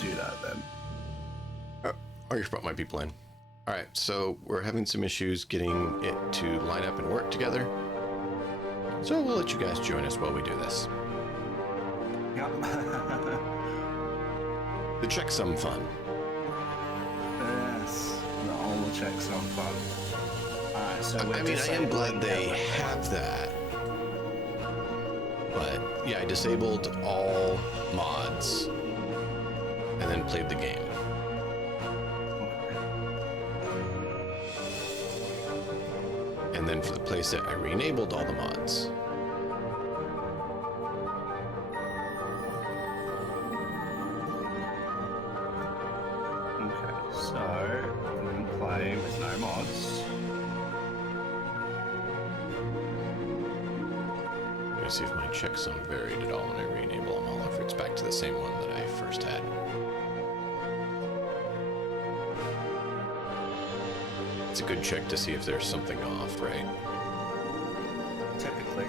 do that then. Or your spot might be plain. All right, so we're having some issues getting it to line up and work together. So we'll let you guys join us while we do this. Yep. The checksum fun. Yes, all the checksum fun. Alright, so I mean, I am glad they have that. But yeah, I disabled all mods and then played the game. And then for the playset, I re-enabled all the mods. Okay, so we can play with no mods. I'm gonna see if my checksum varied at all when I re-enable them all, if it's back to the same one that I first had. It's a good check to see if there's something off, right? Typically.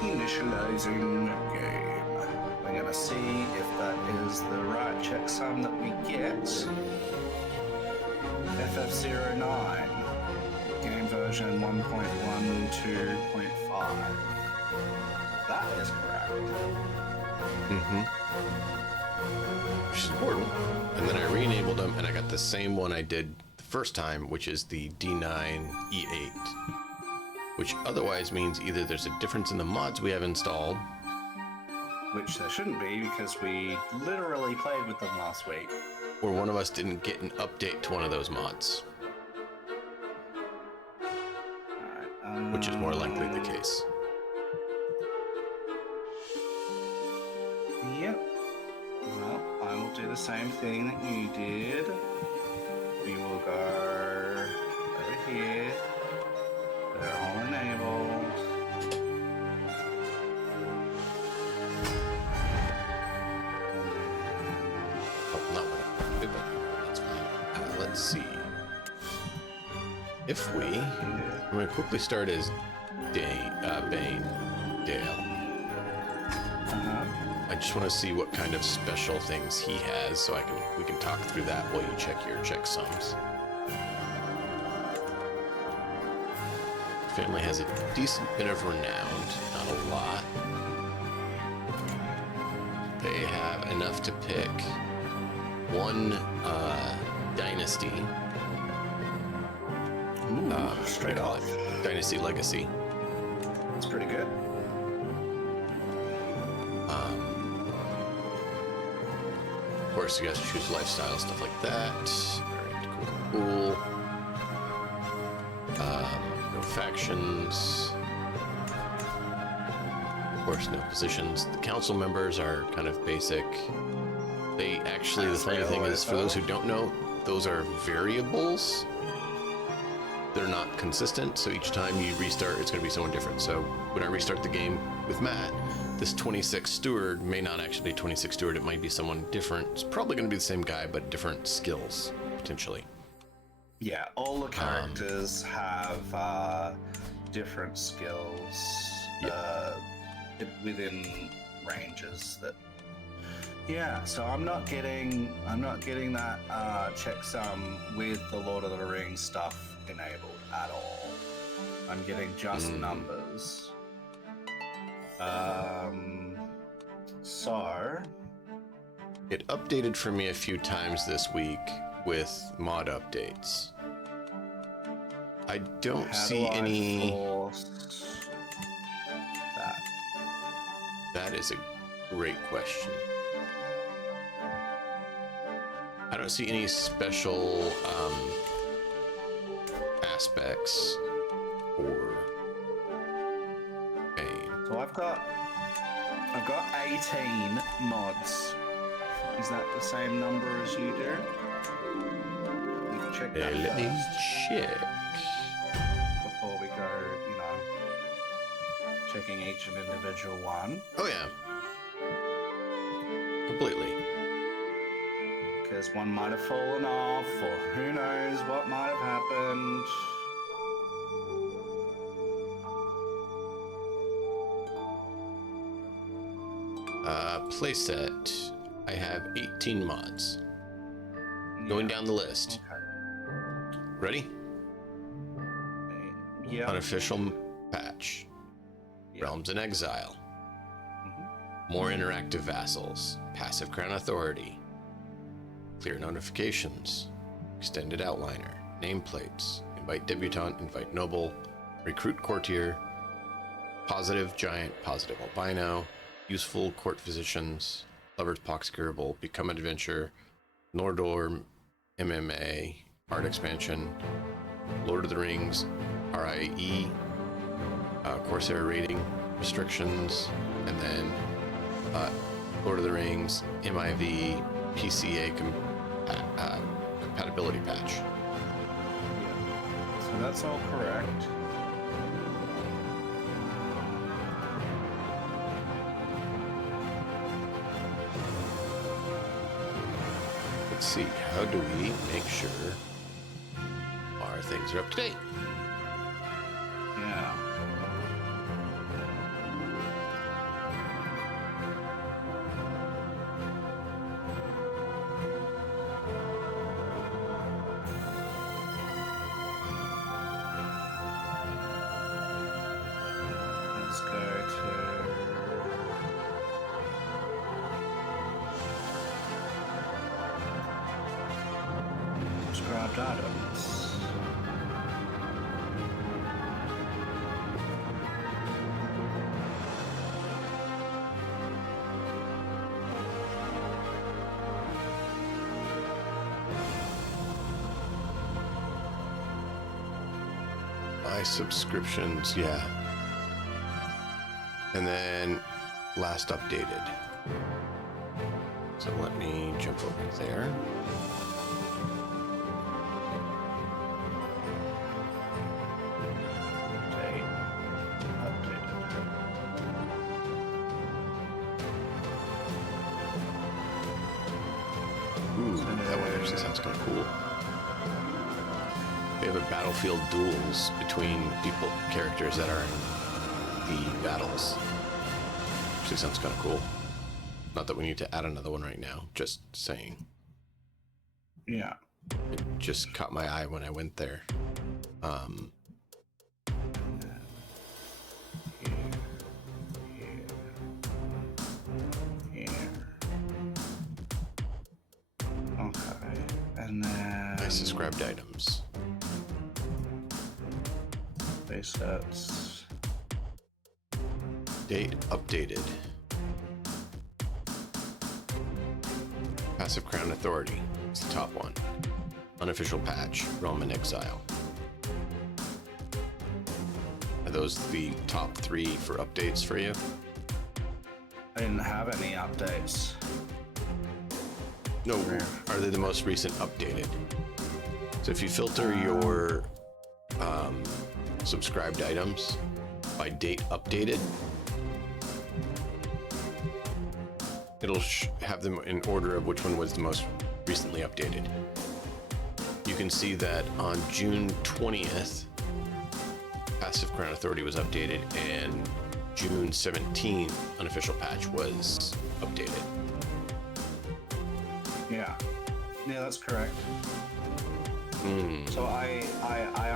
Initializing game. We're gonna see if that is the right checksum that we get. FF09, game version 1.12.5. That is correct. Mm-hmm. Which is important. And then I re-enabled them, and I got the same one I did the first time, which is the D9 E8. Which otherwise means either there's a difference in the mods we have installed. Which there shouldn't be, because we literally played with them last week. Or one of us didn't get an update to one of those mods. Alright, which is more likely the case. Yep. Well, I will do the same thing that you did. We will go over here. They're all enabled. Oh, not one. That's fine. Let's see. If we... I'm going to quickly start as Bain. Dale. I just want to see what kind of special things he has, so we can talk through that while you check your checksums. Family has a decent bit of renown, not a lot. They have enough to pick one dynasty. Ooh, straight off. Dynasty Legacy. That's pretty good. Of course, you guys choose lifestyle, stuff like that. Alright, cool. No factions. Of course, no positions. The council members are kind of basic. They actually, the funny thing is, for those who don't know, those are variables. They're not consistent, so each time you restart, it's going to be someone different. So when I restart the game with Matt, this 26 steward may not actually be 26 steward. It might be someone different. It's probably going to be the same guy, but different skills, potentially. Yeah, all the characters have different skills within ranges that. Yeah, so I'm not getting that checksum with the Lord of the Rings stuff enabled at all. I'm getting just numbers. So it updated for me a few times this week with mod updates. I don't see any. That is a great question. I don't see any special aspects for Bain. So I've got 18 mods Is that the same number as you do? We can check that Let me first check. before we go, you know, checking each and individual one. Oh yeah, completely. Because one might have fallen off, or who knows what might have happened. Playset. I have 18 mods. Going down the list. Okay. Ready? Yeah. Unofficial patch. Yeah. Realms in Exile. Mhm. More interactive vassals. Passive Crown Authority. Clear notifications. Extended outliner. Nameplates. Invite debutante. Invite noble. Recruit courtier. Positive giant. Positive albino. Useful court physicians. Lover's Pox curable. Become an adventurer. Nordor. MMA. Art expansion. Lord of the Rings. RiE. Corsair rating restrictions. And then Lord of the Rings. MIV. PCA compatibility patch. So that's all correct. Let's see, how do we make sure our things are up to date? Yeah. Let's go to subscribed items. My subscriptions, yeah. And then last updated. So let me jump over there. Date updated. Ooh, that one actually sounds kind of cool. We have a battlefield duels between characters that are in the battles. Actually sounds kind of cool. Not that we need to add another one right now, just saying. Yeah. It just caught my eye when I went there. Here. Okay. And then I subscribed items. base sets. Date updated. Passive Crown Authority. It's the top one. Unofficial patch. Realm in Exile. Are those the top 3 for updates for you? I didn't have any updates. No, are they the most recent updated? So if you filter your subscribed items by date updated, it'll have them in order of which one was the most recently updated. You can see that on June 20th, Passive Crown Authority was updated, and June 17th, unofficial patch was updated. Yeah. Yeah, that's correct. Hmm. So I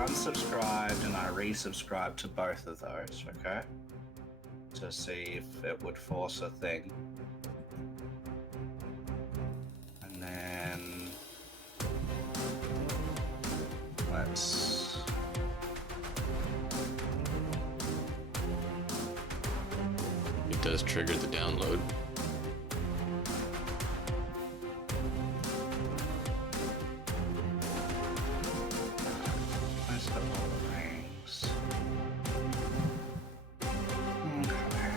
unsubscribed and I resubscribed to both of those, okay? To see if it would force a thing. And then let's It does trigger the download. let's have all the rings. Okay.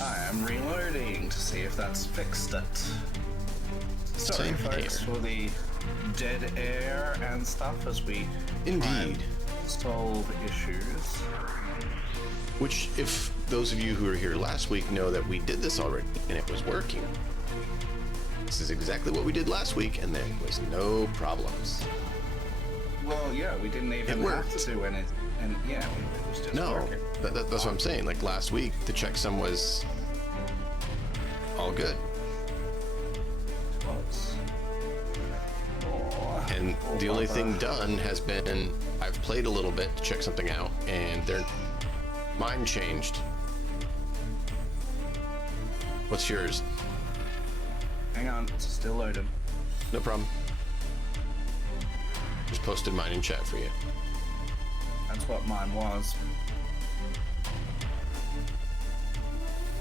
I am reloading to see if that's fixed it. Sorry, Same folks, here. for the dead air and stuff as we try and Indeed. solve issues. Which, if those of you who were here last week know that we did this already and it was working. This is exactly what we did last week, and there was no problems. Well, yeah, we didn't even have worked. to do anything. And yeah, it was just No, working. that's what I'm saying. Like last week, the checksum was all good. It was. Oh, And oh, the only Papa. thing done has been I've played a little bit to check something out, and their mine changed. What's yours? Hang on, it's still loading. No problem. Just posted mine in chat for you. That's what mine was.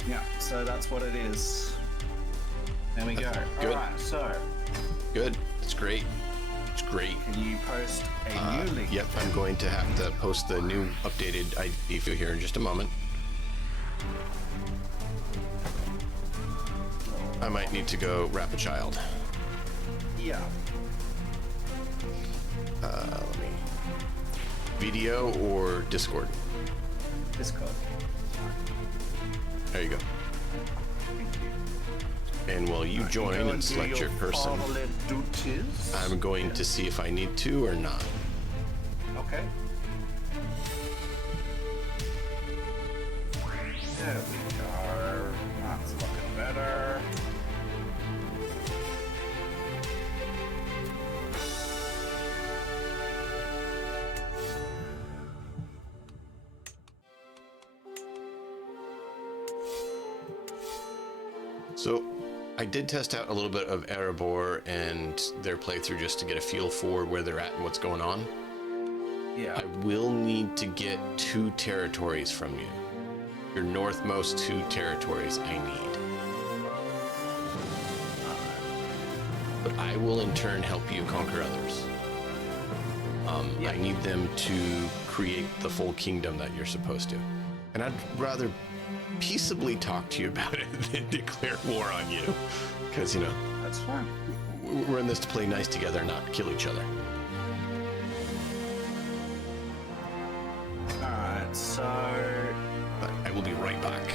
Yeah, so that's what it is. There we go. Good. Alright, so Good. It's great. It's great. can you post a new link? Yep, I'm going to have to post the new updated ID for you here in just a moment. I might need to go wrap a child. Yeah. Let me. Video or Discord? Discord. There you go. Thank you. And while you join Go and do select your person, fatherly duties. I'm going to see if I need to or not. Okay. There we go. That's looking better. So, I did test out a little bit of Erebor and their playthrough just to get a feel for where they're at and what's going on. Yeah. I will need to get 2 territories from you. Your northmost 2 territories I need. But I will in turn help you conquer others. I need them to create the full kingdom that you're supposed to. And I'd rather peaceably talk to you about it than declare war on you. Because, you know, That's fine. we're in this to play nice together, not kill each other. Alright, so But I will be right back.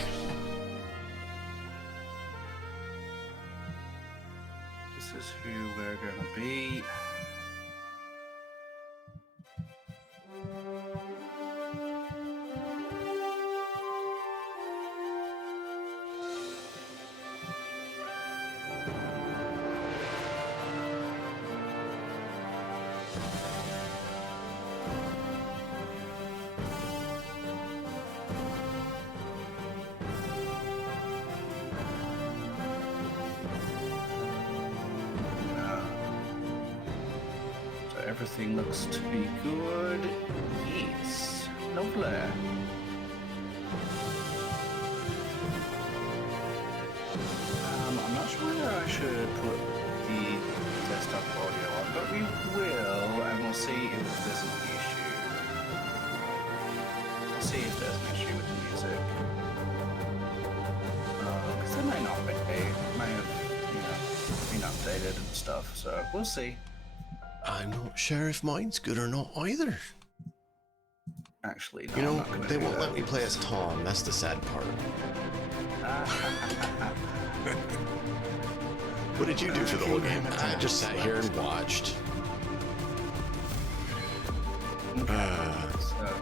this is who we're gonna be. So everything looks to be good. Yes. Lovely. I'm not sure whether I should put the desktop audio on, but we will, and we'll see if there's an issue. We'll see if there's an issue with the music. Because there may not be. It may have, been updated and stuff, so we'll see. I'm not sure if mine's good or not either. Actually, no, You I'm know, not gonna they do won't that. let me play as Tom. That's the sad part. What did you do for the whole game? I just sat here and watched. So,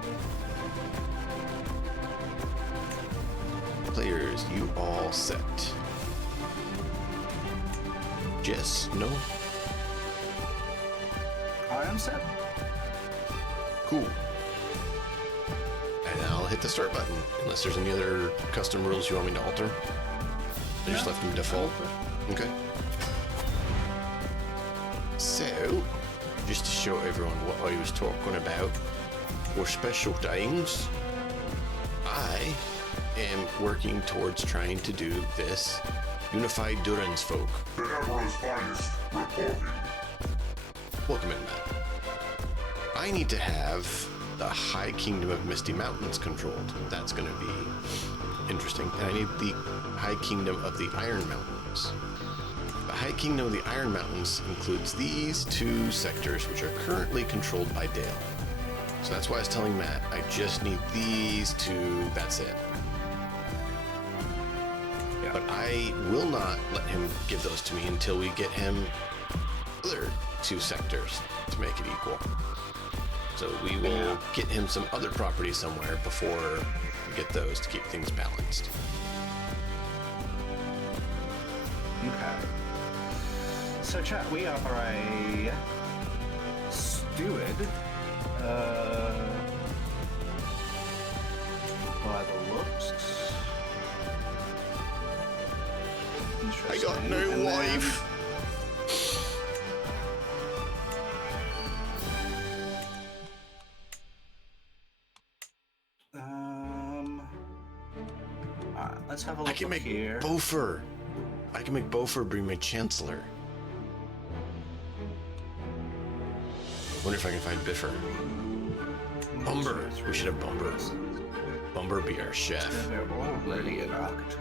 Players, you all set. Yes, no, I am set. cool. And I'll hit the start button, unless there's any other custom rules you want me to alter. I just left them default. Okay. So, just to show everyone what I was talking about for special things, I am working towards trying to do this Unified Durin's folk. The Emperor's finest reporting. Welcome in, Matt. I need to have the High Kingdom of Misty Mountains controlled. That's going to be interesting. And I need the High Kingdom of the Iron Mountains. The High Kingdom of the Iron Mountains includes these 2 sectors, which are currently controlled by Dale. So that's why I was telling Matt, I just need these 2, that's it. Yeah. But I will not let him give those to me until we get him other 2 sectors to make it equal. So we will get him some other property somewhere before we get those to keep things balanced. Okay. So chat, we are a steward. By the looks. I got Interesting. no And then- wife. Alright, let's have a look I can make here. Beaufort. I can make Beaufort bring my Chancellor. Wonder if I can find Biffer. Bumber. We should have Bumber. Bumber be our chef. They're already locked.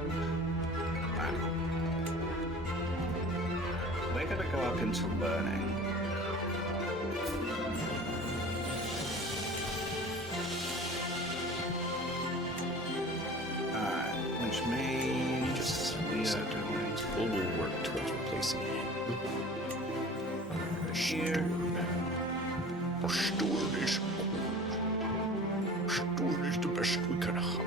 We're gonna go up into learning. Alright, which means we are going to Global work towards replacing him. here. Steward is the best we can have.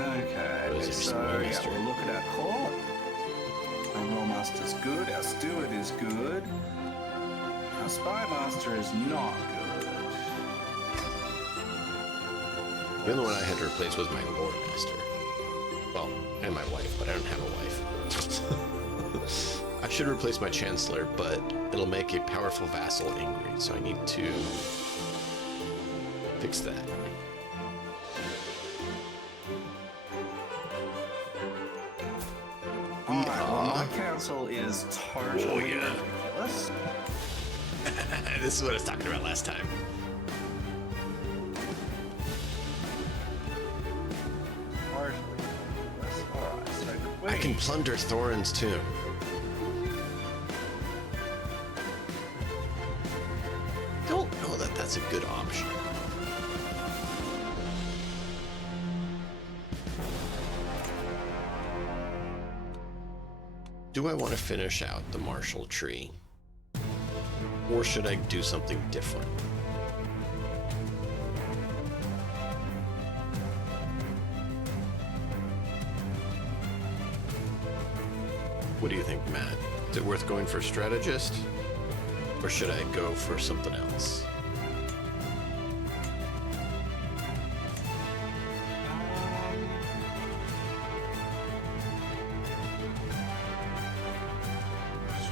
Okay, Those are so small yeah, master. we'll look at our court. Our law master's good, our steward is good. Our spy master is not good. The only one I had to replace was my Lord Master. Well, and my wife, but I don't have a wife. I should replace my Chancellor, but it'll make a powerful vassal angry, so I need to fix that. Alright, well, my council is totally Oh, yeah. ridiculous. This is what I was talking about last time. Totally ridiculous. Alright, so I can wait. plunder Thorns too. Don't know that that's a good option. Do I want to finish out the Marshall tree? Or should I do something different? What do you think, Matt? Is it worth going for strategist? Or should I go for something else?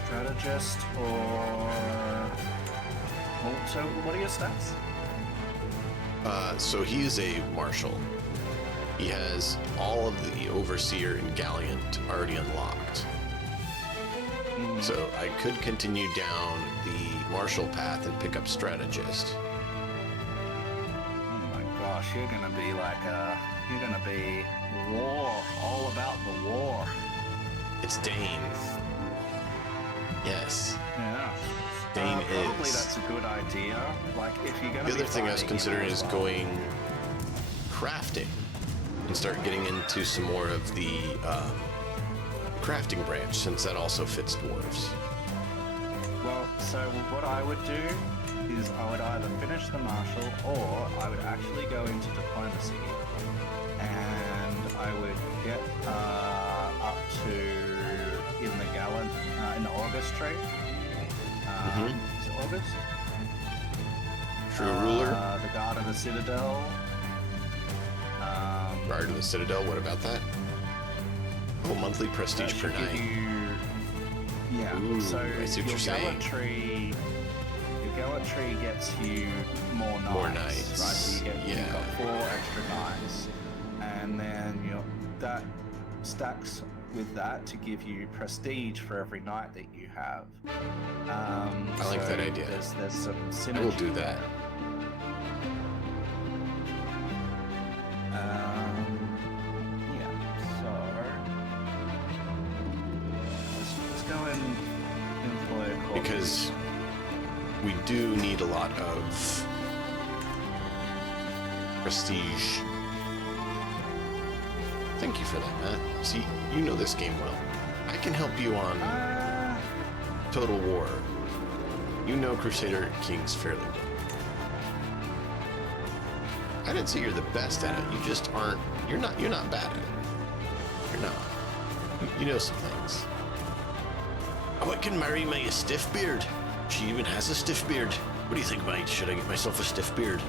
Strategist or... Well, so what are your stats? So he is a marshal. He has all of the overseer and gallant already unlocked. So I could continue down the marshal path and pick up strategist. Oh my gosh, you're gonna be like you're gonna be war, all about the war. It's Dain. Yes. Yeah. Dain probably is. that's a good idea. Like if you're gonna The other be thing I was fighting, considering you is might as well. going crafting and start getting into some more of the crafting branch, since that also fits dwarves. Well, so what I would do is I would either finish the marshal or I would actually go into diplomacy and I would get up to in the gallant in the August tree. Is it August? True ruler, The guard of the citadel. guard of the citadel. What about that? Oh, monthly That prestige per should give night. you, yeah. Ooh, So I see what your you're saying. your gallantry gets you more knights. More knights, right? So you've yeah. got 4 extra knights, and then that stacks with that to give you prestige for every knight that you have. I like that idea. There's some synergy. I will do that. Yeah, so let's go and employ a corporate. Because we do need a lot of prestige. Thank you for that, Matt. See, you know this game well. I can help you on Total War. You know Crusader Kings fairly well. I didn't say you're the best at it. You just aren't. You're not bad at it. You're not. You know some things. Oh, I can marry my stiff beard. She even has a stiff beard. What do you think, mate? Should I get myself a stiff beard?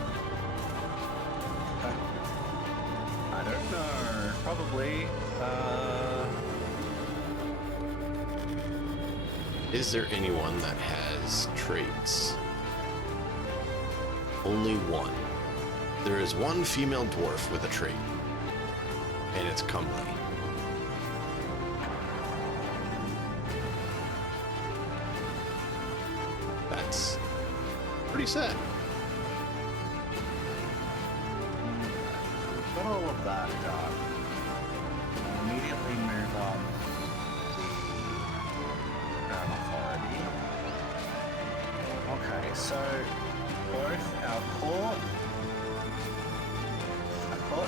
I don't know. Probably. Is there anyone that has traits? Only one. There is one female dwarf with a trait, and it's comely. That's pretty sad. Got all of that done. Immediately move on the Crown Authority. Okay, so both our court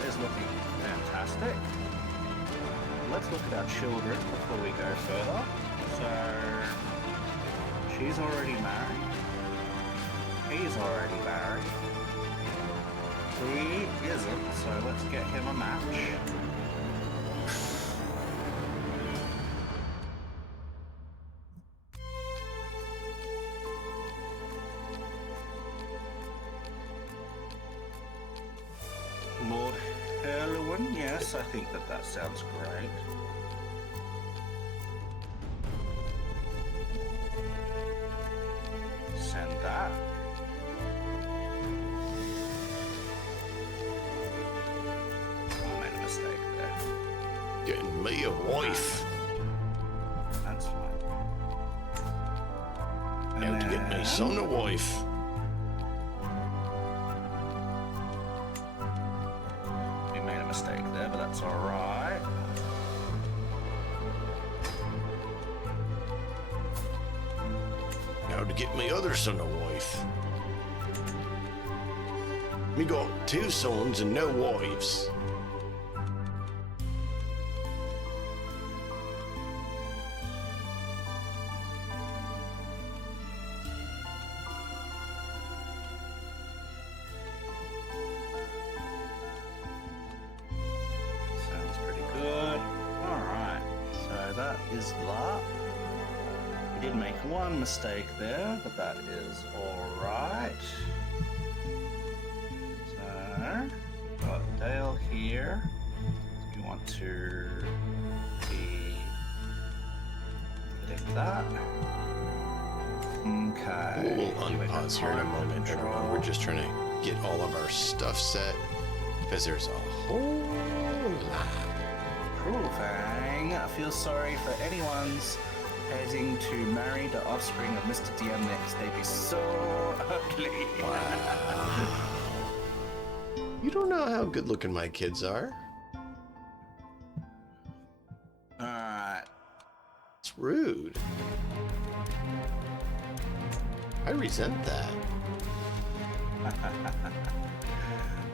is looking fantastic. Let's look at our children before we go further. So she's already married. He's already married. He isn't, so let's get him a match. Lord Herluin, yes, I think that sounds great. Send that. I made a mistake there. Getting me a wife. That's fine. Now to get my son a wife. We made a mistake there, but that's alright. Now to get my other son a wife. Me got 2 sons and no wives. Sounds pretty good. Alright, so that is that. We did make one mistake there, but that is alright. So, got Dale here. We want to be getting that. Okay. We'll unpause here in a moment, everyone. We're just trying to get all of our stuff set because there's a whole lot. Cruel Fang. I feel sorry for anyone's heading to marry the offspring of Mr. DM next. They'd be so ugly. Wow. You don't know how good looking my kids are. Alright. It's rude. I resent that.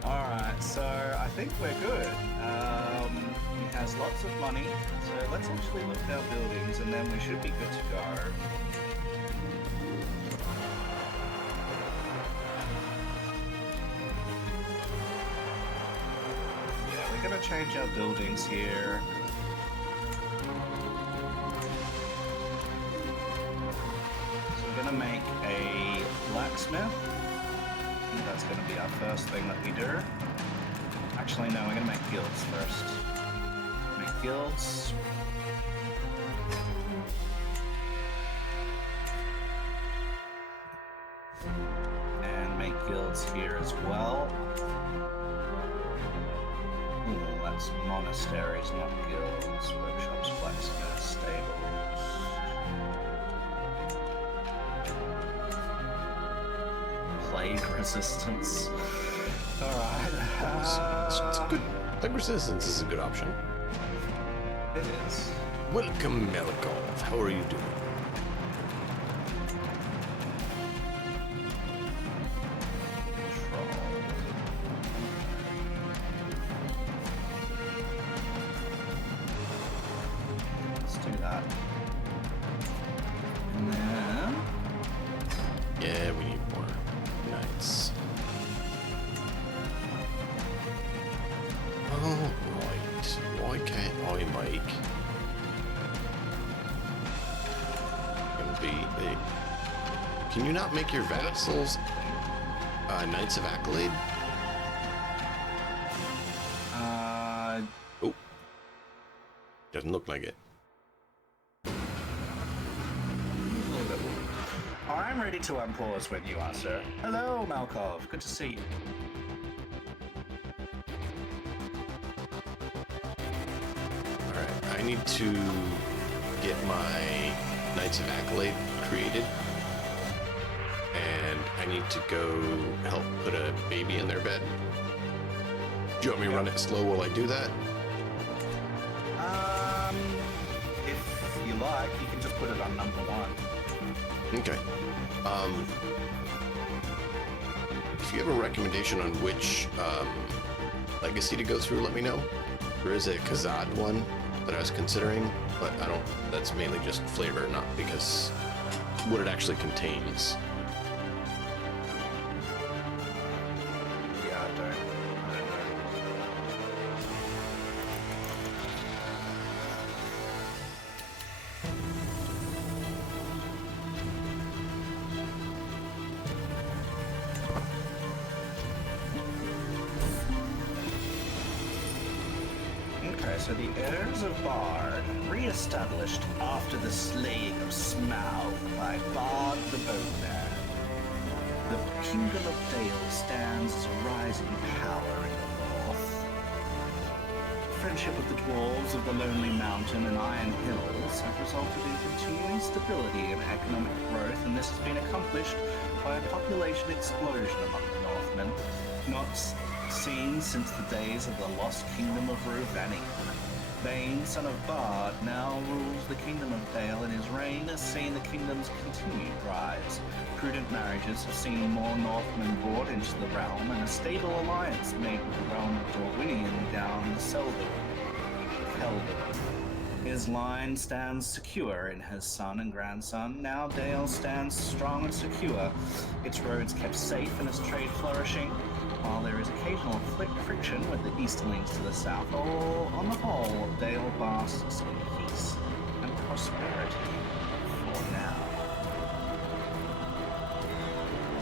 Alright, so I think we're good. He has lots of money, so let's actually look at our buildings and then we should be good to go. Yeah, we're gonna change our buildings here. So we're gonna make a blacksmith. I think that's gonna be our first thing that we do. Actually, no, we're gonna make guilds first. Make guilds. And make guilds here as well. Ooh, that's monasteries, not guilds. workshops, blacksmiths, stables. Plague resistance. Alright. It's good. Plague resistance is a good option. It is. Welcome, Melkov. How are you doing? Let's do that. And then... Yeah, we need more knights. Oh, right. Why can't I make Can you not make your vassals Knights of Accolade? Oh. Doesn't look like it. I'm ready to unpause when you are, sir. Hello, Malkov. Good to see you. Alright, I need to get my Knights of Accolade created. And I need to go help put a baby in their bed. Do you want me to run it slow while I do that? If you like, you can just put it on number 1. Okay. If you have a recommendation on which legacy to go through, let me know. There is a Khazad one that I was considering, but I don't. That's mainly just flavor, not because what it actually contains. Yeah, I don't know. Okay, so the heirs of Bard, re-established after the slaying of Smaug by Bard the Bowman. The Kingdom of Dale stands as a rising power in the north. Friendship with the dwarves of the Lonely Mountain and Iron Hills have resulted in continuing stability and economic growth, and this has been accomplished by a population explosion among the Northmen, not seen since the days of the lost kingdom of Ruvani. Bain, son of Bard, now rules the kingdom of Dale, and his reign has seen the kingdom's continued rise. Prudent marriages have seen more Northmen brought into the realm, and a stable alliance made with the realm of Dorwinian down the Keldor. His line stands secure in his son and grandson. Now Dale stands strong and secure, its roads kept safe and its trade flourishing. While there is occasional friction with the Easterlings to the south, on the whole, Dale basks in peace and prosperity for now.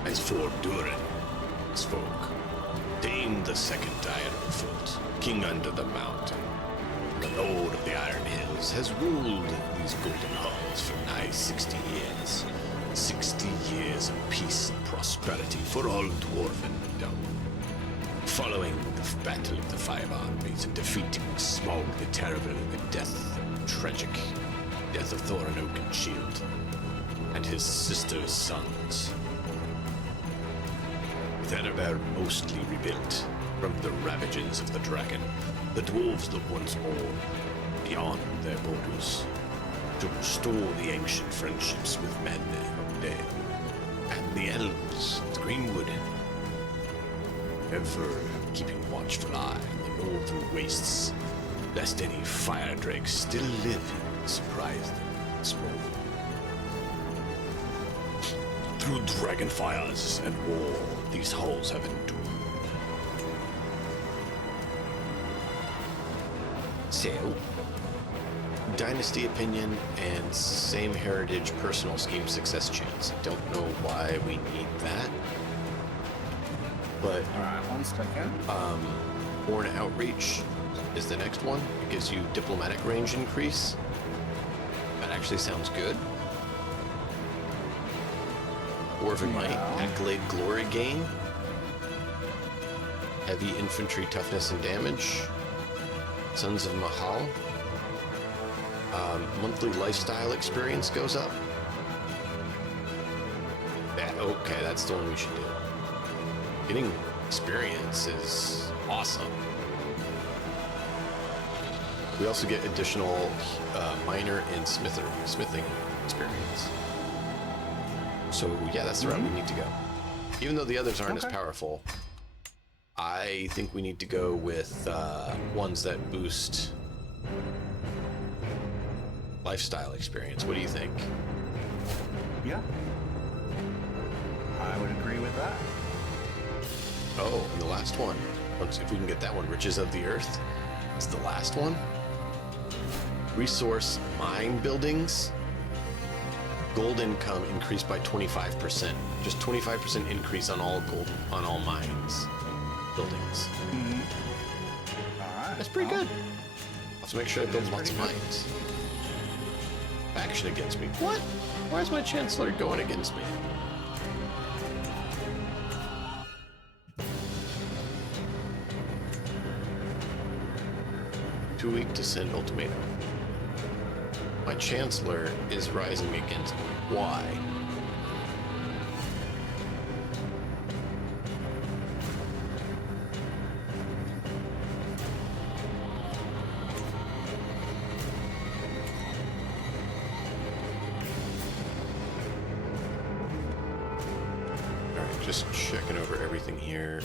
As for Durin, spoke, Dain the Second Ironfoot, King under the Mountain, the Lord of the Iron Hills, has ruled these golden halls for nigh 60 years. 60 years of peace and prosperity for all Dwarfendom. Following the Battle of the Five Armies and defeating Smaug the Terrible in the tragic death of Thorin Oakenshield and his sister's sons. With Erebor mostly rebuilt from the ravages of the dragon, the dwarves look once more beyond their borders to restore the ancient friendships with men of Dale and the elves of Greenwood, ever keeping watchful eye on the northern wastes, lest any fire drakes still live and surprise them in smoke. Through dragon fires and war, these halls have endured. So, dynasty opinion and same heritage personal scheme success chance. Don't know why we need that. But Alright, 1 second. Foreign outreach is the next one. It gives you diplomatic range increase. That actually sounds good. Dwarven Might, Accolade Glory gain. Heavy infantry toughness and damage. Sons of Mahal. monthly lifestyle experience goes up. Okay, that's the one we should do. Getting experience is awesome. We also get additional miner and smithing experience. So yeah, that's the route we need to go. Even though the others aren't as powerful, I think we need to go with ones that boost lifestyle experience. What do you think? Yeah. I would agree with that. Oh, and the last one. If we can get that one, Riches of the Earth, is the last one. Resource mine buildings. Gold income increased by 25%. Just 25% increase on all gold on all mines buildings. All right. That's pretty good. Let's make sure I build lots of mines. Faction against me. What? Why is my chancellor going against me? Too weak to send ultimatum. My chancellor is rising against me. Why? Alright, just checking over everything here.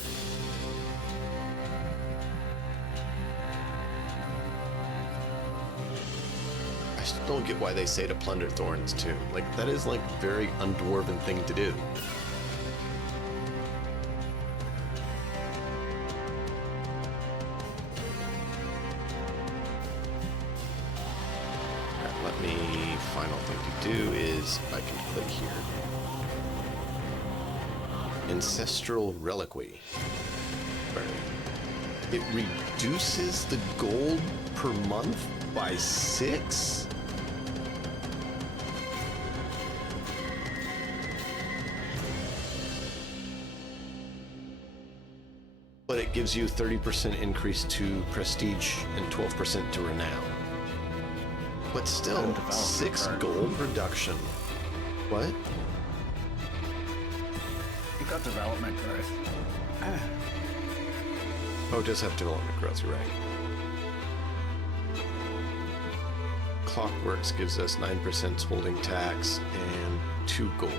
I still don't get why they say to plunder thorns too. Like, that is like very undwarven thing to do. Alright, let me, final thing to do is I can click here. Ancestral Reliquary. It reduces the gold per month by 6? But it gives you 30% increase to prestige and 12% to renown. But still, 6 gold reduction. What? You've got development growth. Oh, it does have development growth, you're right. Clockworks gives us 9% holding tax and 2 gold.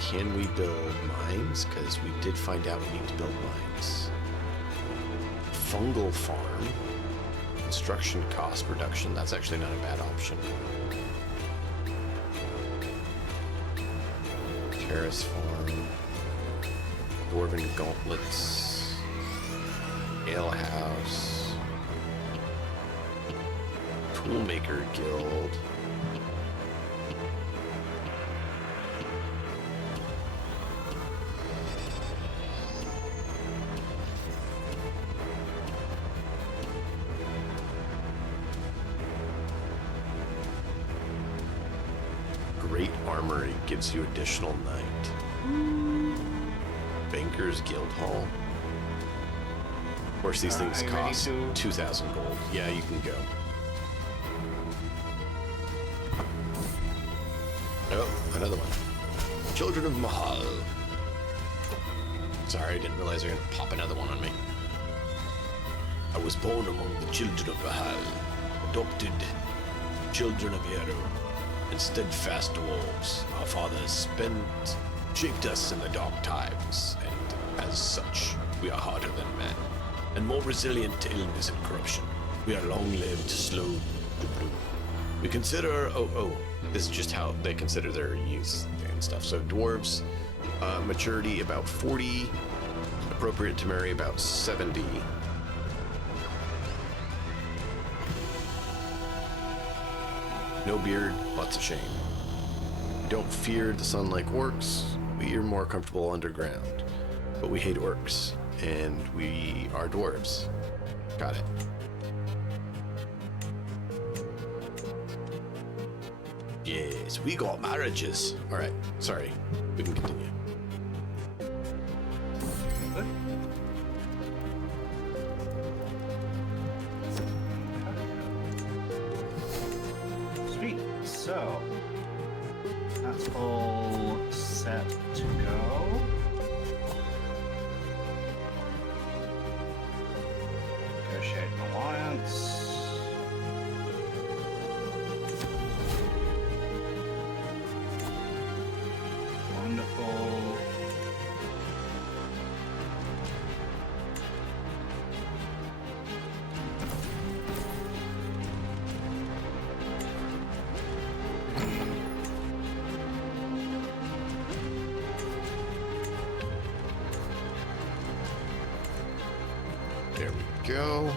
Can we build mines? Because we did find out we need to build mines. Fungal farm. Construction cost reduction. That's actually not a bad option. Terrace farm. Dwarven gauntlets. Ale house. Toolmaker guild. Great Armory gives you additional night. Banker's Guild Hall. Of course, these things cost 2,000 gold. Yeah, you can go. Oh, another one. Children of Mahal. Sorry, I didn't realize they were going to pop another one on me. I was born among the children of Mahal, adopted children of Eru, and steadfast dwarves. Our fathers shaped us in the dark times, and as such, we are harder than men, and more resilient to illness and corruption. We are long-lived, slow to bloom. We consider, this is just how they consider their youth and stuff. So dwarves, maturity about 40, appropriate to marry about 70. No beard, lots of shame. We don't fear the sun like orcs. We are more comfortable underground. But we hate orcs, and we are dwarves. Got it. Yes, we got marriages. All right, sorry. We can continue. so that's all set to go. Negotiate an alliance. Wonderful. There we go.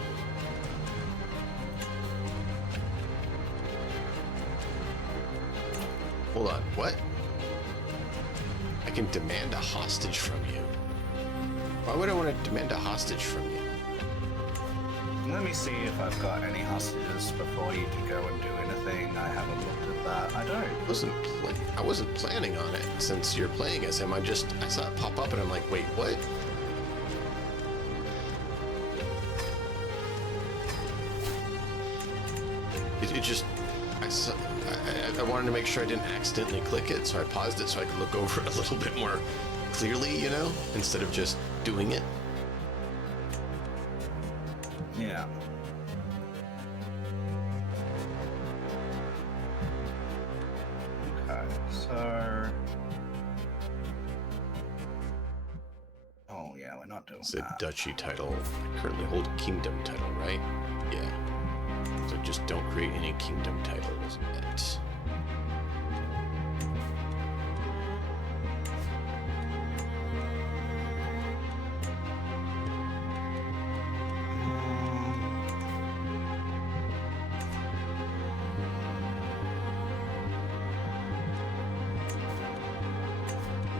Hold on, what? I can demand a hostage from you. Why would I want to demand a hostage from you? Let me see if I've got any hostages before you can go and do anything. I haven't looked at that. I don't. I wasn't planning on it since you're playing as him. I saw it pop up and I'm like, wait, what? It just, I wanted to make sure I didn't accidentally click it, so I paused it so I could look over it a little bit more clearly, you know, instead of just doing it. Yeah. Okay, so... Oh, yeah, we're not doing It's a that. duchy title. I currently hold kingdom title, right? Yeah. So just don't create any kingdom titles yet.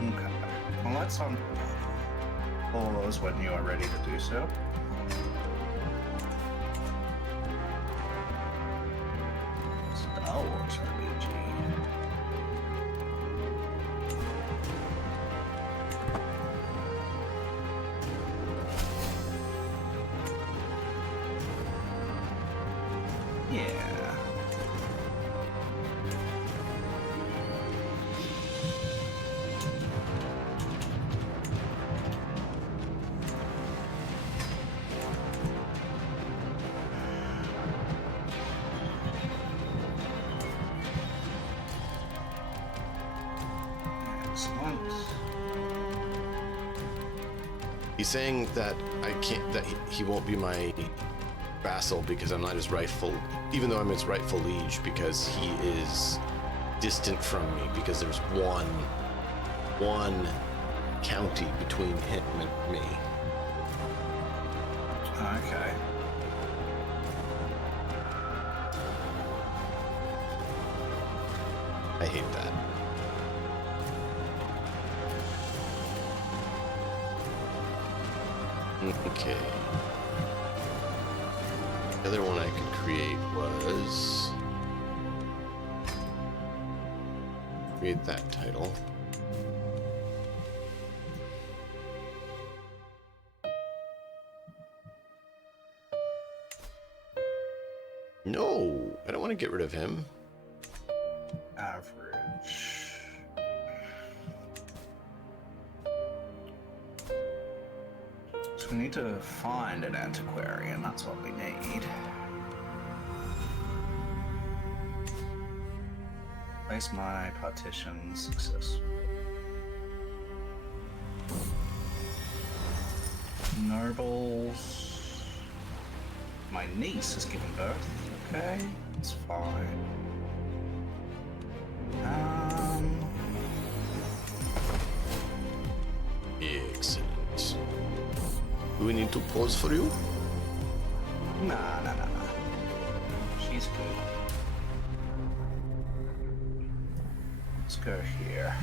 Okay. Well, let's pause when you are ready to do so. Star Wars RPG. Yeah. Excellent. He's saying that I can't, that he won't be my vassal because I'm not his rightful, even though I'm his rightful liege, because he is distant from me, because there's one county between him and me. Okay. I hate that. Okay. The other one I could create was create that title. No, I don't want to get rid of him. Average. So we need to find an antiquarian, that's what we need. Place my partition successful. Nobles. My niece has given birth. Okay, it's fine. Excellent. Do we need to pause for you? Nah. She's good. Let's go here.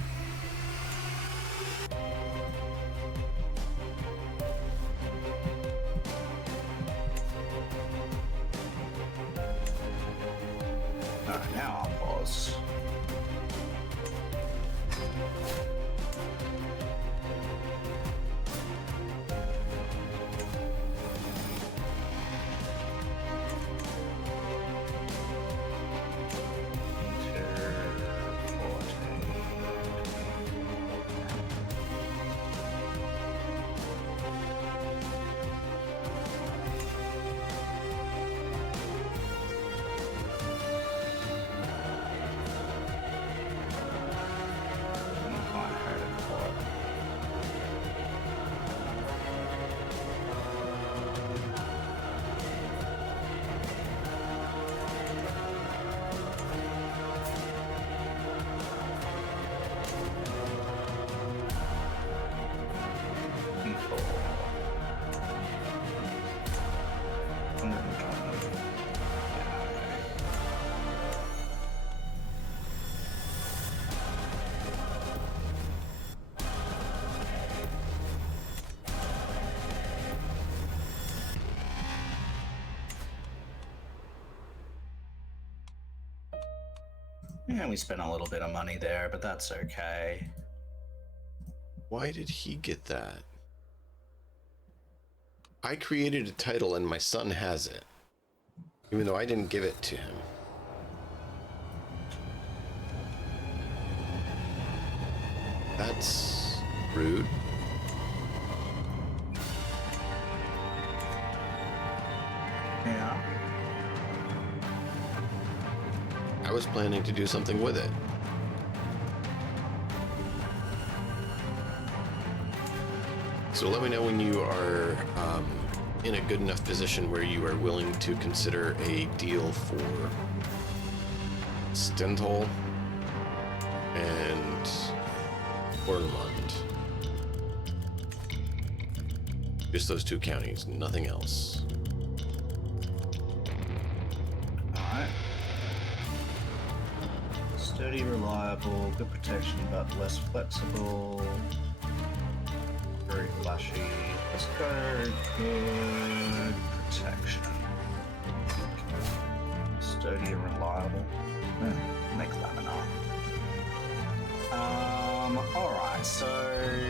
Alright, now I'll pause. Yeah, we spent a little bit of money there, but that's okay. Why did he get that? I created a title and my son has it, even though I didn't give it to him. That's rude. Yeah. I was planning to do something with it. So let me know when you are in a good enough position where you are willing to consider a deal for Stendhal and Ormond. Just those two counties, nothing else. Alright. Sturdy, reliable, good protection, but less flexible. Very flashy. Let's go good protection. Sturdy and reliable. Make laminate. Alright, so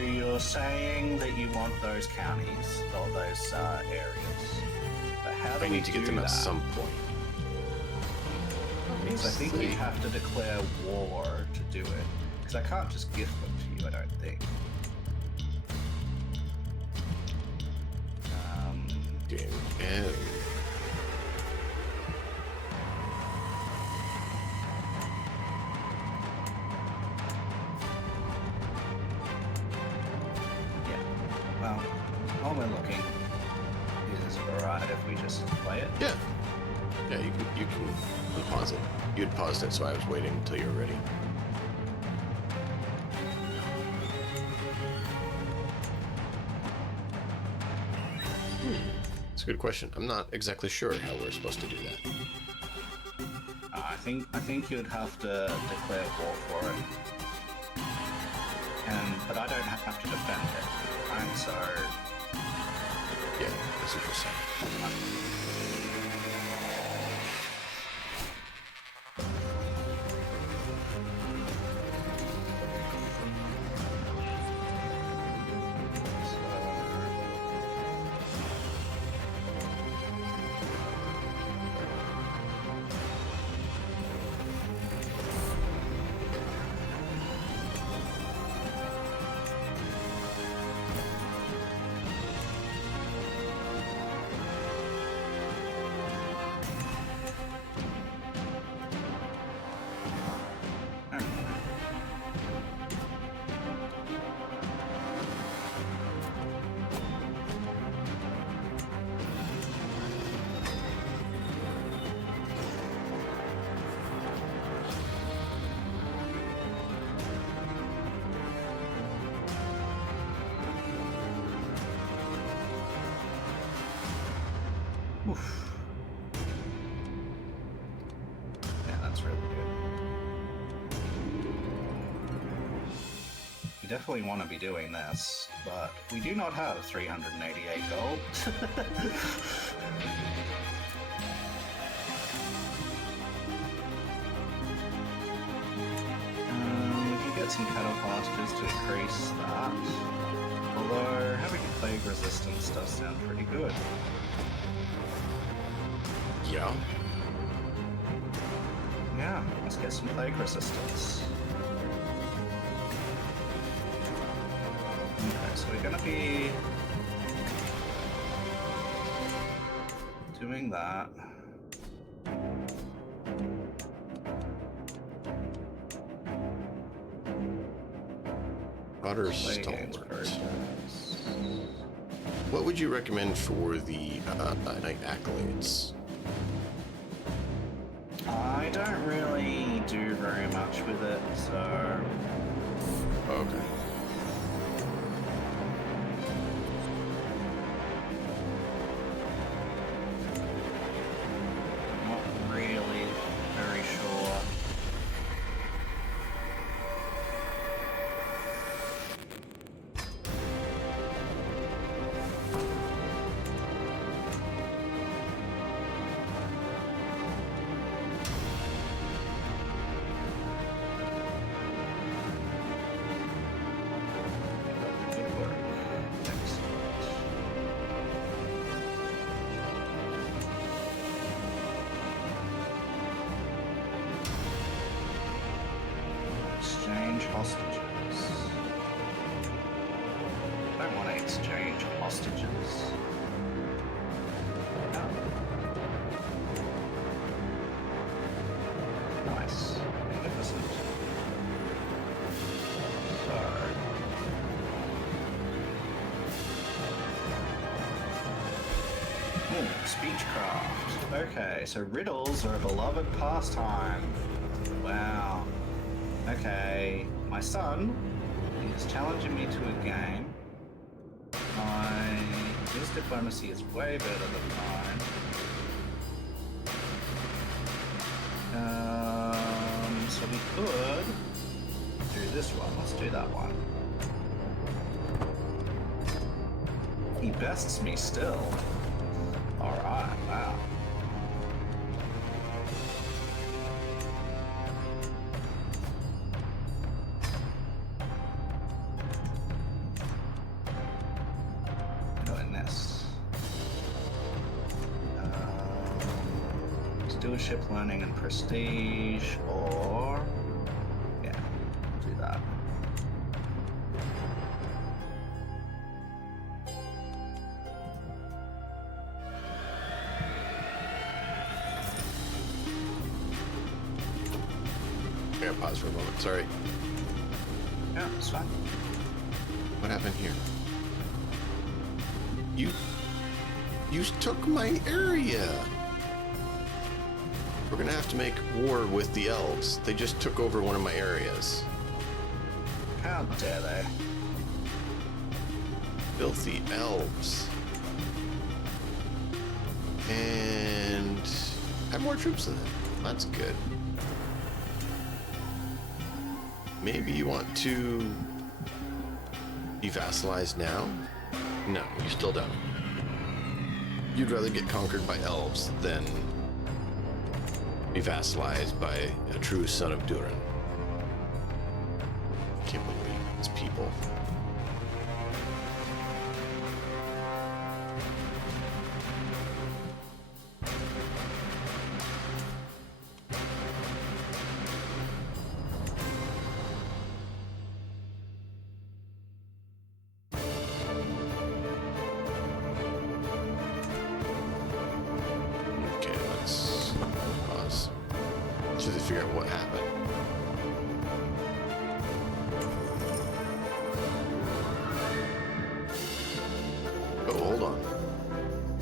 you're saying that you want those counties, or those areas. But how do I we need to get do them that? at some point. Because I think you have to declare war to do it. Because I can't just gift them to you, I don't think. And Yeah. Well, while we're looking, is it alright if we just play it? yeah, you can unpause it. You'd paused it, so I was waiting until you're ready. It's a good question. I'm not exactly sure how we're supposed to do that. I think you'd have to declare war for it. But I don't have to defend it. Right? So Yeah, that's what you're saying. oof. Yeah, that's really good. We definitely want to be doing this, but we do not have 388 gold. We can get some cattle pastures to increase that. Although having plague resistance does sound pretty good. Yeah. Yeah, let's get some plague resistance. Okay, so we're gonna be doing that. Otter Plague Stalwart. experts. What would you recommend for the Knight Accolades? I don't really do very much with it, so Okay. I'm not really very sure. exchange hostages. I don't want to exchange hostages. No. Nice. Magnificent. So. Oh, speechcraft. Okay, so riddles are a beloved pastime. Wow. Okay, my son is challenging me to a game. His diplomacy is way better than mine. So we could do this one. Let's do that one. He bests me still. Alright, wow. Doing this. Stewardship, learning, and prestige, or... yeah, we'll do that. Here, pause for a moment. Sorry. Yeah, it's fine. What happened here? You took my area. We're gonna have to make war with the elves. They just took over one of my areas. How dare they? Filthy elves. And I have more troops than them. That's good. Maybe you want to be vassalized now? No, you still don't. You'd rather get conquered by elves than be vassalized by a true son of Durin. Can't believe these people. Figure out what happened. Oh, hold on.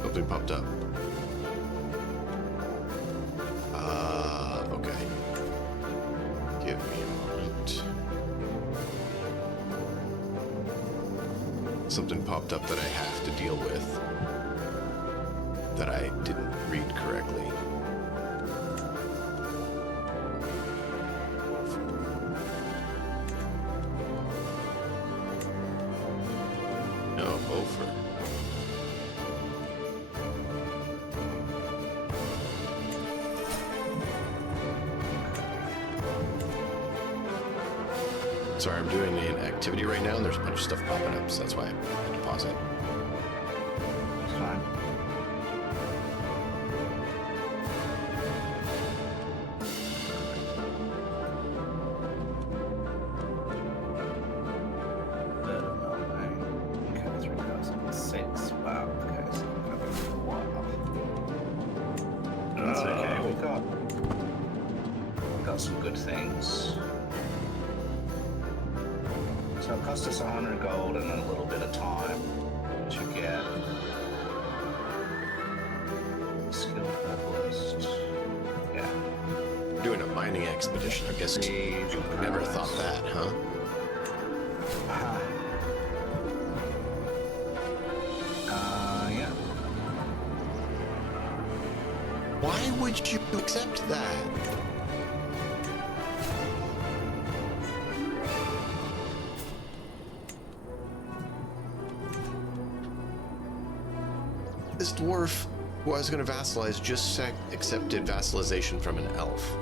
Something popped up. Okay. Give me a moment. Something popped up that I have to deal with that I didn't read correctly. Sorry, I'm doing an activity right now, and there's a bunch of stuff popping up, so that's why I had to pause it. It's fine. Okay, 3006. Wow. Okay, so I'm gonna be for a while. That's okay. We got some good things. So it cost us 100 gold and a little bit of time to get skill herbalist. Yeah. Doing a mining expedition. I guess you never thought that, huh? Yeah. Why would you accept that? This dwarf who I was going to vassalize just accepted vassalization from an elf.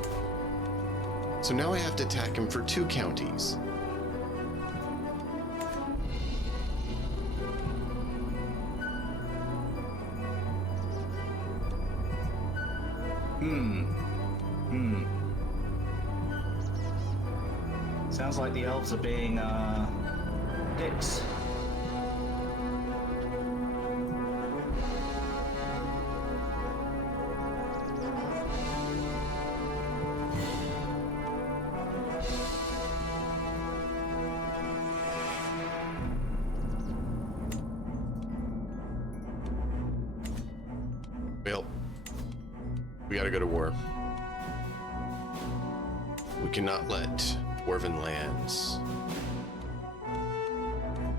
So now I have to attack him for 2 counties. Sounds like the elves are being dicks. Well, we gotta go to war. We cannot let dwarven lands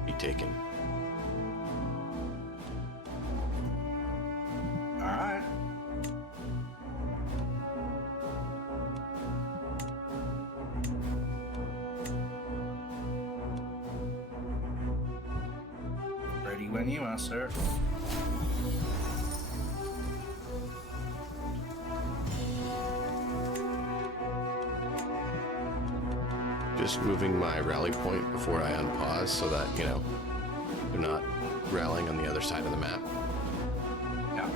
be taken. All right. Ready when you are, sir. Just moving my rally point before I unpause so that, you know, they're not rallying on the other side of the map. Yeah.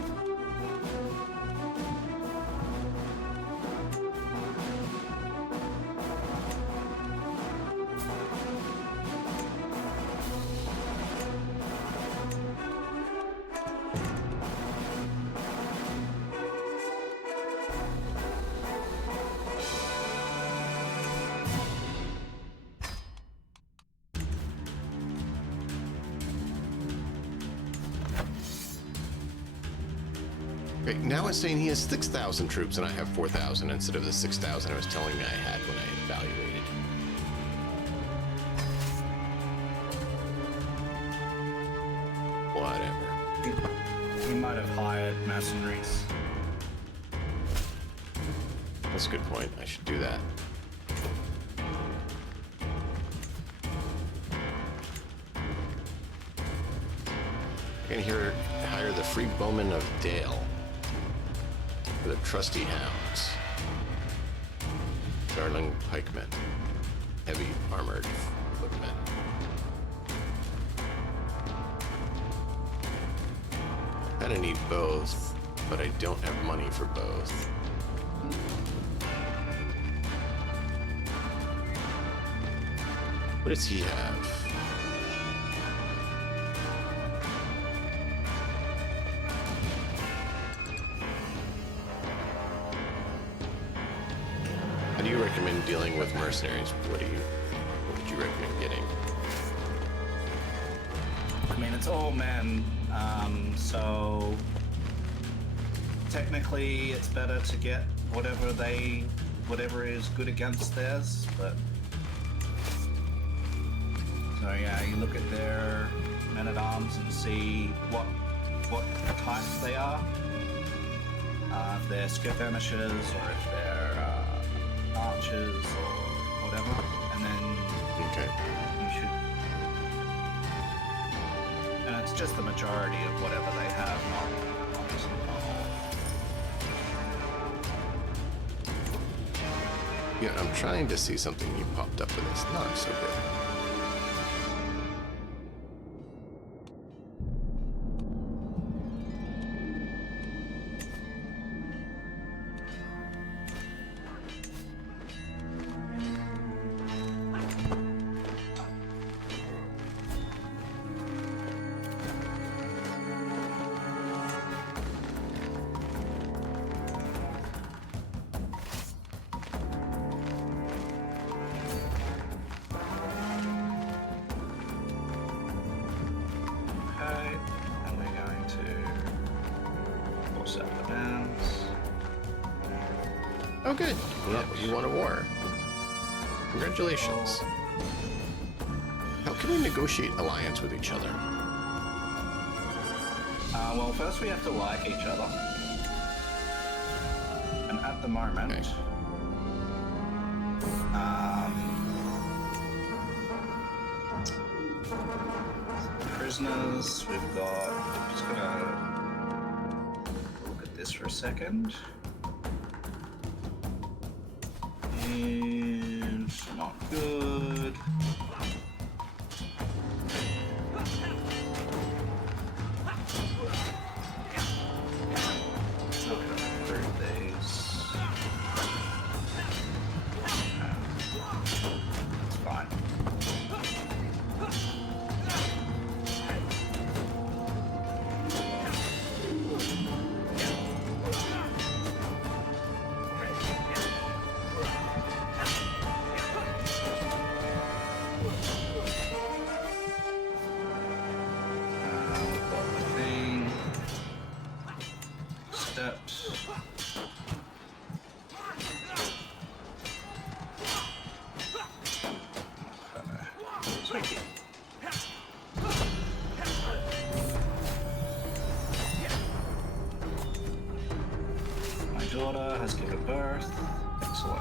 Okay, now it's saying he has 6,000 troops and I have 4,000 instead of the 6,000 it was telling me I had when I evaluated. Whatever. He might have hired mercenaries. That's a good point. I should do that. I can hire the free bowmen of Dale for the trusty hounds. Darling pikemen. Heavy armored footmen. Kinda need both, but I don't have money for both. What does he have? How do you recommend dealing with mercenaries? What would you recommend getting? I mean, it's all men, so technically it's better to get whatever is good against theirs, but so yeah, you look at their men-at-arms and see what type they are. If they're skirmishers or if they're archers or whatever, and then Okay. you should. And it's just the majority of whatever they have, not obviously not all. Yeah, I'm trying to see something you popped up with this. Not so good. Okay, and we're going to force out the bands. Oh, good. Yeah, you won a war. Congratulations. How can we negotiate alliance with each other? Well, first we have to like each other. And at the moment, Okay. Prisoners, we've got. I'm just gonna look at this for a second. And not good. Not gonna improve these. has given birth. Excellent.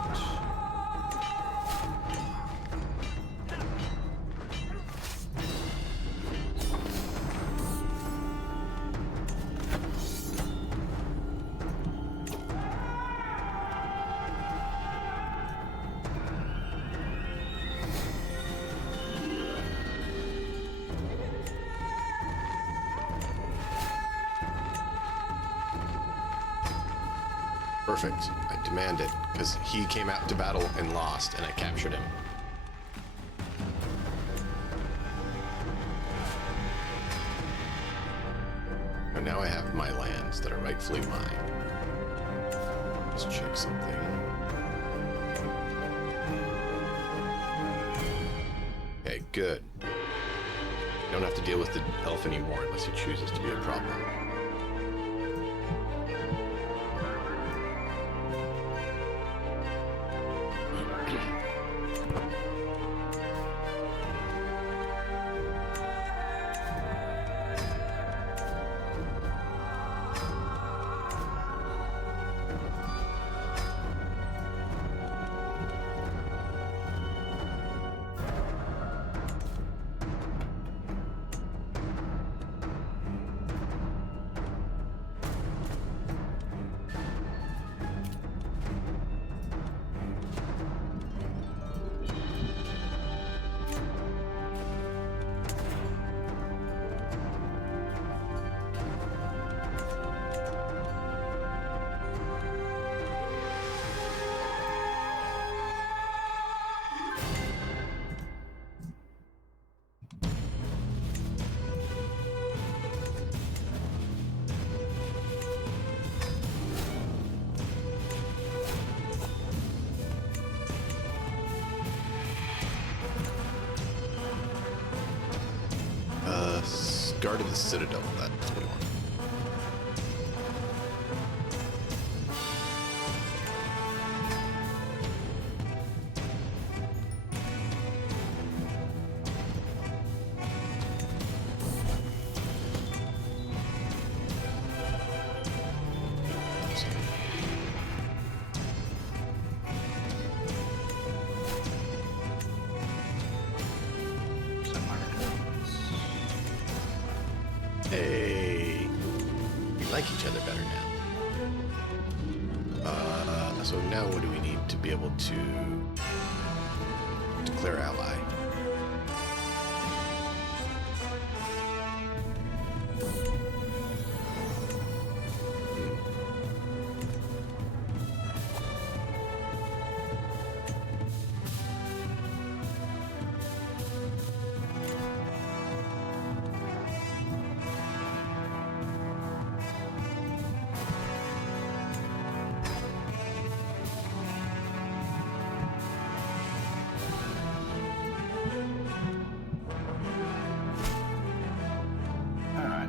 Perfect. I demand it, because he came out to battle and lost, and I captured him. And now I have my lands that are rightfully mine. Let's check something. Okay, good. You don't have to deal with the elf anymore unless he chooses to be a problem. Guard of the Citadel, that's what I want. Hey, we like each other better now. So now what do we need to be able to declare ally?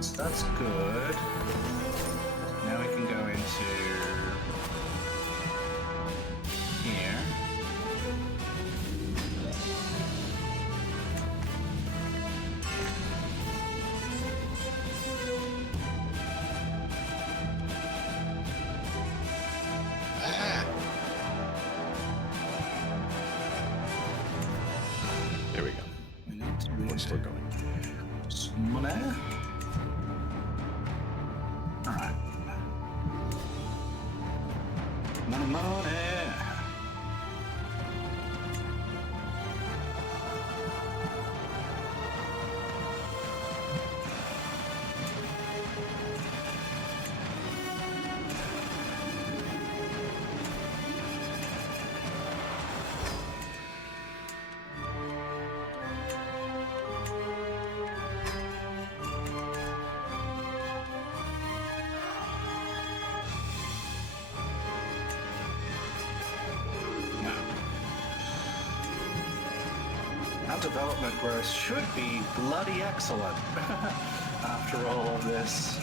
So that's good. Now we can go into here. There we go. We need to We're still going. money. Alright. Money. Our development growth should be bloody excellent after all of this.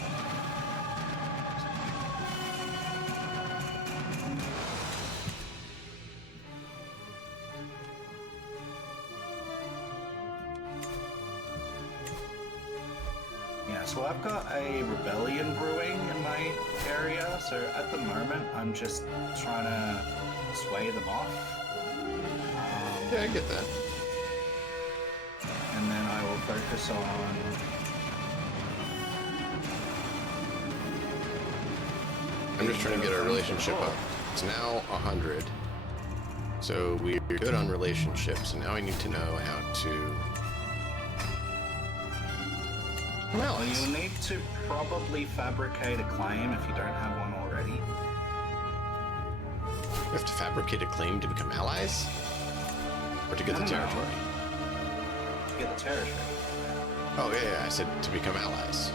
Yeah, so I've got a rebellion brewing in my area, so at the moment I'm just trying to sway them off. Yeah, I get that. And then I will focus on... I'm just trying to get our relationship up. It's now 100. So we're good on relationships, and now I need to know how to... Well, You'll need to probably fabricate a claim if you don't have one already. we have to fabricate a claim to become allies? Or to get the territory? To get the territory. Oh, yeah, I said to become allies.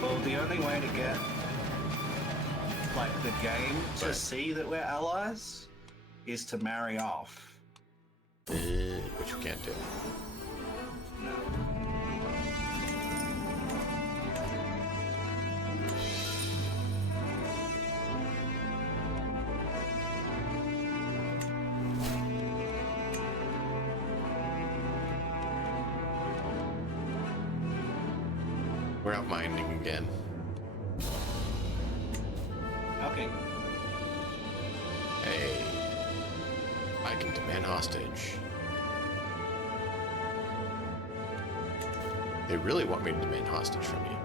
Well, the only way to get, like, the game to see that we're allies is to marry off. Which we can't do. No. We're out mining again. Okay. Hey, I can demand hostage. They really want me to demand hostage from you.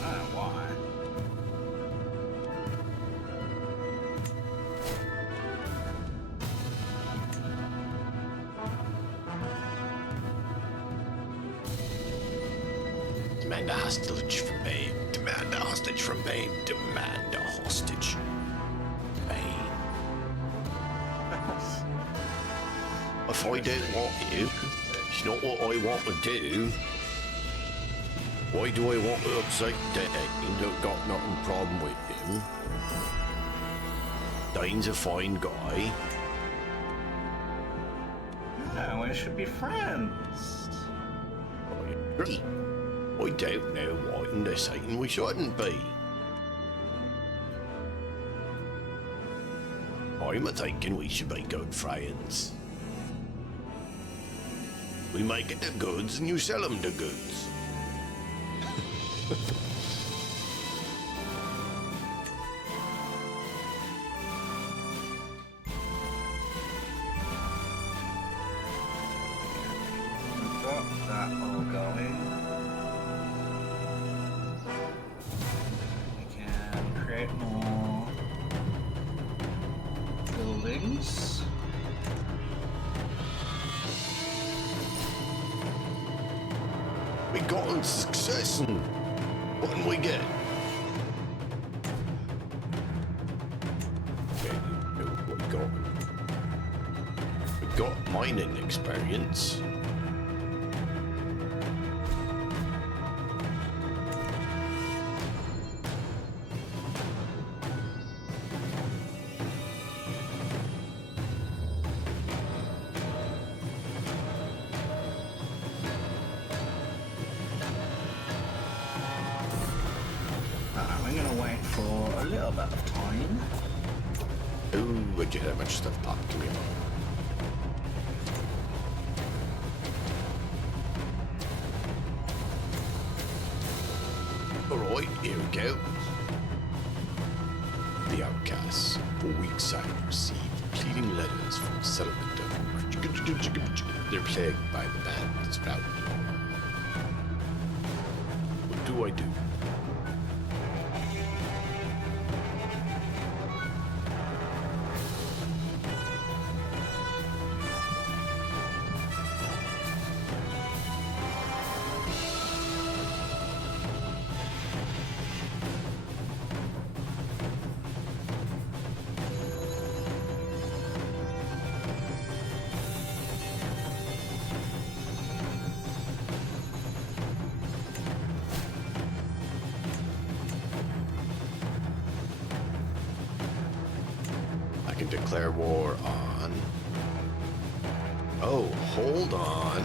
I don't know why. Demand a hostage from Bain. Demand a hostage from Bain. Demand a hostage. Bain. If I don't want you, it's not what I want to do. Why do I want to upset Dain? Don't got nothing problem with him. Dain's a fine guy. No, we should be friends. I agree. I don't know why they're saying we shouldn't be. I'm a thinking we should be good friends. We make it the goods and you sell them the goods. We've got that all going. We can create more buildings. We got on success and what did we get? Okay, what we got? We got mining experience. We're gonna wait for a little bit of time. Ooh, where'd you get that much stuff popped? Give me a moment. Alright, here we go. The outcasts. For weeks I have received pleading letters from the settlement of... They're plagued by the bandits route. What do I do? I can declare war on... Oh, hold on.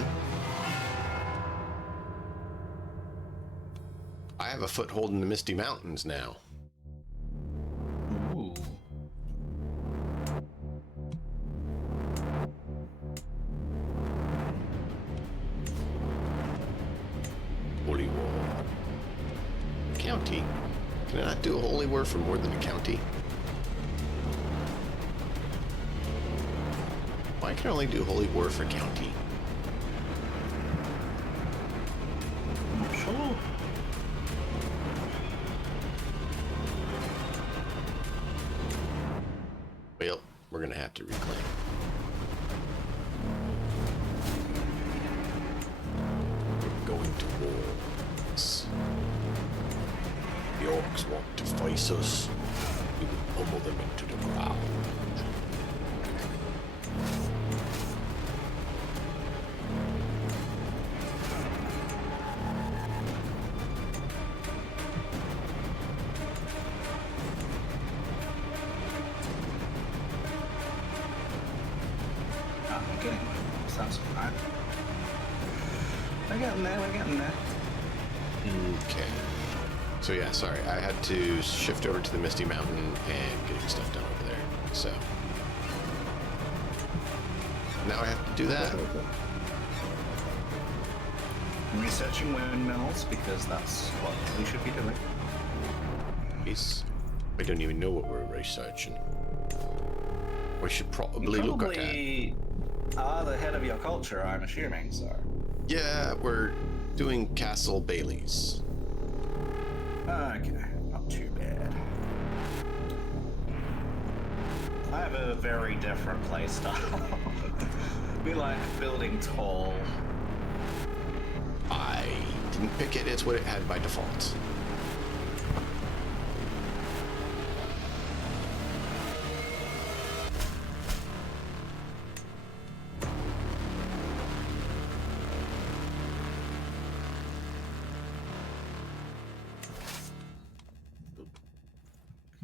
I have a foothold in the Misty Mountains now. Ooh. county. Can I not do a holy war for more than a county? Why can I only do holy war for county? I'm sure. Well, we're gonna have to reclaim. We're going to war. The orcs want to face us. We will pummel them into the ground. I'm getting my sounds fine. We're getting there, we're getting there. Okay. So yeah, sorry, I had to shift over to the Misty Mountain and getting stuff done over there. So now I have to do that. Researching windmills because that's what we should be doing. Peace. I don't even know what we're researching. We should probably look at that. Probably are the head of your culture, I'm assuming, so. Yeah, we're doing Castle Bailey's. Okay, not too bad. I have a very different playstyle. We like building tall. I didn't pick it, it's what it had by default.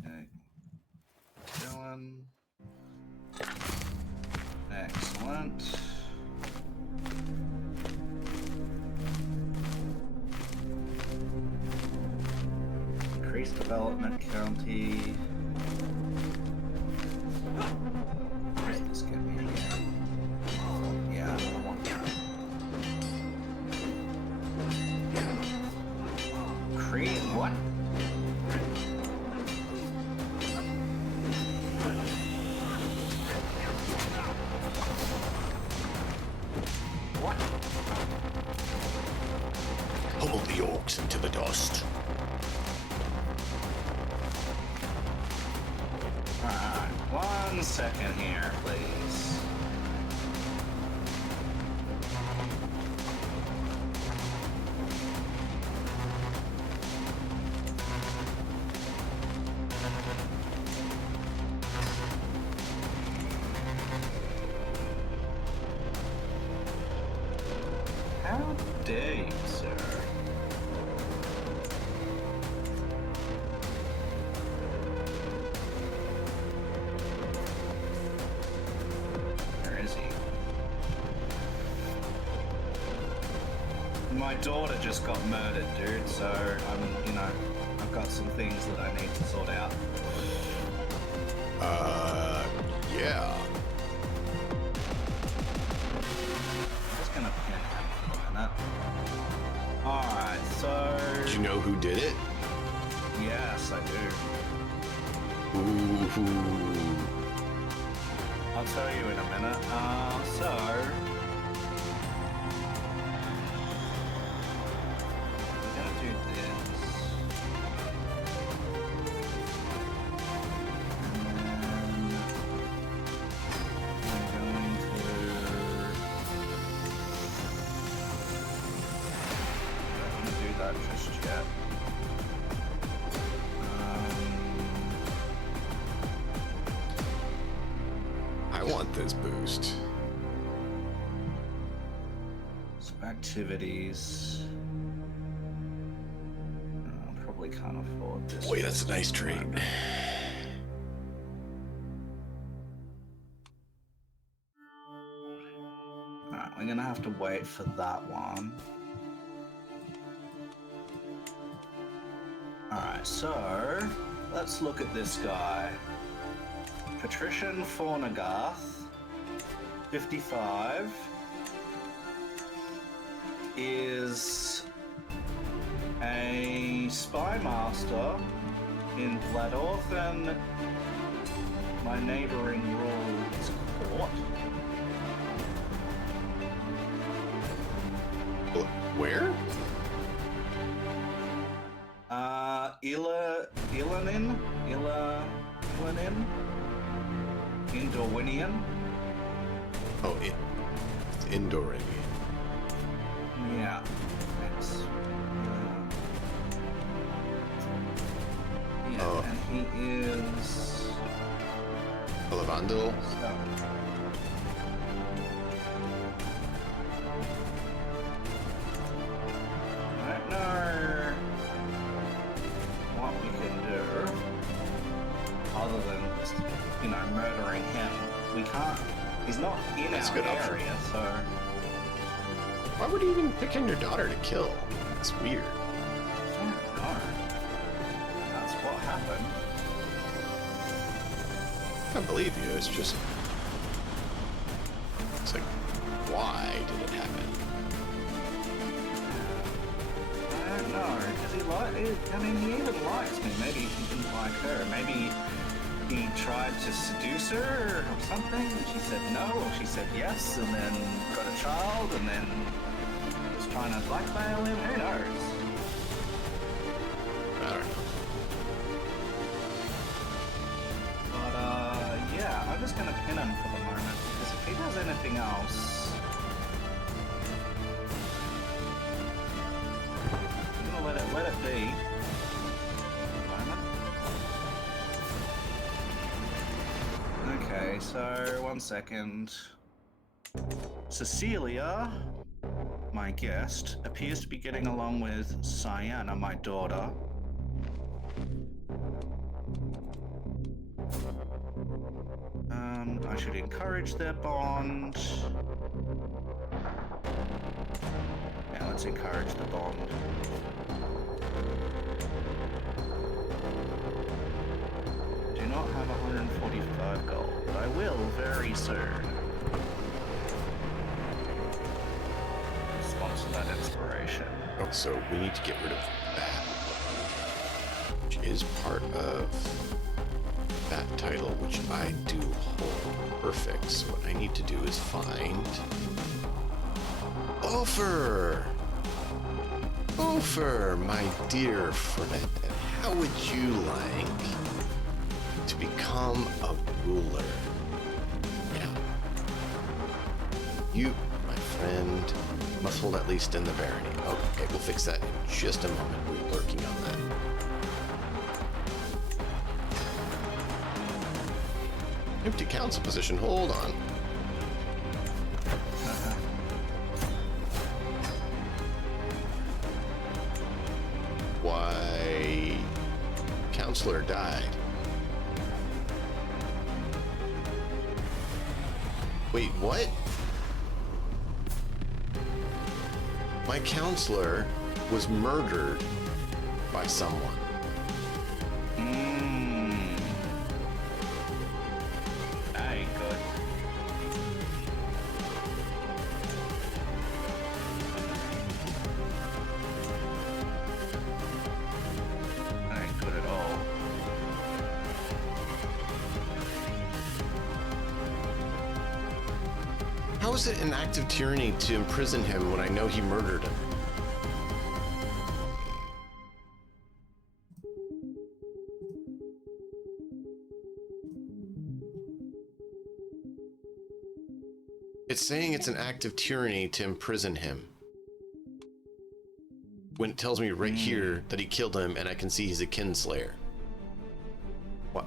Okay. Going. Excellent. Increase development county. Where's this get me again? Yeah, I don't want that. Create what? What? Pummel the orcs into the dust. Alright, 1 second here, please. How dare you, sir? Where is he? My daughter just got murdered, dude, so I've got some things that I need to sort out. Yeah. Just gonna pin him for a minute. Alright, so... Do you know who did it? Yes, I do. Ooh. I'll tell you in a minute. We're gonna do this. And then I'm gonna do that just yet. I want this boost. Some activities. Probably can't afford this. Boy, that's a nice trait. Alright, we're gonna have to wait for that one. Alright, so let's look at this guy. Patrician Fornagath, 55, is a spy master in Vladorth and my neighboring rules court. Where? Ilanin? In Dorwinian? Oh, it's in Durin. Yeah. It's, yeah, Oh. and he is... Elevandel? So, I don't know what we can do other than just, you know, murdering him. We can't. He's not in That's a our good option. area, so Why would you even pick on your daughter to kill? It's weird. I don't know. That's what happened. I believe you. It's just. It's like, why did it happen? I don't know. Does he like? I mean, he even likes me. Maybe he didn't like her. Maybe he tried to seduce her or something, and she said no, or she said yes, and then got a child, and then was trying to blackmail him. Who knows? I don't know. But yeah, I'm just gonna pin him for the moment because if he does anything else, I'm gonna let it be. For the moment. Okay, so 1 second. Cecilia, my guest, appears to be getting along with Sienna, my daughter. I should encourage their bond. Yeah, let's encourage the bond. Do not have 145 gold, but I will very soon. Sponsor that inspiration. Oh, so we need to get rid of that, which is part of that title, which I do hold. Perfect. So what I need to do is find Ofer. Ofer, my dear friend, how would you like to become a ruler? Yeah. You, my friend, must hold at least in the barony. Okay, we'll fix that in just a moment. We're working on that. Empty council position. Hold on. Why? Counselor died. Wait, what? My counselor was murdered by someone. That ain't good. That ain't good at all. How is it an act of tyranny to imprison him when I know he murdered him? It's saying it's an act of tyranny to imprison him. When it tells me right here that he killed him and I can see he's a kinslayer.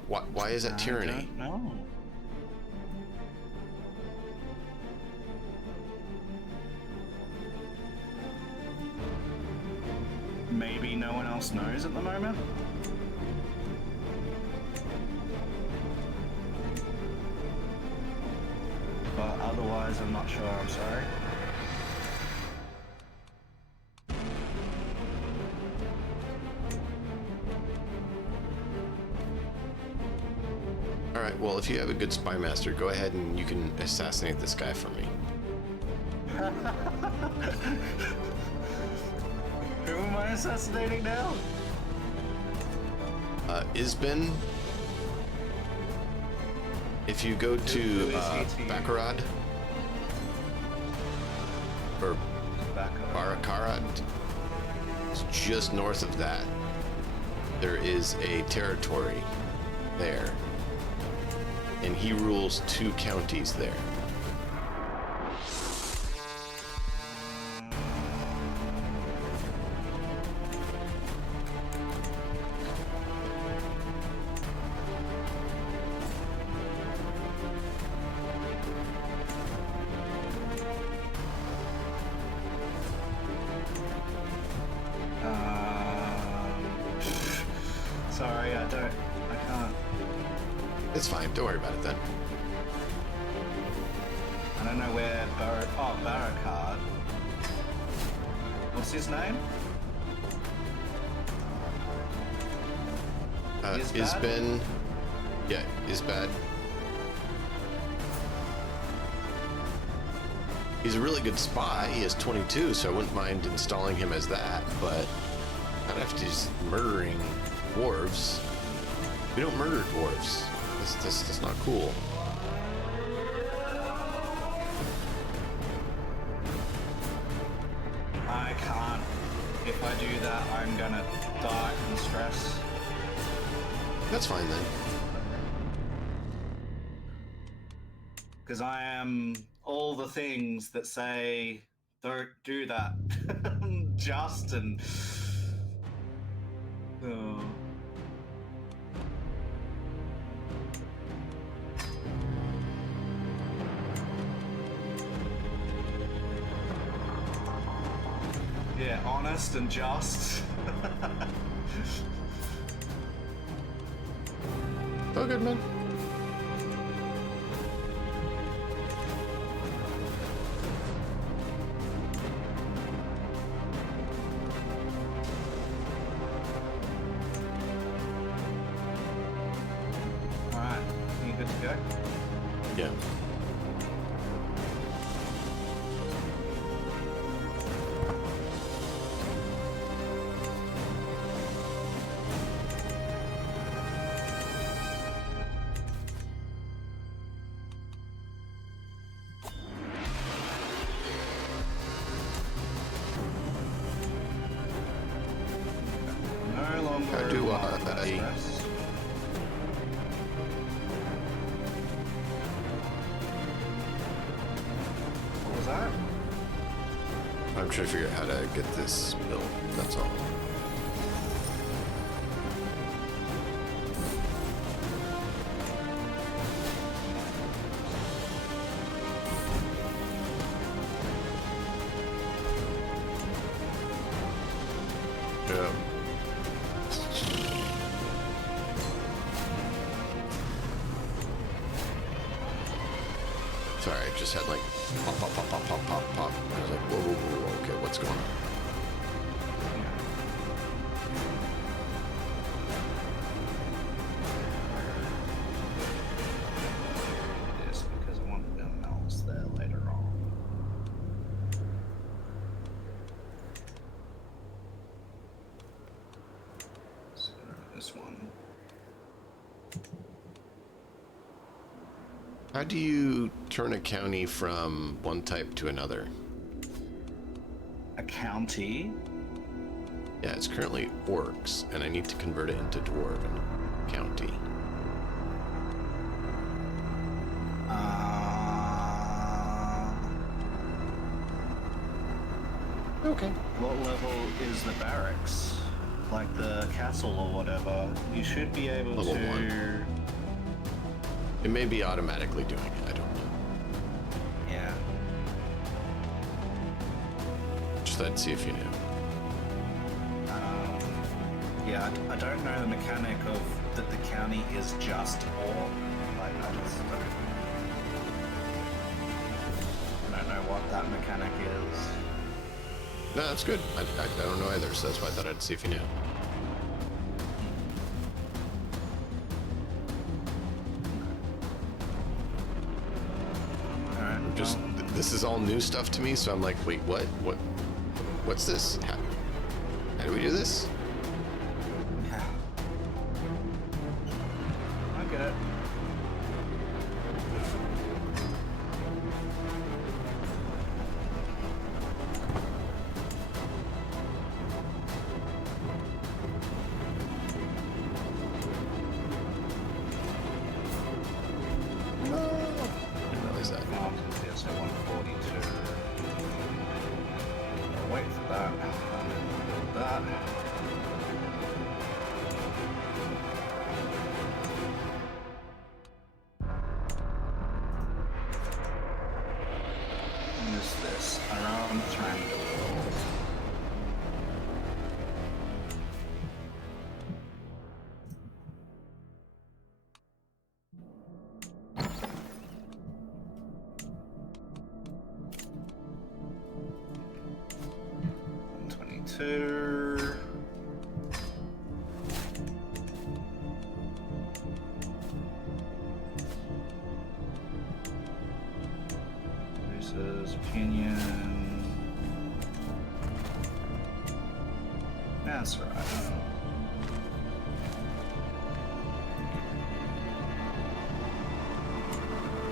Why is that tyranny? No. Maybe no one else knows at the moment. But otherwise, I'm not sure. I'm sorry. Alright, well, if you have a good spy master, go ahead and you can assassinate this guy for me. Who am I assassinating now? Isbin. If you go to Who is he to you? Bakarad or Barakarad, it's just north of that. There is a territory there, and he rules 2 counties there. Sorry, I can't. It's fine. Don't worry about it then. I don't know where Barakard. What's his name? Isbin. Yeah, Isbad. He's a really good spy. He has 22, so I wouldn't mind installing him as that, but I'd have to just murdering dwarves. We don't murder dwarves. That's not cool. I can't. If I do that, I'm gonna die from stress. That's fine then. Because I am all the things that say don't do that. Just and oh. Yeah, honest and just. Oh, good man. Alright, you good to go? Yeah. No longer. I do, stress. What was that? I'm trying to figure out how to get this built. That's all. Yeah. Sorry, I just had like pop, pop, pop, pop, pop, pop, pop. I was like, whoa, whoa, whoa, okay, what's going on? Yes, because I want them else there later on. So this one. How do you turn a county from one type to another? A county. Yeah, it's currently orcs, and I need to convert it into dwarven county. Okay. What level is the barracks? Like the castle or whatever. You should be able Level to. 1. It may be automatically doing it, I don't know. Yeah. Just thought I'd see if you knew. Yeah, I don't know the mechanic of that the county is just or like I just don't know what that mechanic is. No, that's good. I don't know either, so that's why I thought I'd see if you knew. Alright. Just this is all new stuff to me, so I'm like, wait, what's this? How do we do this? Yeah. get it. Didn't realize that. Farms and fields at 142. I'll wait for that. Build that. Use this around triangle. Two. Reese's opinion. That's right.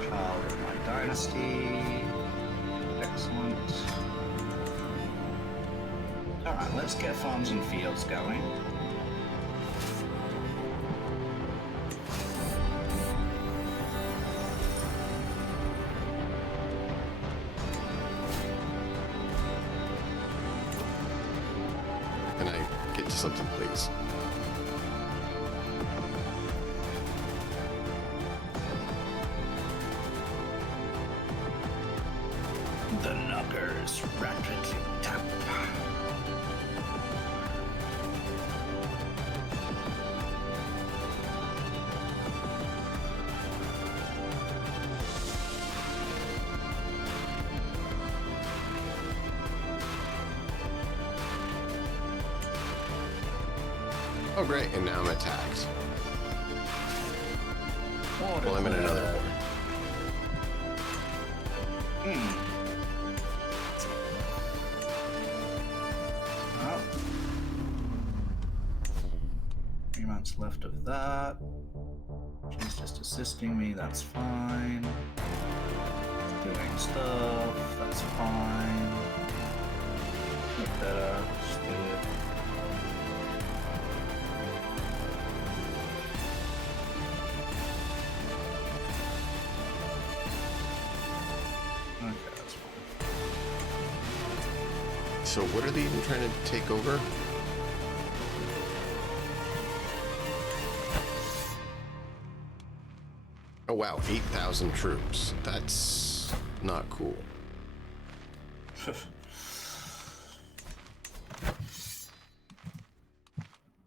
Child of my dynasty. Excellent. Alright, let's get farms and fields going. Can I get to something, please? The knockers rapidly tap. Oh, great, and now I'm attacked. Water Well, I'm in clear. another war. Oh. 3 months left of that. She's just assisting me, that's fine. Doing stuff, that's fine. Look better, just do it. Okay, that's fine. So what are they even trying to take over? Oh wow, 8,000 troops. That's not cool.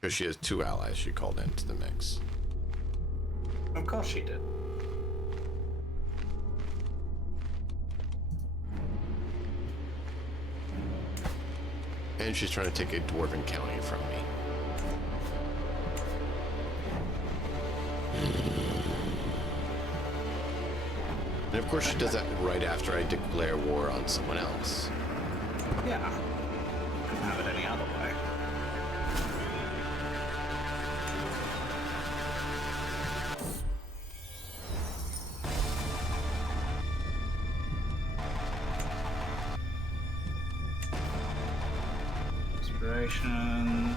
Because she has 2 allies she called into the mix. Of course she did. And she's trying to take a dwarven county from me. And of course she does that right after I declare war on someone else. Yeah. Couldn't have it any other way. Inspiration.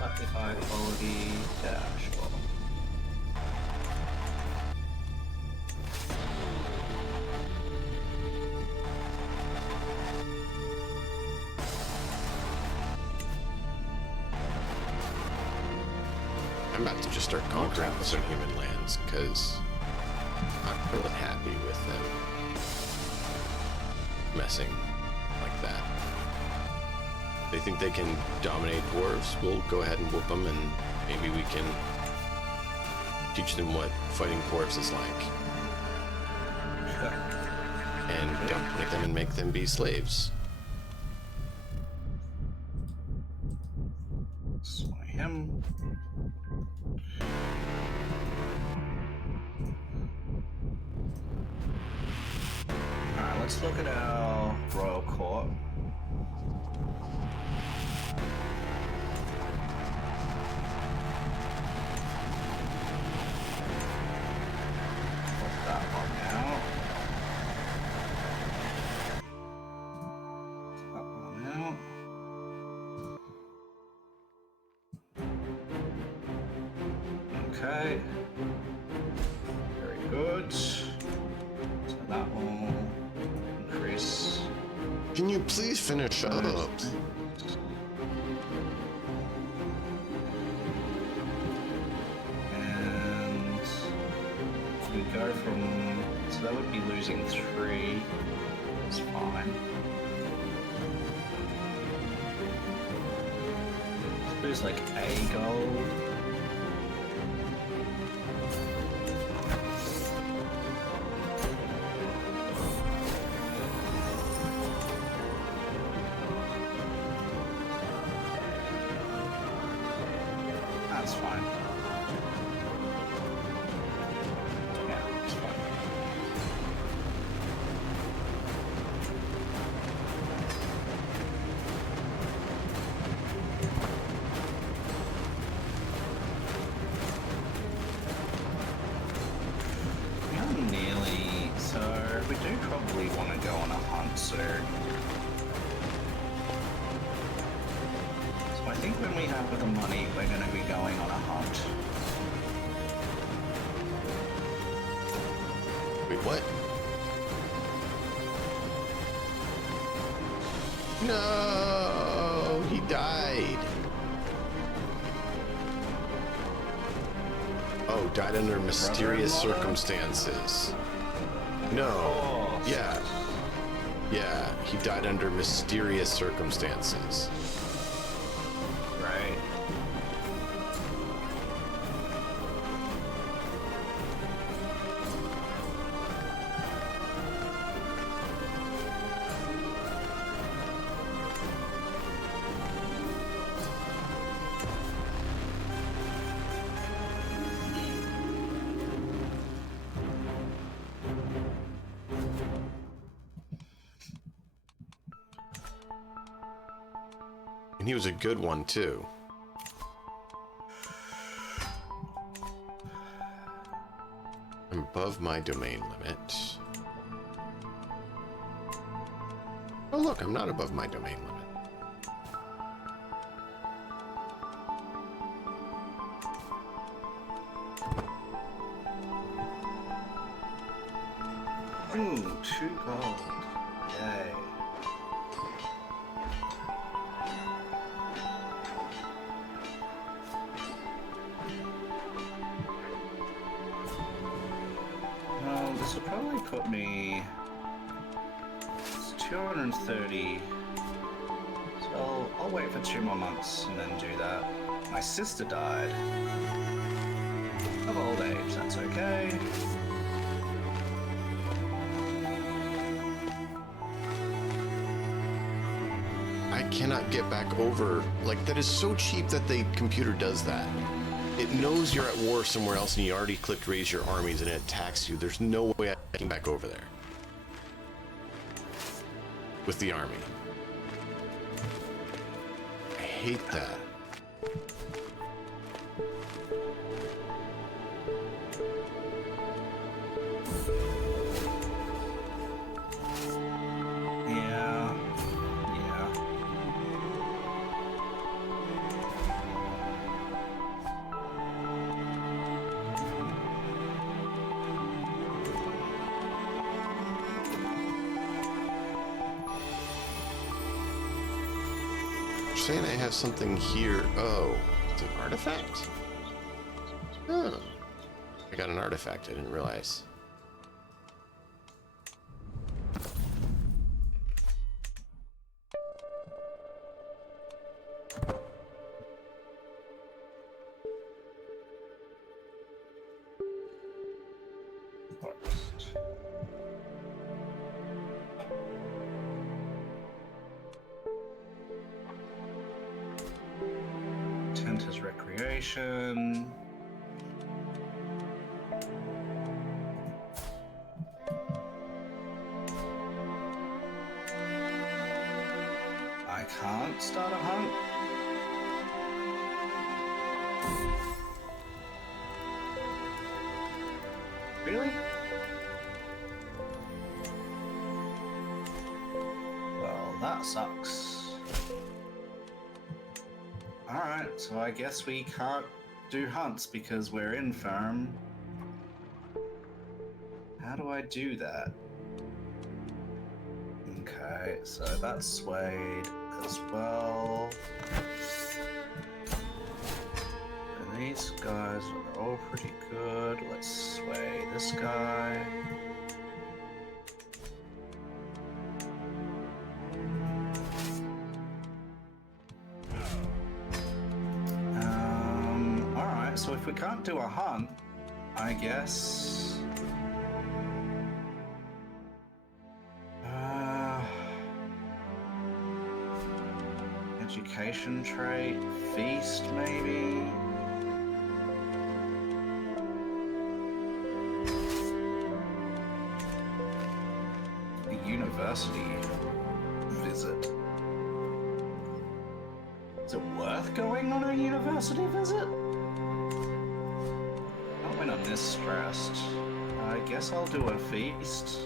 Lucky high quality dash. Well. I'm about to just start conquering some human lands because I'm not really happy with them messing like that. They think they can dominate dwarves. We'll go ahead and whoop them, and maybe we can teach them what fighting dwarves is like, and dominate them and make them be slaves. Sway him. Alright, let's look at our royal court. Okay. Very good. So that will increase. Can you please finish up? And we go from, so that would be losing 3. That's fine. Lose like a gold. That's fine. Yeah, that's fine. Not nearly. So we do probably want to go on a hunt soon. So I think when we have the money, we're going to be going on a hunt. Wait, what? No, he died. Oh, died under mysterious circumstances. No. Oh, Yeah. Yeah, he died under mysterious circumstances. right. And he was a good one, too. I'm above my domain limit. Oh, look, I'm not above my domain limit. Ooh, 2 gold. Yay. Well, this will probably put me... It's 230. So I'll wait for 2 more months and then do that. My sister died. Of old age, that's okay. I cannot get back over. Like, that is so cheap that the computer does that. It knows you're at war somewhere else and you already clicked raise your armies and it attacks you. There's no way I can back over there with the army. I hate that. Yeah. Yeah. You're saying I have something here. Oh, it's an artifact? Oh. I got an artifact, I didn't realize. Tent is recreation. I can't start a hunt. Really? Well, that sucks. Alright, so I guess we can't do hunts because we're infirm. How do I do that? Okay, so that's swayed as well. And these guys are all pretty good. Let's sway this guy. Alright, so if we can't do a hunt, I guess. Education trait, feast maybe. A university visit. Is it worth going on a university visit? Not when I'm this stressed. I guess I'll do a feast.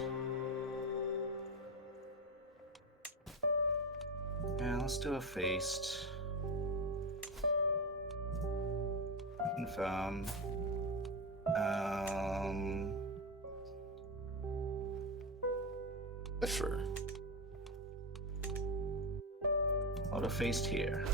Yeah, let's do a feast. Confirm. Differ. I'll feast here.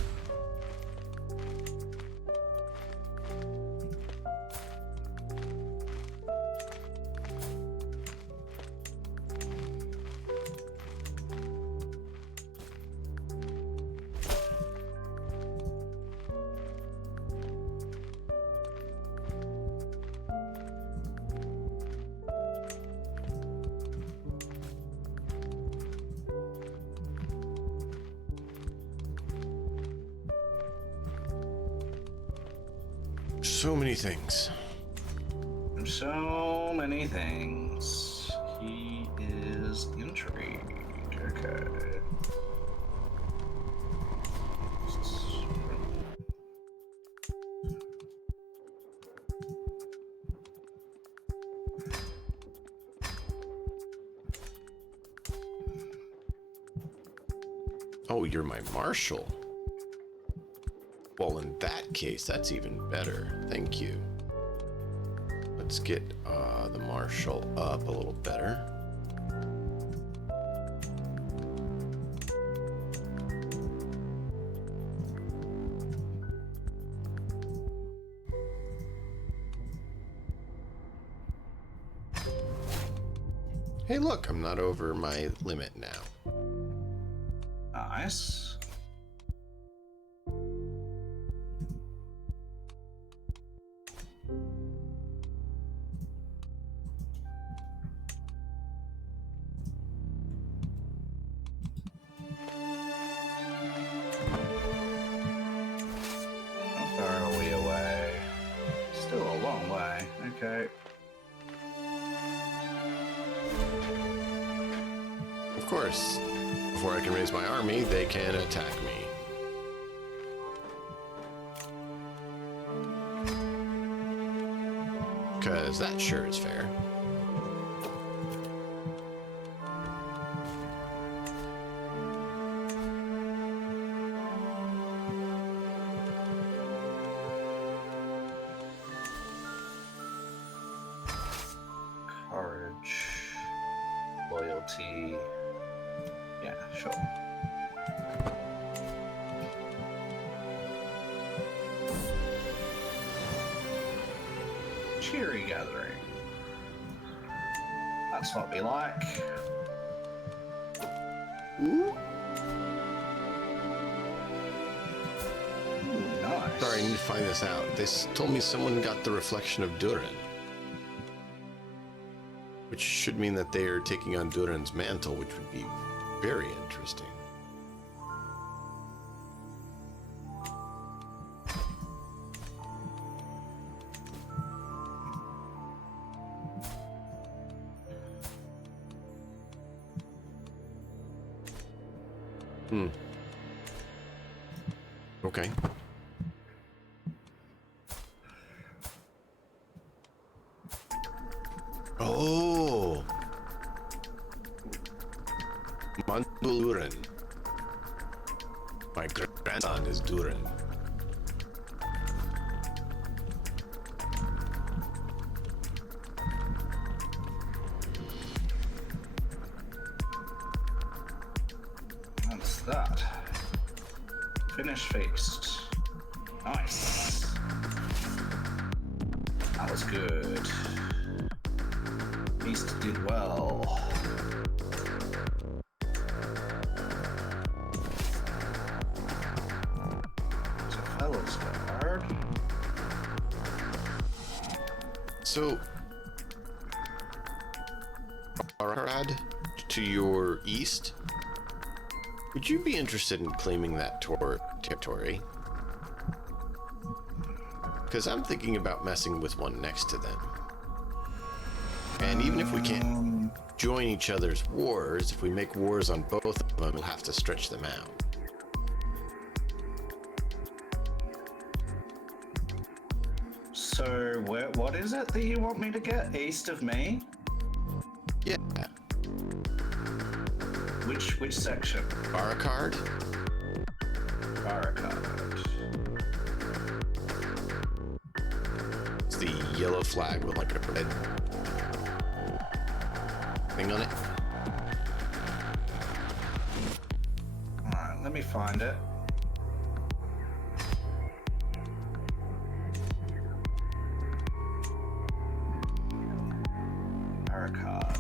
So many things. So many things. He is intrigued. Okay. Oh, you're my marshal. Well, in that case, that's even better. Thank you. Let's get the marshal up a little better. Hey, look, I'm not over my limit now. Nice. How far are we away? Still a long way. Okay. Of course, before I can raise my army, they can attack me. Because that sure is fair. Courage. Loyalty. Yeah, sure. Cheery gathering. That's what we like. Ooh. Ooh, nice. Sorry, I need to find this out. They told me someone got the reflection of Durin. Which should mean that they are taking on Durin's mantle, which would be very interesting. Okay. Oh. Durin. My grandson is Durin. Finish feast. Nice. That was good. East did well. So fellows guard. So, Arad, to your east, would you be interested in claiming that territory? Because I'm thinking about messing with one next to them. And even if we can't join each other's wars, if we make wars on both of them, we'll have to stretch them out. So, what is it that you want me to get east of me? Yeah. Which section? Barakard? Barakard. It's the yellow flag with like a red thing on it. Alright, let me find it. Barakard.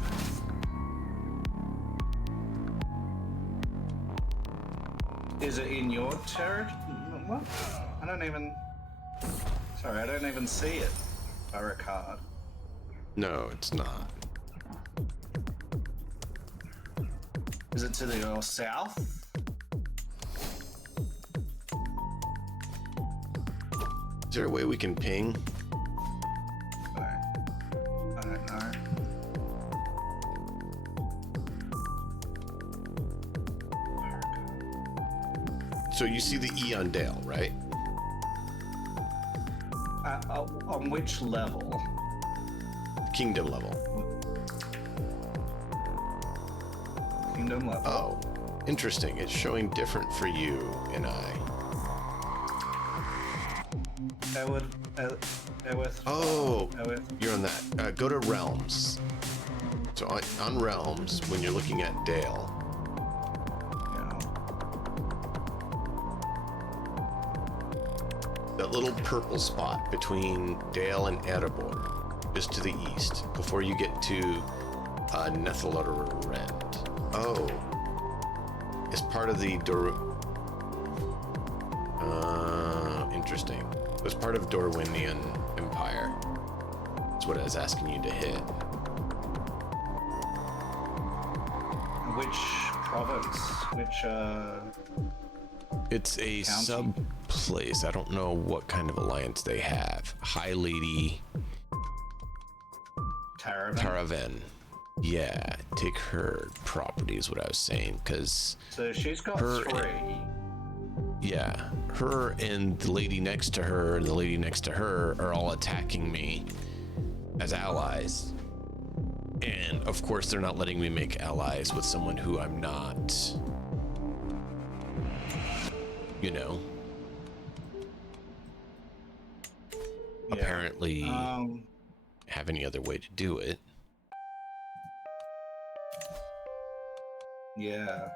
Is it in your territory? What? I don't even... Sorry, I don't even see it. Barakard. No, it's not. Is it to the south? Is there a way we can ping? I don't know. So you see the E on Dale, right? On which level? Kingdom level. Kingdom level. Oh, interesting. It's showing different for you and I. Oh, you're on that. Go to Realms. So on Realms, when you're looking at Dale, that little purple spot between Dale and Erebor, just to the east, before you get to Nethelrend. Oh, it's part of the interesting. It was part of Dorwinian Empire. That's what I was asking you to hit. Which province? Which It's a county? sub place. I don't know what kind of alliance they have. High Lady Taraven. Yeah, take her property is what I was saying, because So she's got her- 3. yeah, her and the lady next to her and the lady next to her are all attacking me as allies. And of course they're not letting me make allies with someone who I'm not, you know, apparently have any other way to do it. Yeah.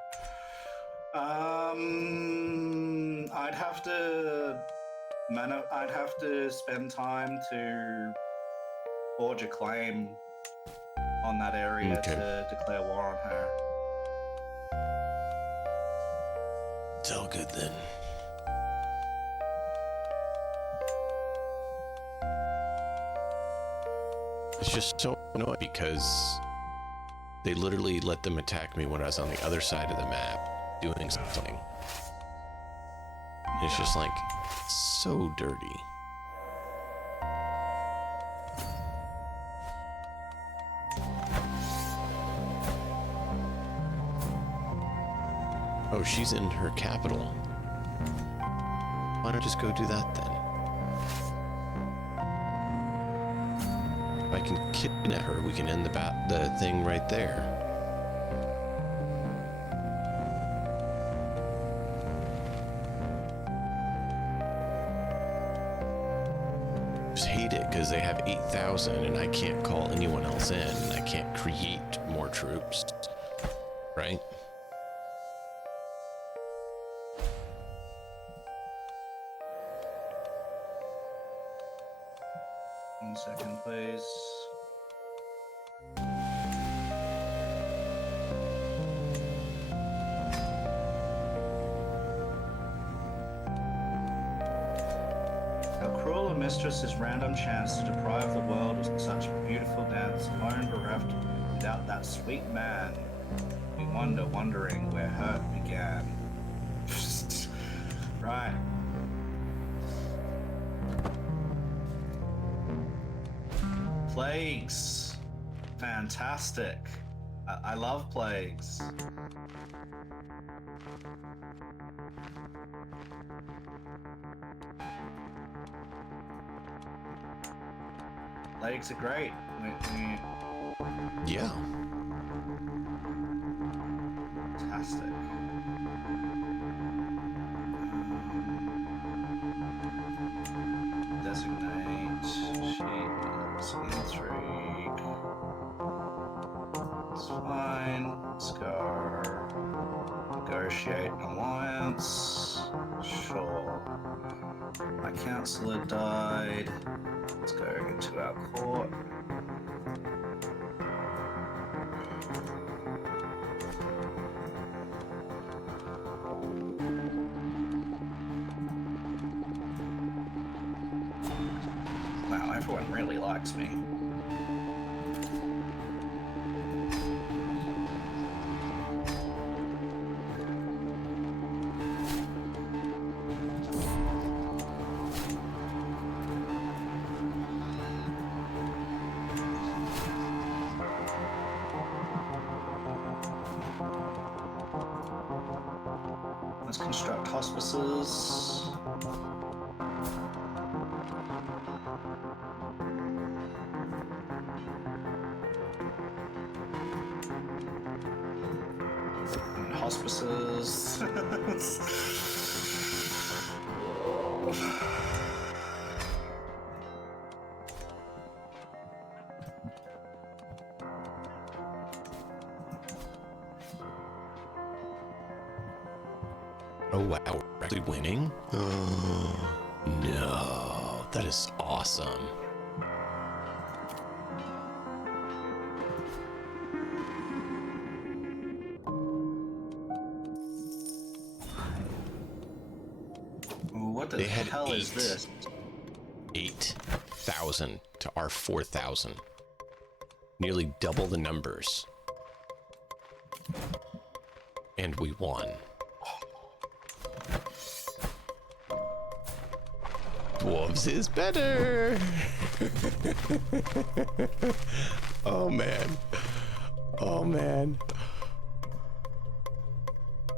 I'd have to spend time to forge a claim on that area to declare war on her. It's all good then. It's just so annoying because they literally let them attack me when I was on the other side of the map doing something. It's just like so dirty. Oh, she's in her capital. Why not just go do that then? If I can kidnap her, we can end the thing right there. Just hate it because they have 8,000 and I can't call anyone else in and I can't create more troops, right? 1 second, please. How cruel a mistress is random chance to deprive the world of such beautiful dance, home bereft without that sweet man. We wonder, wondering where hurt began. Right. Plagues. Fantastic. I love plagues. Plagues are great. Yeah. Fantastic. Designate sheets intrigue. It's fine. Let's go. Negotiate an alliance. Sure. My counselor died. Let's go into our court. Wow, everyone really likes me. Let's construct hospices. And hospices. Oh wow, we're actually winning? Oh no, that is awesome. What the They had hell is this? 8,000 to our 4,000. Nearly double the numbers. And we won. Dwarves is better. Oh man. Oh man.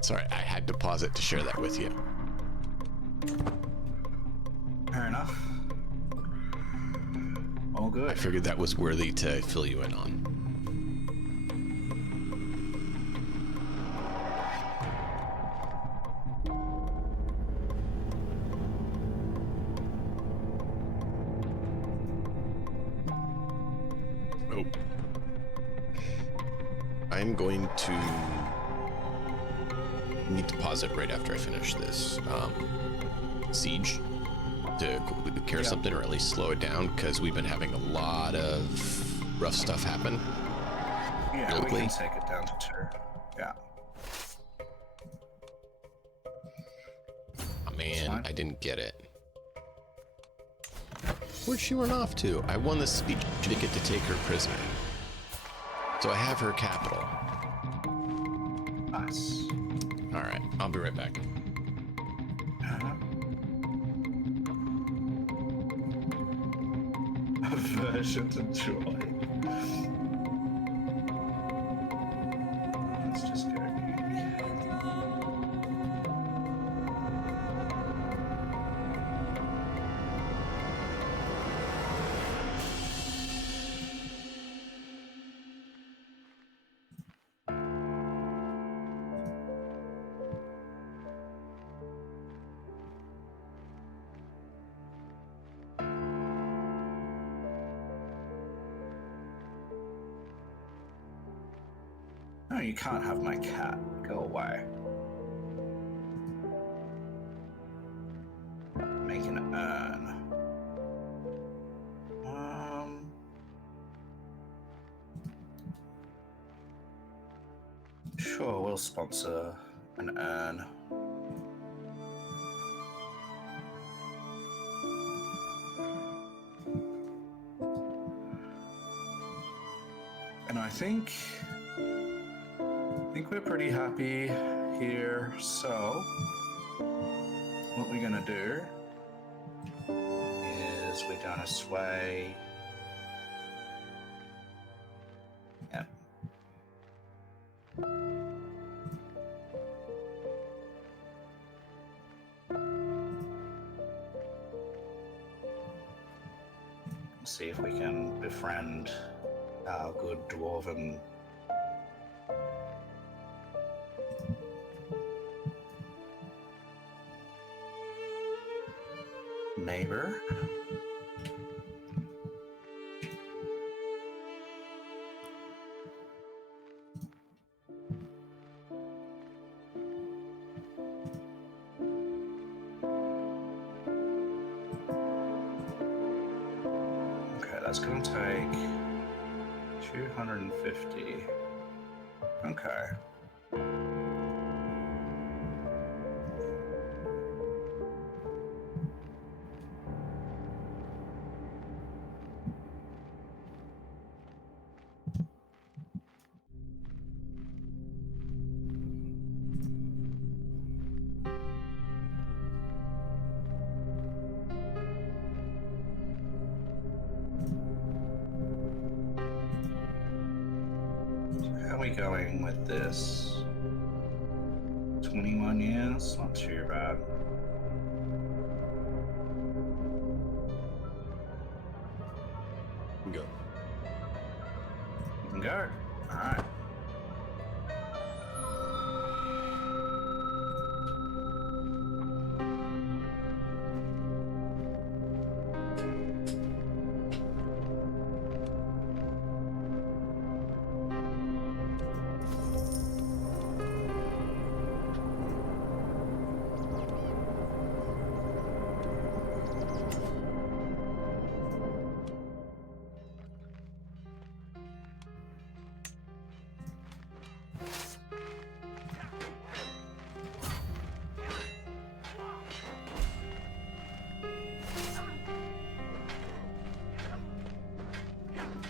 Sorry, I had to pause it to share that with you. Fair enough. All good. I figured that was worthy to fill you in on. Oh. I'm going to need to pause it right after I finish this siege to care something, or at least slow it down, because we've been having a lot of rough stuff happen. Yeah, locally. we can take it down to 2. Yeah. Oh man, Fine. I didn't get it. Where'd she run off to? I won the speech to get to take her prisoner. So I have her capital. Nice. Alright, I'll be right back. Aversion to joy. Let's just go. No, you can't have my cat. Go away. Make an urn. Sure, we'll sponsor an urn. And I think we're pretty happy here. So what we're gonna do is we're gonna sway. Yep. See if we can befriend our good dwarven neighbor. Okay, that's going to take 250. Okay. How are we going with this? 21 years? Not too bad. Go. You can go. Alright.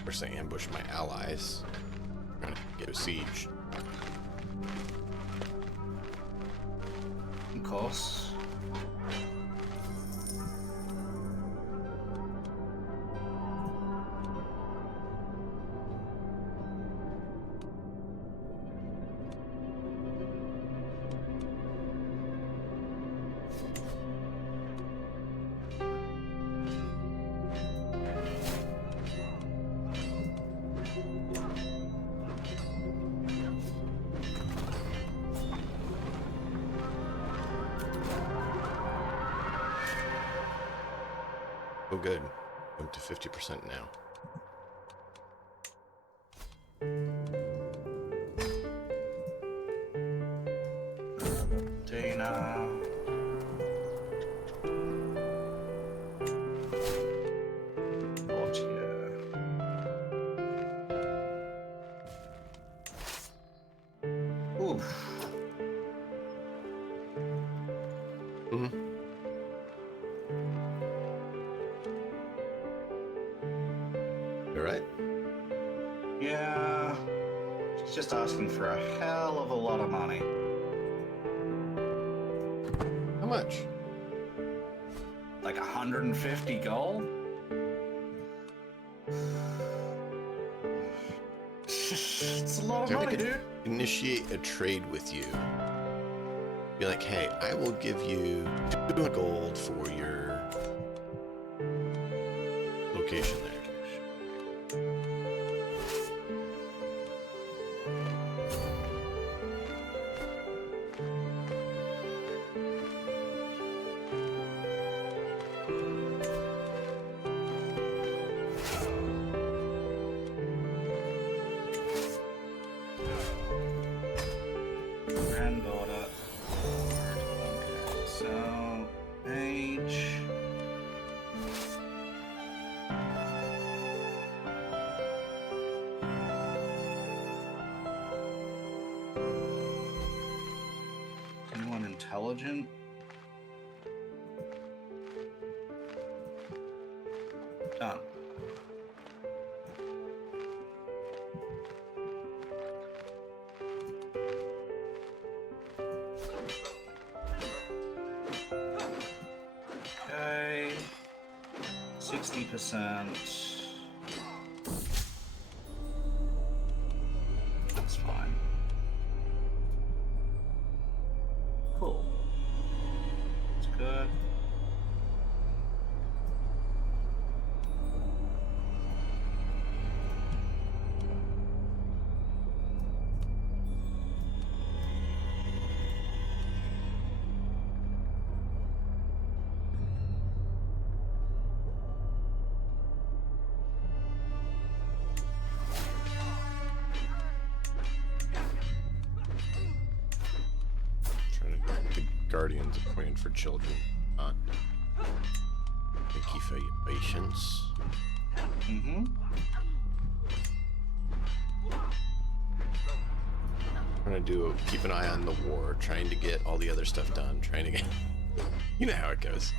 First, I ambush my allies. I'm trying to get a siege. Of course. Oh, good. Up to 50% now. Dana. Oof. Mm-hmm. All right. Yeah. She's just asking for a hell of a lot of money. How much? Like 150 gold? It's a lot of So I money, could dude. initiate a trade with you. Be like, hey, I will give you 200 gold for your location there. Granddaughter. Okay, so age. intelligent. Done. Okay. 60%. That's fine. Cool. That's good. Guardians appointed for children. Thank you for your patience. Mm-hmm. I'm gonna keep an eye on the war, trying to get all the other stuff done, trying to get you know how it goes.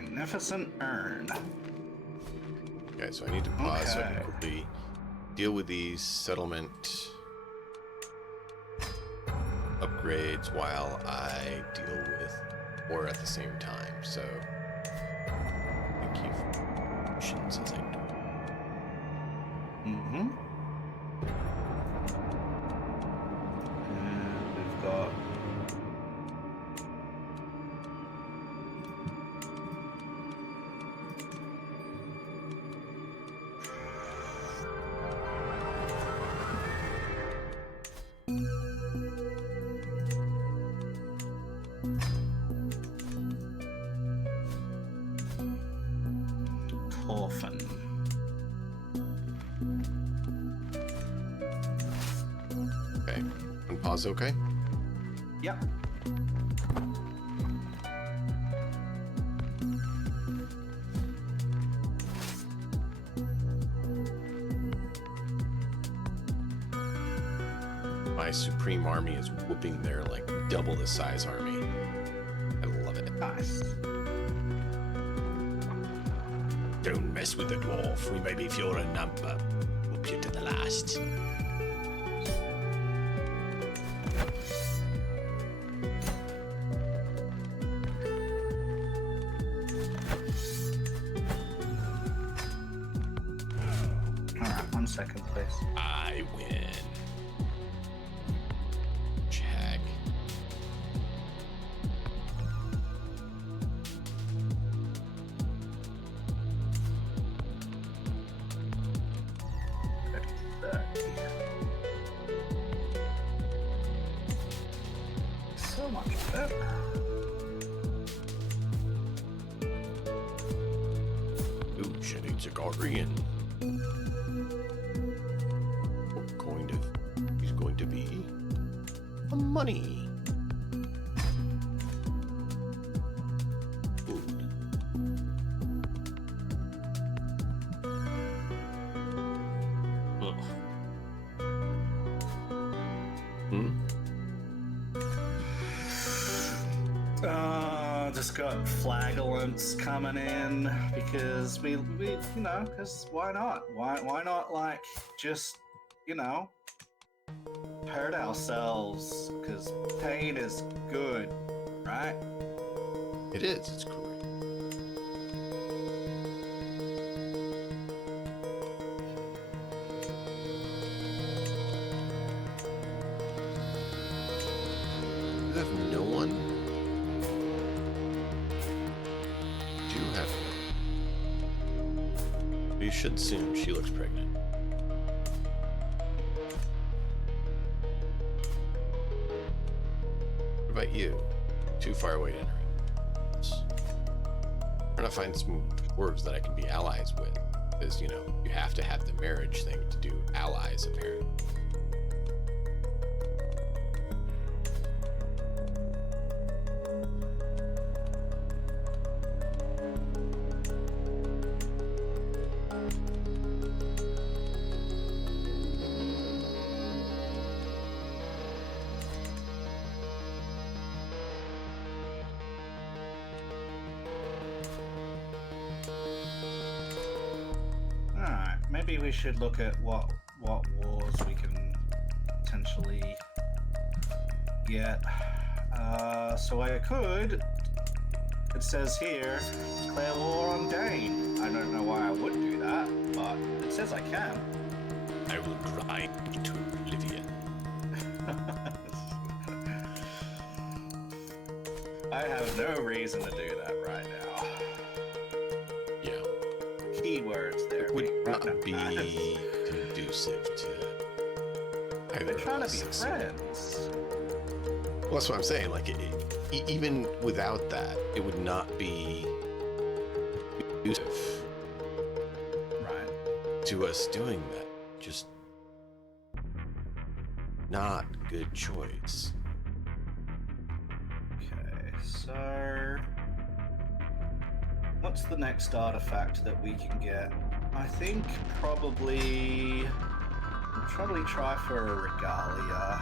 Magnificent urn. Okay, so I need to pause so I can Okay. quickly deal with these settlement upgrades while I deal with war at the same time. So thank you for patience as I do. Mm-hmm. And we've got Torfin. Okay, and pause. Okay. Yep. My supreme army is whooping their like double the size army. I love it. Nice. Don't mess with the dwarf. We may be fewer in number. Whoop you to the last. Alright, 1 second, please. I win. Check. So much better. Ooh, she needs a guardian. He's going to be a money. Food. Ugh. Just got flagellants coming in because we you know, because why not? Why not like just, you know, hurt ourselves? Because pain is good, right? It is. It's great. You have no one? Do you have one? You should soon. She looks pregnant. What about you? Too far away to enter. trying to find some dwarves that I can be allies with. Because, you know, you have to have the marriage thing to do allies, apparently. Maybe we should look at what wars we can potentially get. So I could. It says here, declare war on Dain. I don't know why I would do that, but it says I can. I will grind to oblivion. I have no reason to do that right now. Yeah. Keywords there. It would not be conducive to either. They're trying to of be us. friends. Well, that's what I'm saying. Like, even without that, it would not be conducive Right. to us doing that. Just not good choice. Okay, so what's the next artifact that we can get? I think probably we'll probably try for a regalia.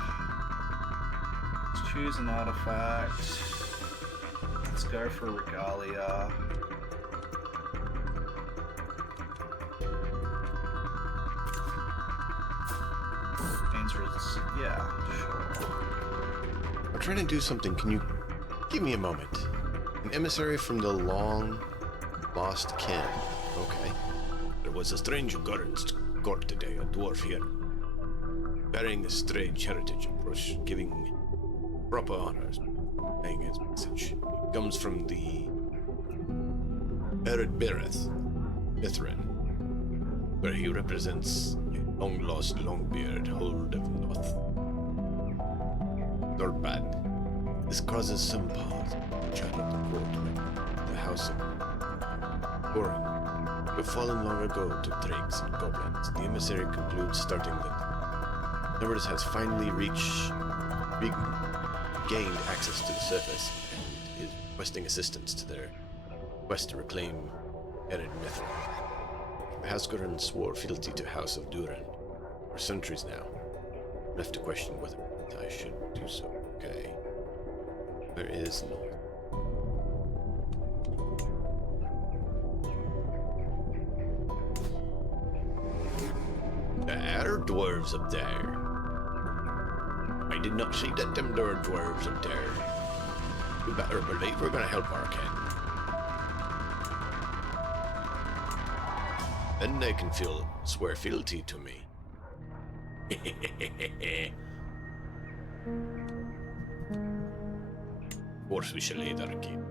Let's choose an artifact. Let's go for regalia. Yeah, sure. I'm trying to do something. Can you give me a moment? An emissary from the long lost kin. Okay. There was a strange occurrence at court today, a dwarf here, bearing a strange heritage approach, giving proper honors, paying his message. It comes from the Eredbereth, Mithrin, where he represents a long-lost Longbeard, hold of North. Northbad. This causes some pause. Child of the court, the house of Durin, who have fallen long ago to drakes and goblins. The emissary concludes starting that Numbers has finally gained access to the surface and is requesting assistance to their quest to reclaim Ered Mithrin. Hasgoran swore fealty to House of Durin for centuries now. Left to question whether I should do so. Okay. There is no. There are dwarves up there. I did not see that them there are dwarves up there. You better believe we're gonna help our kin. Then they can swear fealty to me. Of course we shall aid our kin.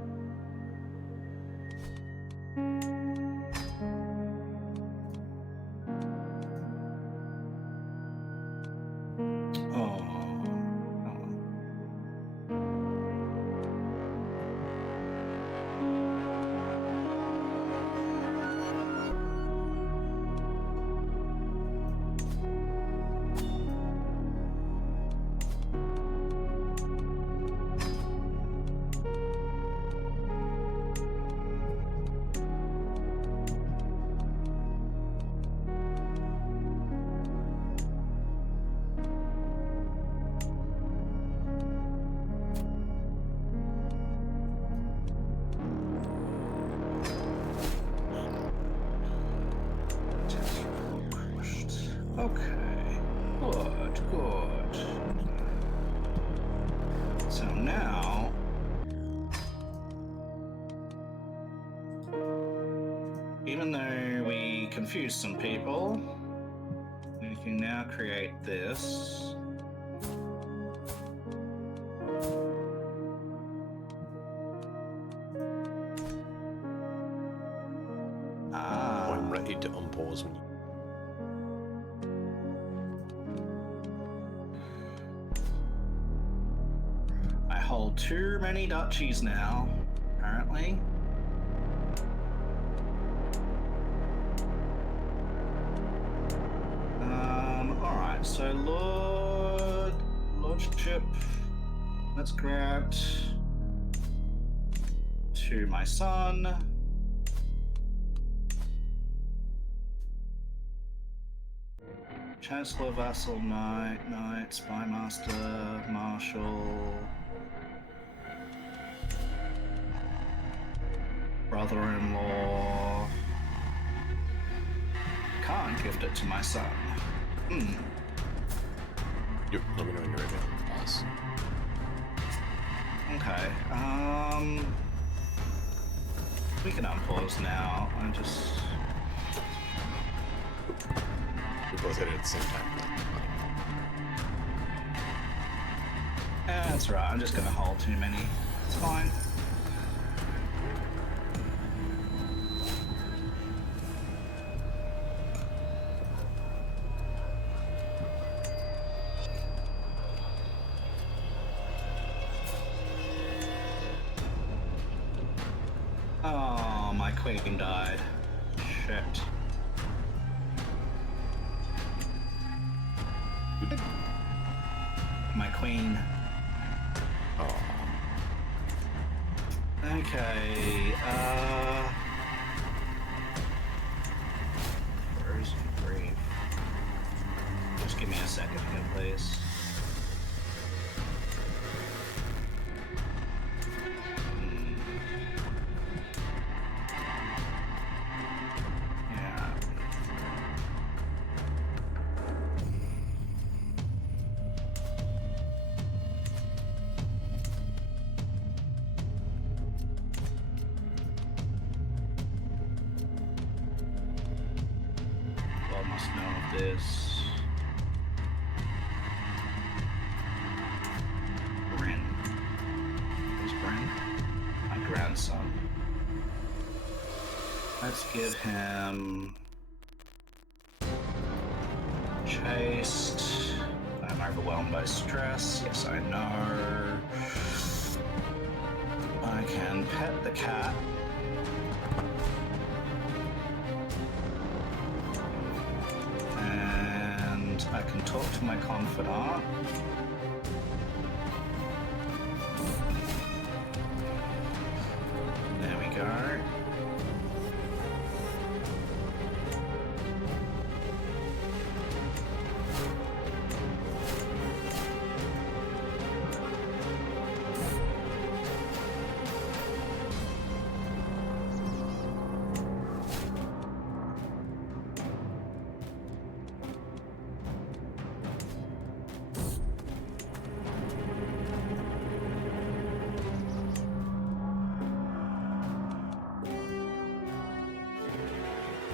Okay, good. So now, even though we confused some people, we can now create this. I'm ready to unpause when you. I hold too many duchies now, apparently. So Lordship, let's grant to my son. Chancellor, Vassal, Knight, Spymaster, Marshal, brother-in-law. Can't gift it to my son. Yep, let me know when you're ready. Pause. Okay. We can unpause now. We both hit it at the same time. That's right. I'm just gonna hold too many. It's fine. Oh, my queen died. Shit. My queen. Oh. Okay, frozen grief. Just give me a second here, please. Yeah. I must know of this. Bryn. Who's Bryn? My grandson. Let's give him chaste. I'm overwhelmed by stress. Yes, I know. I can pet the cat. And I can talk to my confidant. There we go.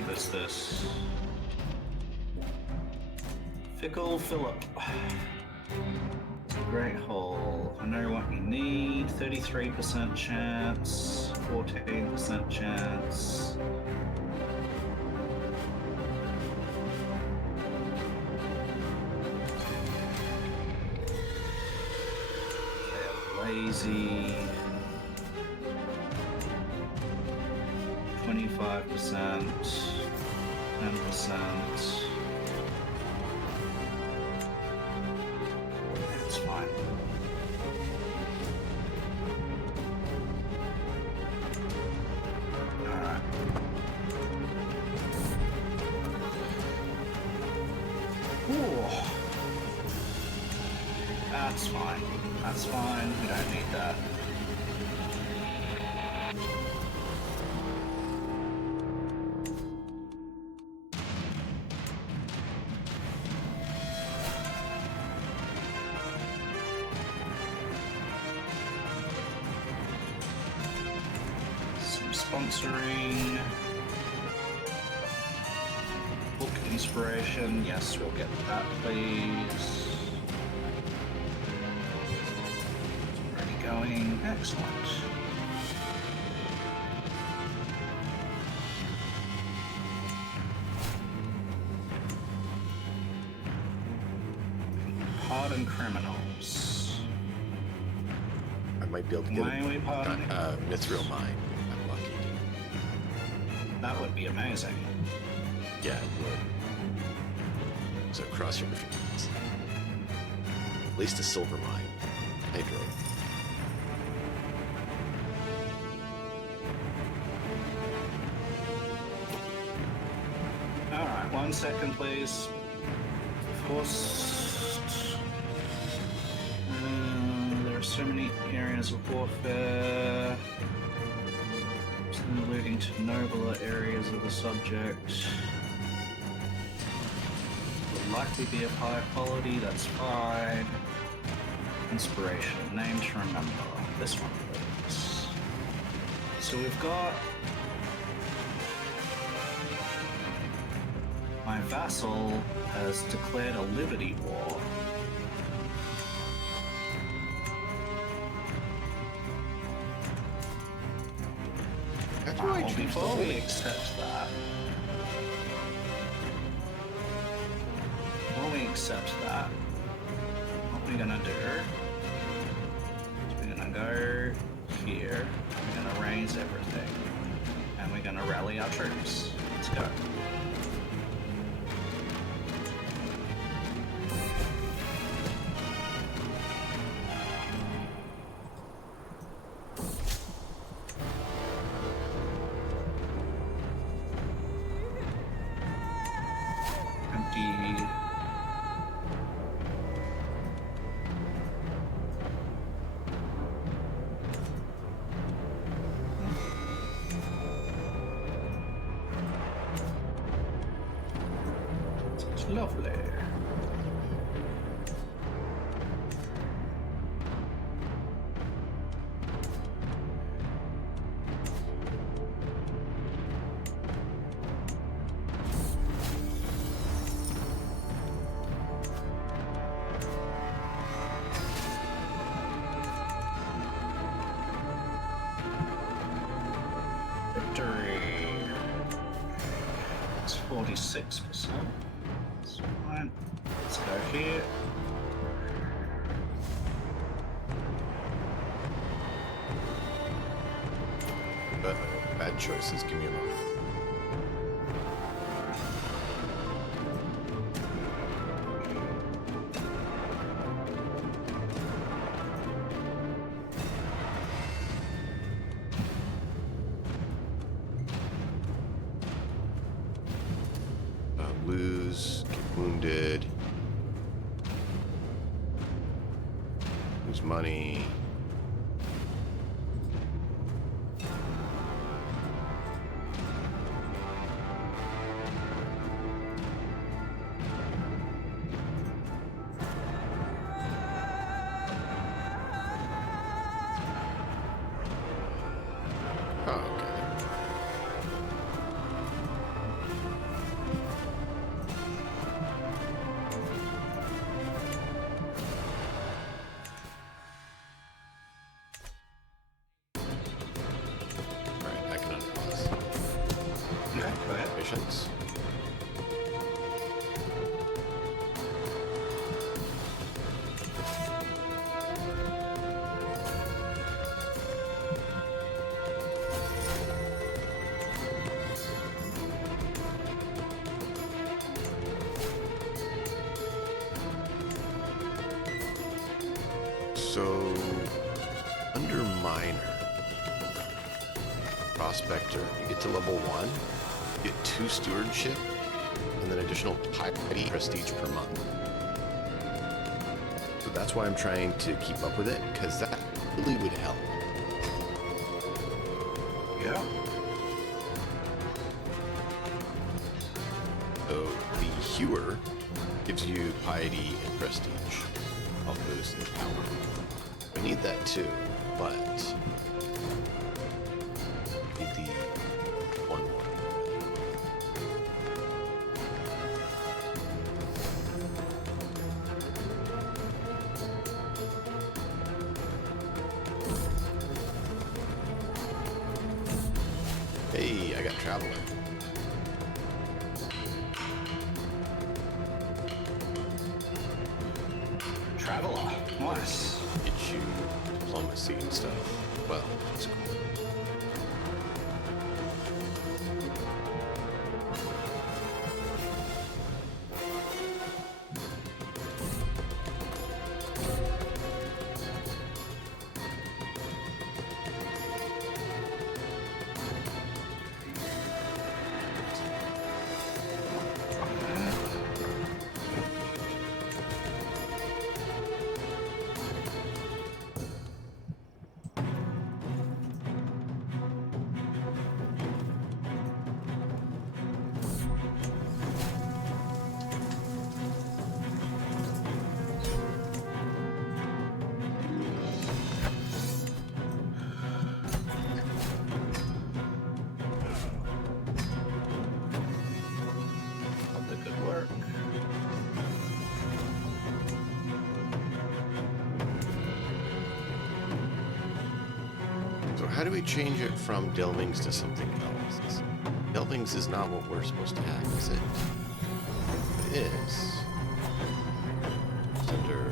What's this? Fickle Philip. Great hole. I know what you need. 33% chance. 14% chance. Lazy. 25%. 10%. It's fine. Alright. Ooh. That's fine. That's fine. We don't need that. Sponsoring. Book inspiration. Yes, we'll get that, please. Already going. Excellent. Pardon criminals. I might be able to get Why are we pardoning? Mithril Mine. I'm lucky. That would be amazing. Yeah, it would. So cross your fingers. At least a silver mine. Hydro. Alright, 1 second, please. Forced. There are so many areas of warfare. Leading to nobler areas of the subject. Will likely be of higher quality, that's fine. Inspiration, name to remember. This one, please. So we've got my vassal has declared a liberty war. Well, before we accept that, what we're gonna do is we're gonna go here, we're gonna raise everything, and we're gonna rally our troops. Let's go. Lovely. Victory. It's 46%. Fine. Let's go here. Bad choices. Give me a moment. Lose, get wounded, lose money. Oh, okay. Missions. So, under minor, prospector, you get to level 1. Get 2 stewardship and then additional piety prestige per month. So that's why I'm trying to keep up with it, because that really would help. Yeah. So the hewer gives you piety and prestige. I'll boost in power. I need that too, but I need the one more. Hey, I got Traveler. Traveler. Nice. Get you diplomacy and stuff. Well, that's cool. how do we change it from delvings to something else? Delvings is not what we're supposed to have, is it? It is. It's under...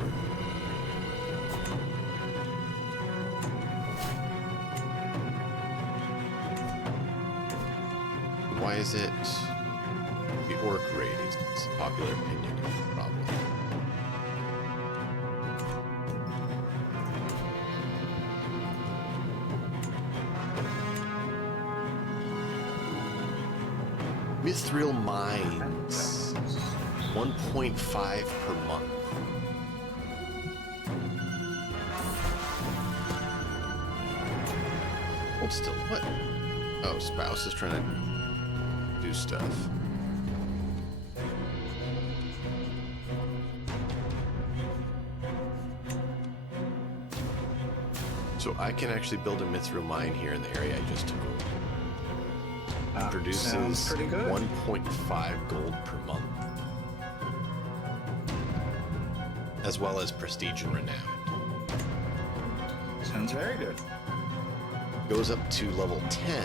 Why is it the orc raid? It's popular opinion, probably. Mithril mines, 1.5 per month. Hold still, what? Oh, spouse is trying to do stuff. So I can actually build a mithril mine here in the area I just took over. Produces 1.5 gold per month, as well as prestige and renown. Sounds very good. Goes up to level 10,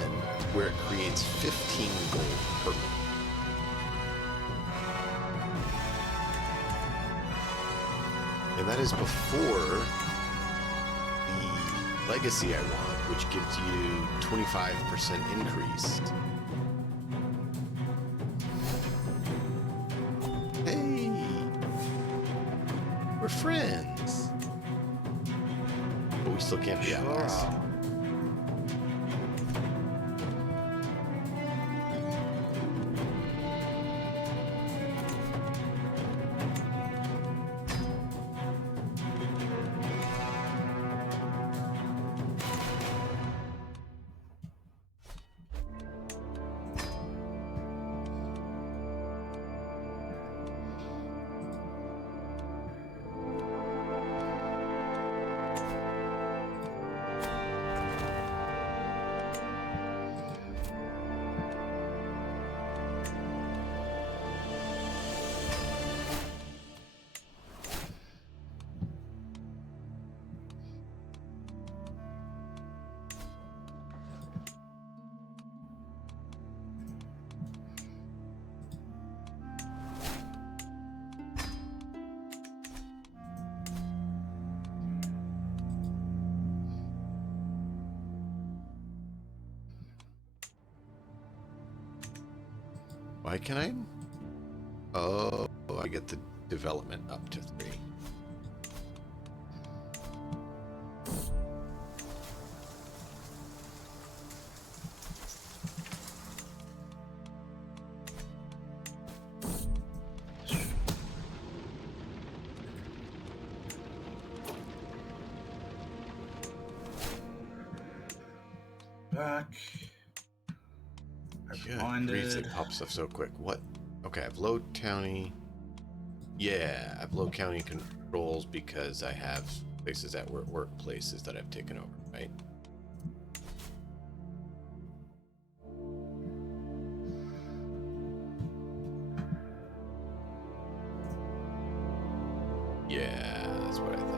where it creates 15 gold per month. And that is before the legacy I want, which gives you 25% increase. Hey, we're friends, but we still can't be allies. Why can I? Oh, I get the development up to 3. Back. Yeah, reads like pop stuff so quick. What? Okay, I have low county. Yeah, I have low county controls because I have places at workplaces that I've taken over, right? Yeah, that's what I thought.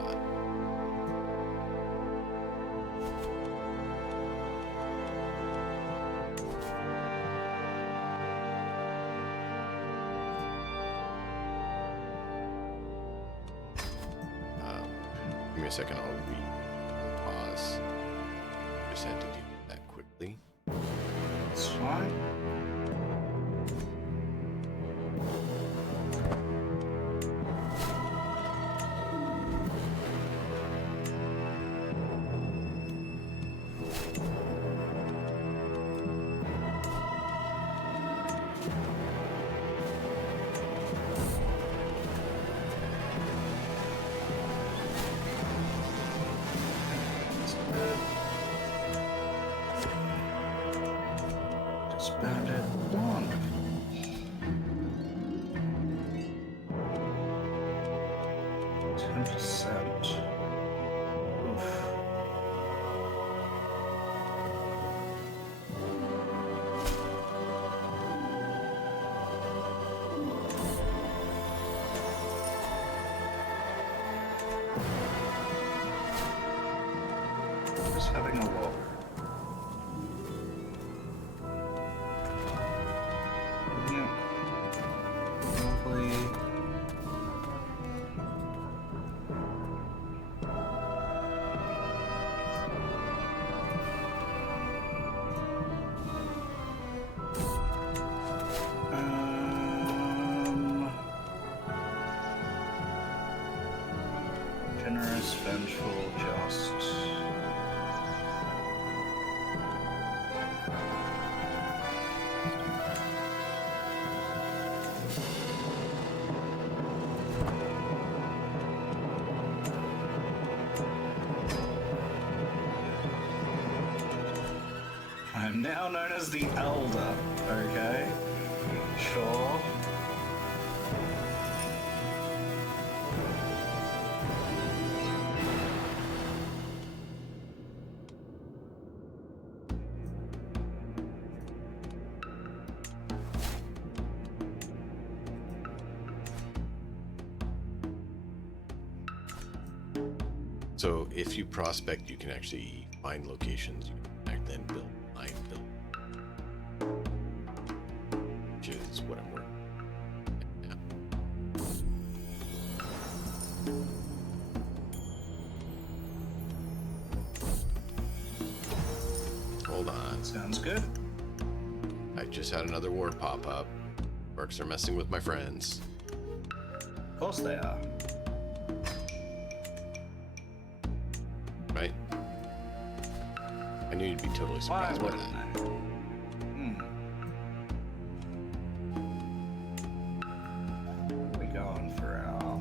Give me a second, I'll pause. Just had to do that quickly. That's fine. Disbanded. Wonderful. 10%. Oof. Just having a look. Generous, vengeful, just. I'm now known as the Elder, okay? Sure. So if you prospect, you can actually find locations. You can back then build, mine build, which is what I'm working now. Hold on. Sounds good. I just had another war pop up. Orcs are messing with my friends. Of course they are. Right? I knew you'd be totally Why surprised by wouldn't that. they? We going for our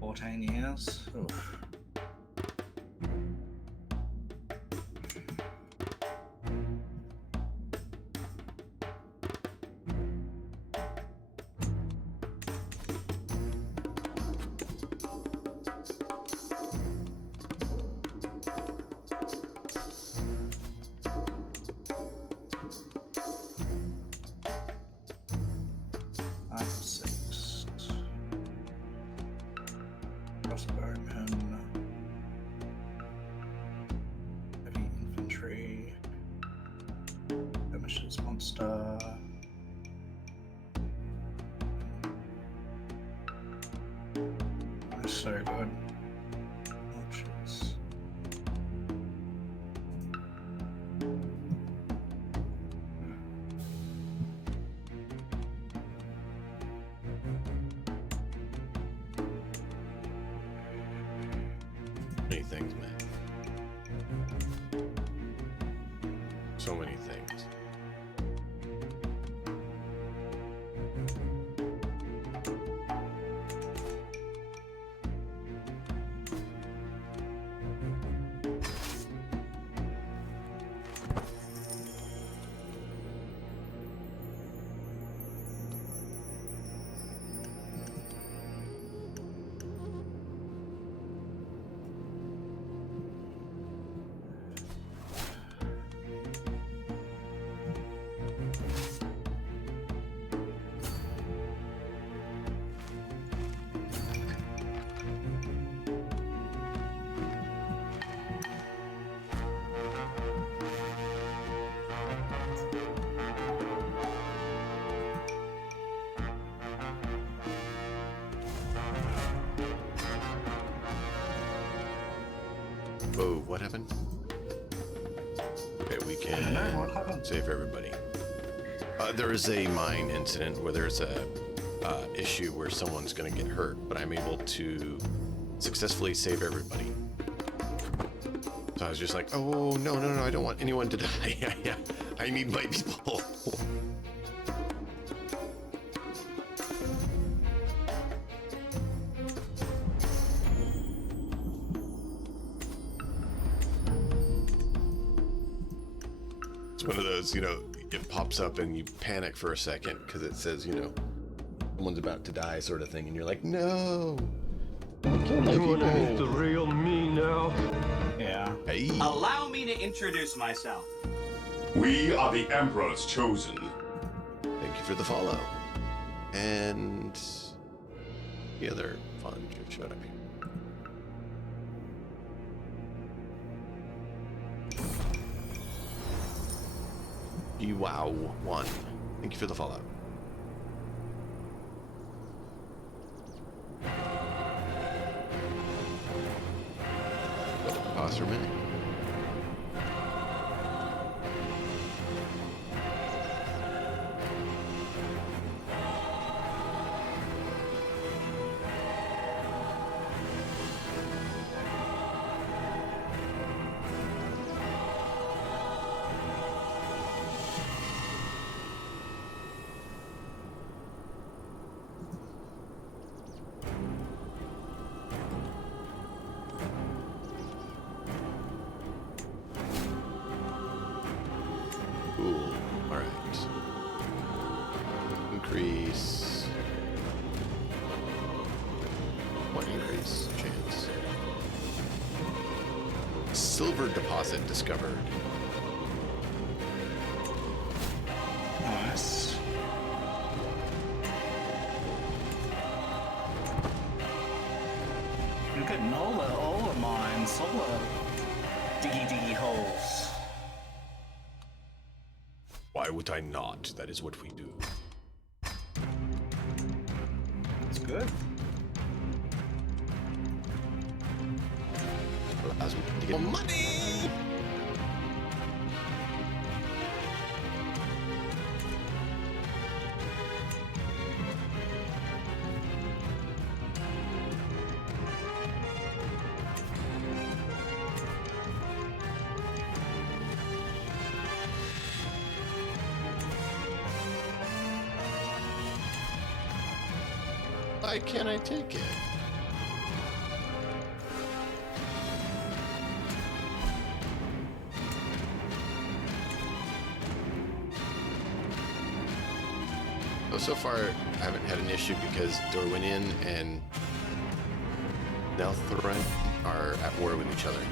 14 years? Oof. Crossbowmen, heavy infantry, Emission's monster. That's so good. Archers. Many things, man. So many things. Whoa, what happened? Okay, we can What happened? save everybody. There is a mine incident where there's a issue where someone's going to get hurt, but I'm able to successfully save everybody. So I was just like, oh, no, I don't want anyone to die. Yeah, I need my people. One of those, it pops up and you panic for a second because it says, someone's about to die sort of thing. And you're like, no. You wanna meet the real me now? Yeah. Hey. Allow me to introduce myself. We are the Emperor's chosen. Thank you for the follow. And the other fun showed up here. Wow, 1. Thank you for the follow. Pause for a minute. increase. What increase? Chance. Silver deposit discovered. Nice. You're getting all the mines, all the diggy holes. Why would I not? That is what we do. That's good. Allows me to get more money! Why can't I take it? So far, I haven't had an issue because Durin and Durin are at war with each other.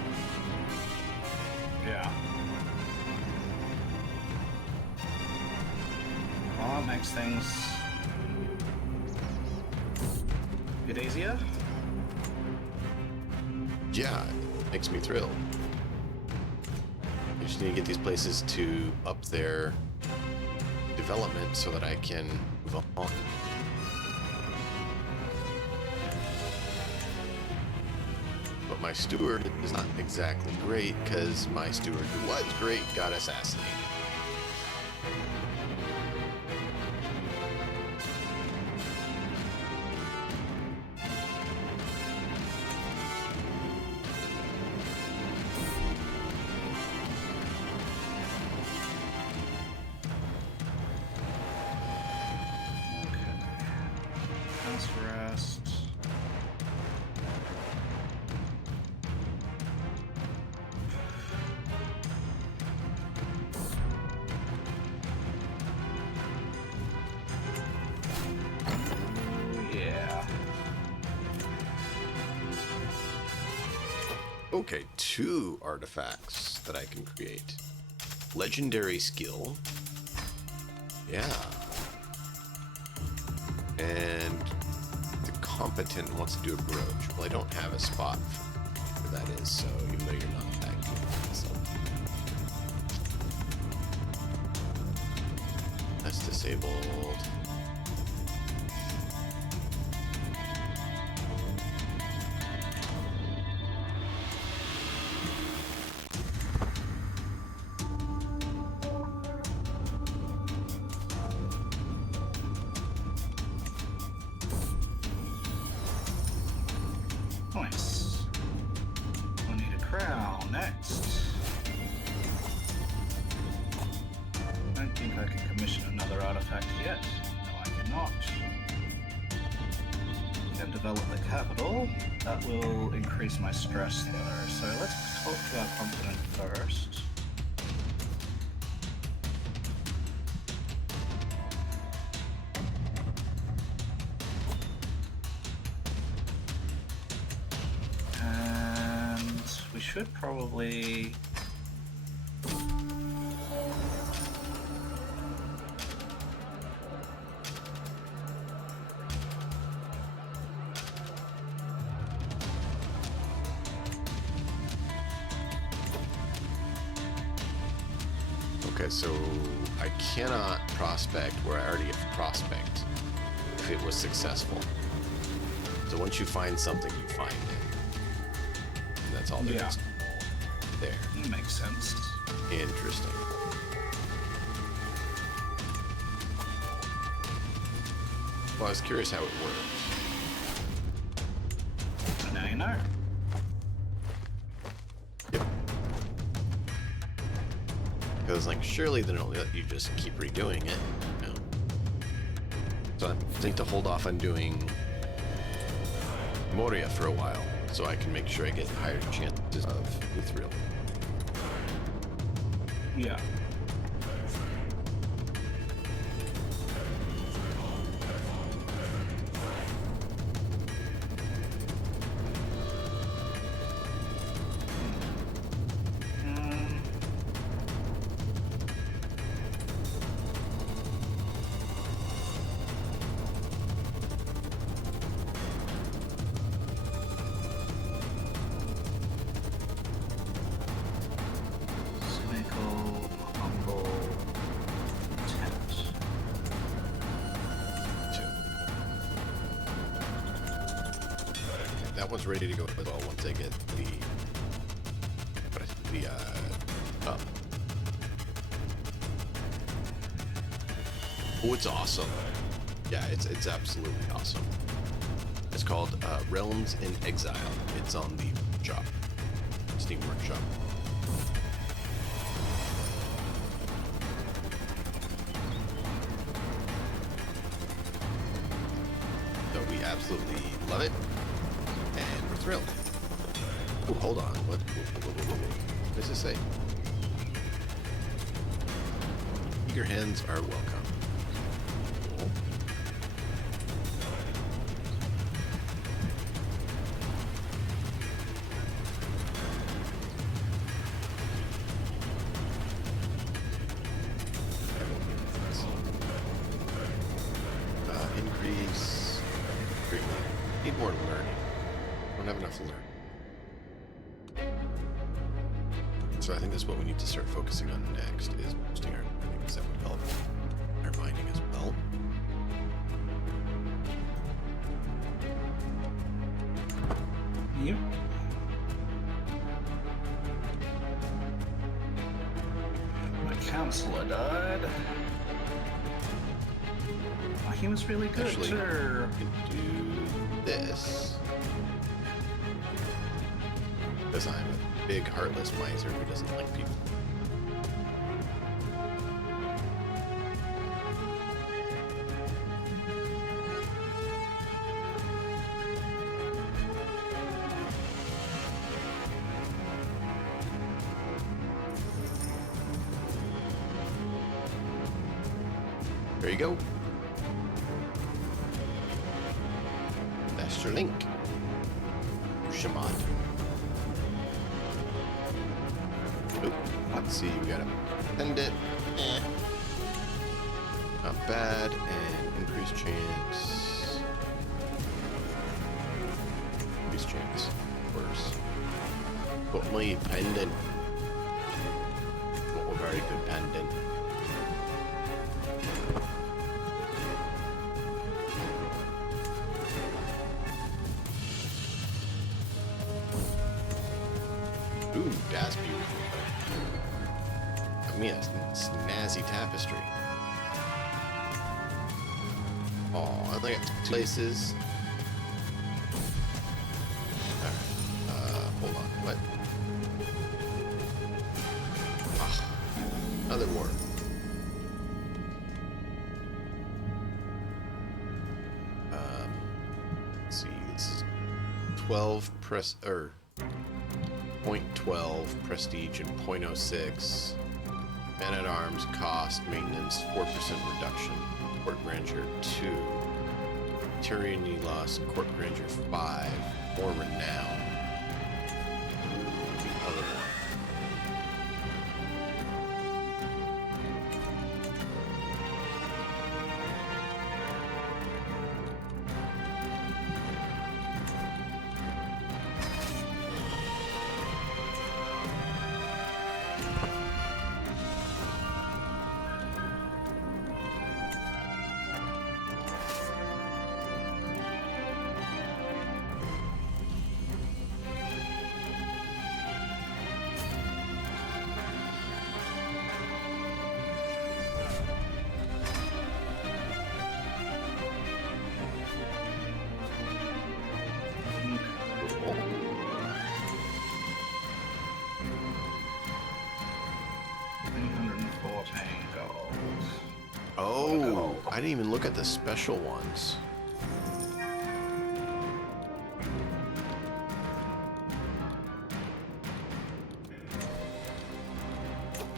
Yeah. Well, that makes things a bit easier. Yeah, it makes me thrilled. I just need to get these places to up their development so that I can move on. But my steward is not exactly great because my steward who was great got assassinated. Rest. Yeah. Okay, 2 artifacts that I can create. Legendary skill. Yeah. And the competent wants to do a brooch. Well, I don't have a spot for where that is, so even though you're not that good. So. That's disabled. Nice. We'll need a crown next. I don't think I can commission another artifact yet. No, I cannot. Can develop the capital. That will increase my stress though. So let's talk to our competent first. We should probably... Okay, so I cannot prospect where I already have prospect if it was successful. So once you find something, you find it. And that's all there is there. That makes sense. Interesting. Well, I was curious how it worked. Now you know. Yep. Because, like, surely they don't let you just keep redoing it. No. So I think to hold off on doing Moria for a while, so I can make sure I get higher chances of Mithril. Yeah. that one's ready to go as well once I get the up. Oh, it's awesome. Yeah, it's absolutely awesome. It's called Realms in Exile. It's on the shop, Steam Workshop. So we absolutely love it, and we're thrilled. Oh, hold on. What does it say? Eager hands are welcome. Cool. Increase. Great. Need more learning. Don't have enough to learn. So I think that's what we need to start focusing on next, is boosting our learning, because that would help our mining as well. Yep. My counselor died. Oh, he was really good Actually, too. we can do this. Because I'm a big heartless miser who doesn't like people. There you go. That's your link. Shamad. Nope. Let's see, we gotta send it. Not bad. And increase chance. Increase chance. Worse. Got my pendant. Got a very good pendant. Ooh, that's beautiful. I mean, a snazzy tapestry. Oh, I think it's two places. Alright, hold on, what? Ah, another war. Let's see, this is 12 press, 0.12 prestige and 0.06 man-at-arms cost maintenance 4% reduction, court grandeur 2, tyranny loss, court grandeur 5, more renown. The other one. Oh, I didn't even look at the special ones.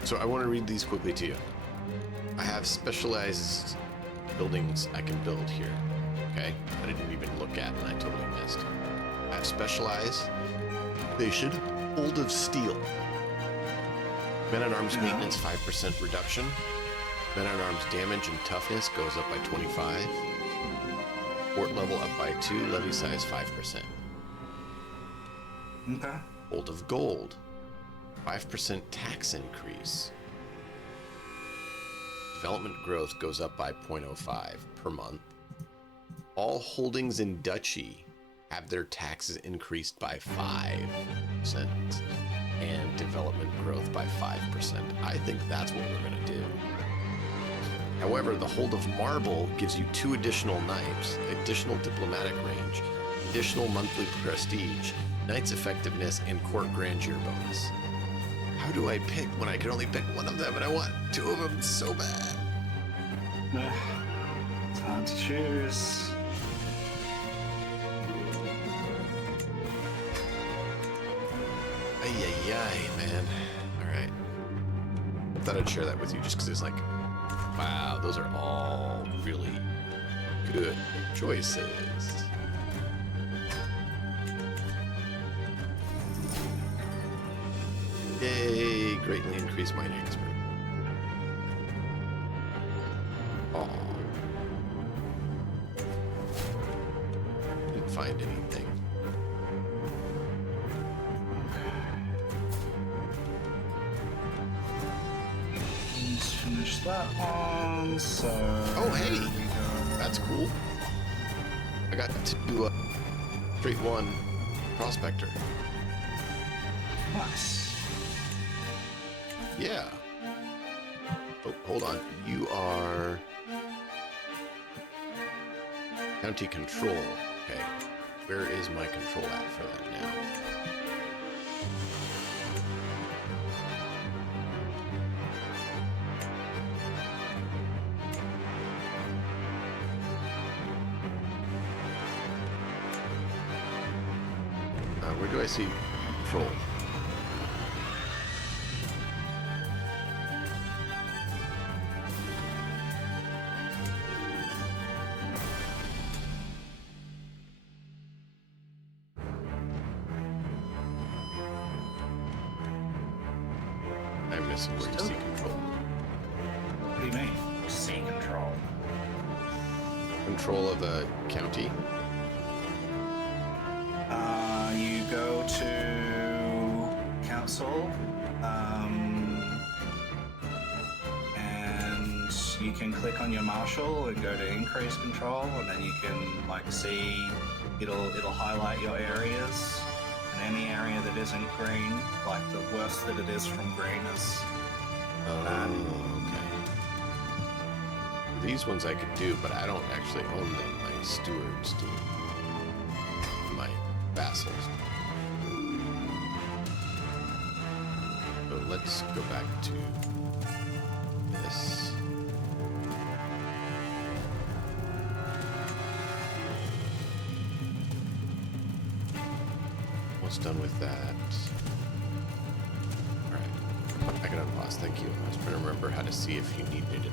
So I want to read these quickly to you. I have specialized buildings I can build here, okay? I didn't even look at and I totally missed. I have specialized station, hold of steel. Men-at-arms maintenance 5% reduction. Men-at-arms damage and toughness goes up by 25. Fort level up by 2, levy size 5%. Okay. Hold of gold. 5% tax increase. Development growth goes up by 0.05 per month. All holdings in duchy have their taxes increased by 5% and development growth by 5%. I think that's what we're going to do. However, the Hold of Marble gives you 2 additional knights, additional diplomatic range, additional monthly prestige, knight's effectiveness, and court grandeur bonus. How do I pick when I can only pick one of them and I want 2 of them so bad? It's hard to choose. Ay, man. Alright. I thought I'd share that with you just because it's like, wow, those are all really good choices. Yay, greatly increased mining expert. Oh. Didn't find anything. Let's finish that one. So. Oh, hey, that's cool. I got to do a straight 1 prospector. Nice. Yeah. Oh, hold on. You are county control. Okay. Where is my control at for that now? Where do I see control? I'm missing where you see control. What do you mean? C control. Control of the county. You go to council, and you can click on your marshal and go to increase control, and then you can like see it'll highlight your areas, and any area that isn't green, like the worse that it is from green is bad. Okay. These ones I could do, but I don't actually own them. My stewards do. My vassals. So let's go back to this. Almost done with that. Alright. I got unpause, thank you. I was trying to remember how to see if you needed it.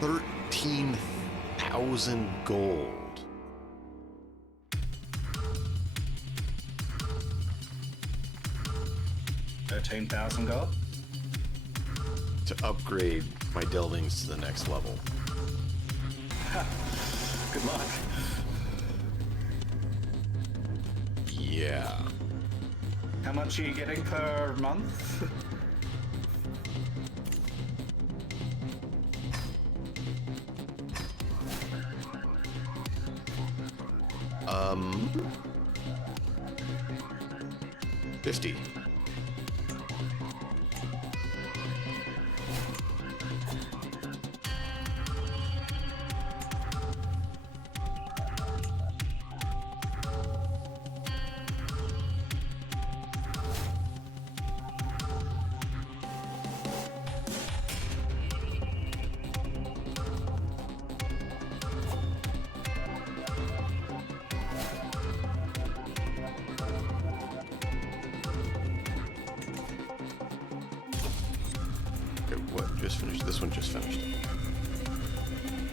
$13,000 gold. $13,000 gold. To upgrade my delvings to the next level. Good luck. Yeah. How much are you getting per month? $50. just finished. This one just finished.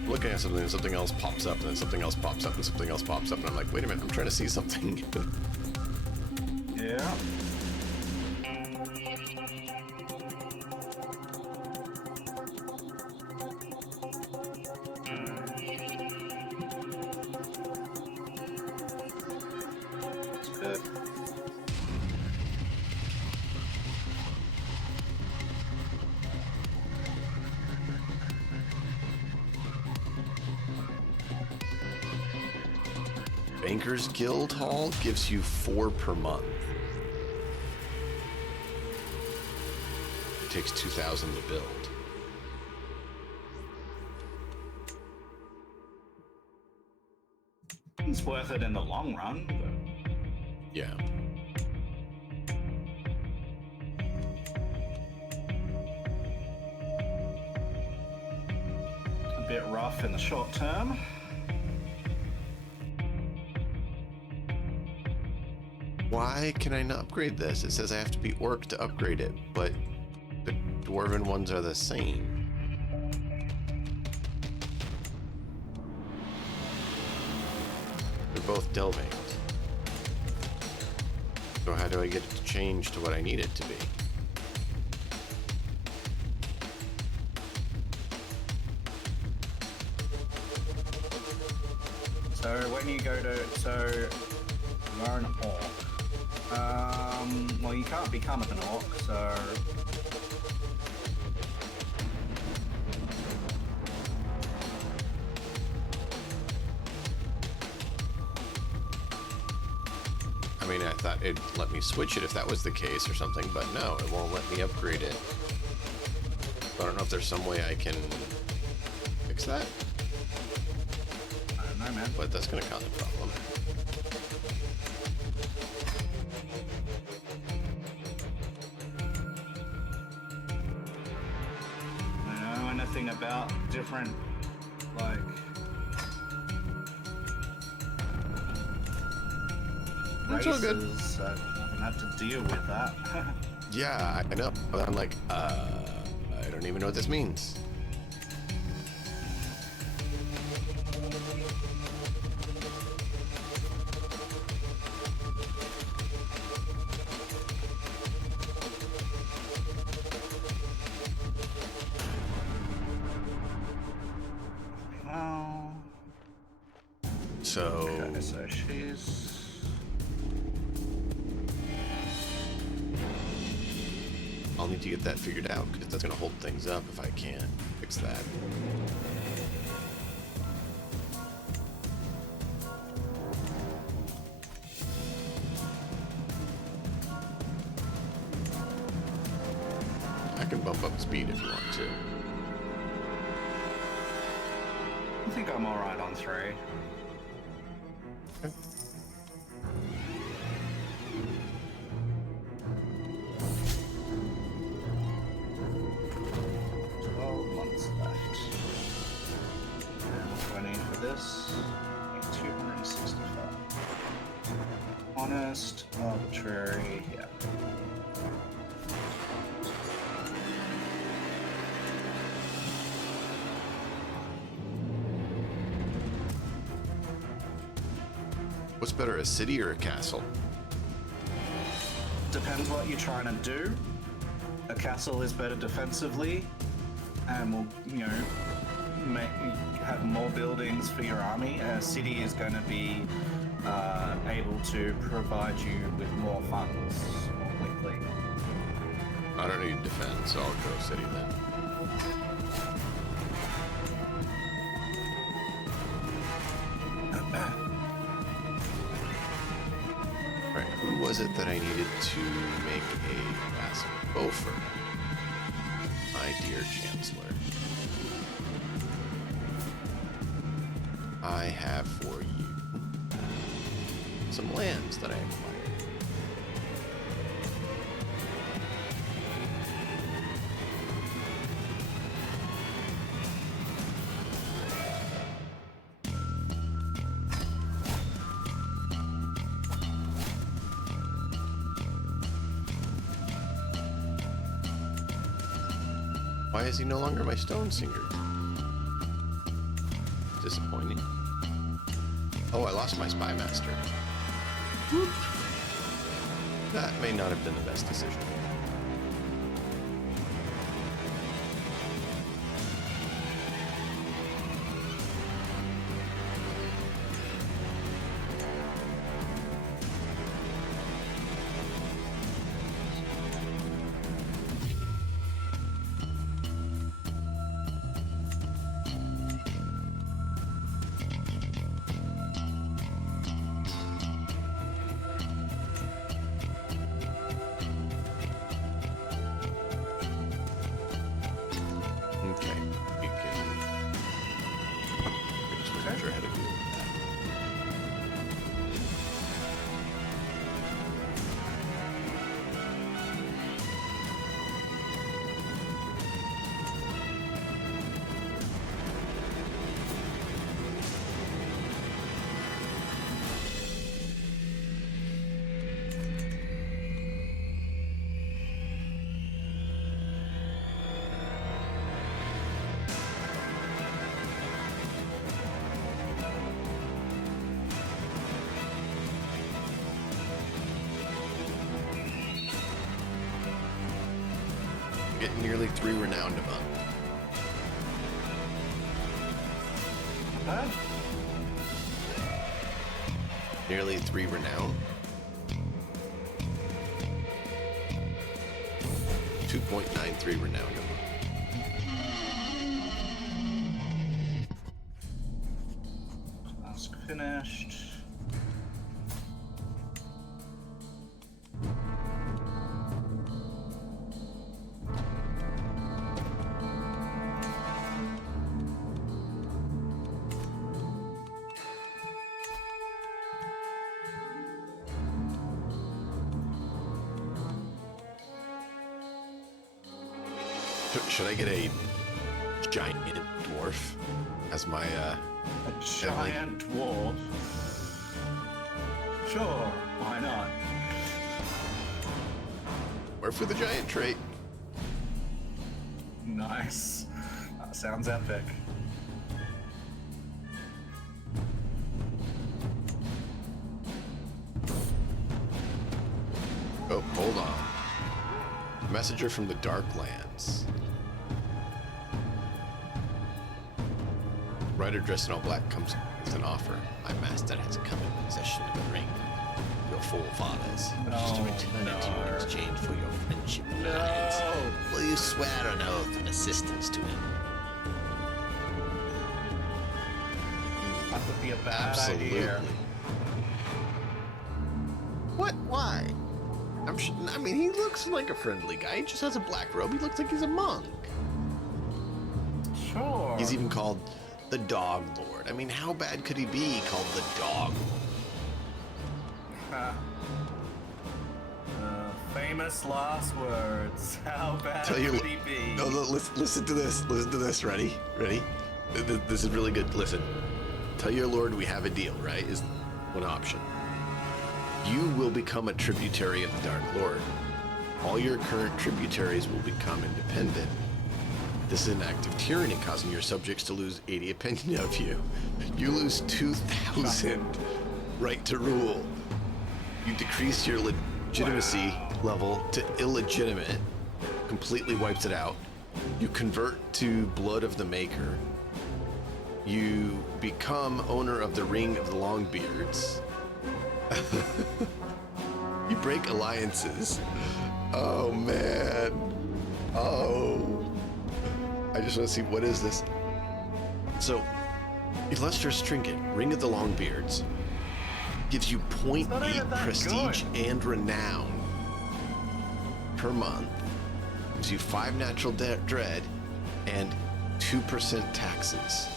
Looking at something and something else pops up and then something else pops up and something else pops up and I'm like, wait a minute, I'm trying to see something. Yeah. That's good. Bankers Guild Hall gives you 4 per month. It takes 2,000 to build. It's worth it in the long run. But... Yeah. a bit rough in the short term. Why can I not upgrade this? It says I have to be orc to upgrade it, but the dwarven ones are the same. They're both delving. So how do I get it to change to what I need it to be? So when you go to, so you're an orc. Well, you can't become an orc, so I mean, I thought it'd let me switch it if that was the case or something, but no, it won't let me upgrade it. I don't know if there's some way I can fix that, I don't know, man. but that's going to cause a problem. I don't know anything about different, like, It's all good. races, so I don't have to deal with that. Yeah, I know, but I'm like, I don't even know what this means. Well, So, okay, so she's... I'll need to get that figured out because that's going to hold things up if I can't fix that. I can bump up speed if you want to. I think I'm alright on 3. Okay. Months left. And what do I need for this? I need 265. Honest, arbitrary, yeah. What's better, a city or a castle? Depends what you're trying to do. A castle is better defensively and will, you know, have more buildings for your army. A city is going to be able to provide you with more funds more quickly. I don't need defense, so I'll go city then. Right, who was it that I needed to make a vassal? Beaufort. My dear Chancellor. I have for you some lands that I acquired. Why is he no longer my stone singer? Disappointing. Oh, I lost my spy master. Whoop. That may not have been the best decision. Getting nearly 3 renowned a month. Huh? Nearly 3 renown. 2.93 renowned a month. That's finished. Should I get a giant dwarf as my A giant dwarf? Sure, why not? dwarf with a giant trait? Nice. That sounds epic. Oh, hold on. Messenger from the Darklands. Rider dressed in all black comes with an offer. My master has come in possession of the ring. Your forefathers. Just to return it to you in exchange for your friendship and alliance. Will you swear an oath of assistance to him? That would be a bad Absolutely. idea. What? Why? I mean, he looks like a friendly guy. He just has a black robe. He looks like he's a monk. Sure. He's even called the Dog Lord. I mean, how bad could he be called the Dog Lord? Famous last words. How bad Tell you could what- he be? No, listen to this. Listen to this. Ready? Ready? This is really good. Listen. Tell your lord we have a deal, right? Is one option. You will become a tributary of the Dark Lord. All your current tributaries will become independent. This is an act of tyranny, causing your subjects to lose 80 opinion of you. You lose 2,000 right to rule. You decrease your legitimacy level to illegitimate. Completely wipes it out. You convert to blood of the Maker. You become owner of the Ring of the Longbeards. You break alliances. Oh man. Oh. I just want to see, what is this? So, Illustrious Trinket, Ring of the Longbeards, gives you It's not even 0.8 that prestige good. and renown per month. Gives you 5 natural dread and 2% taxes.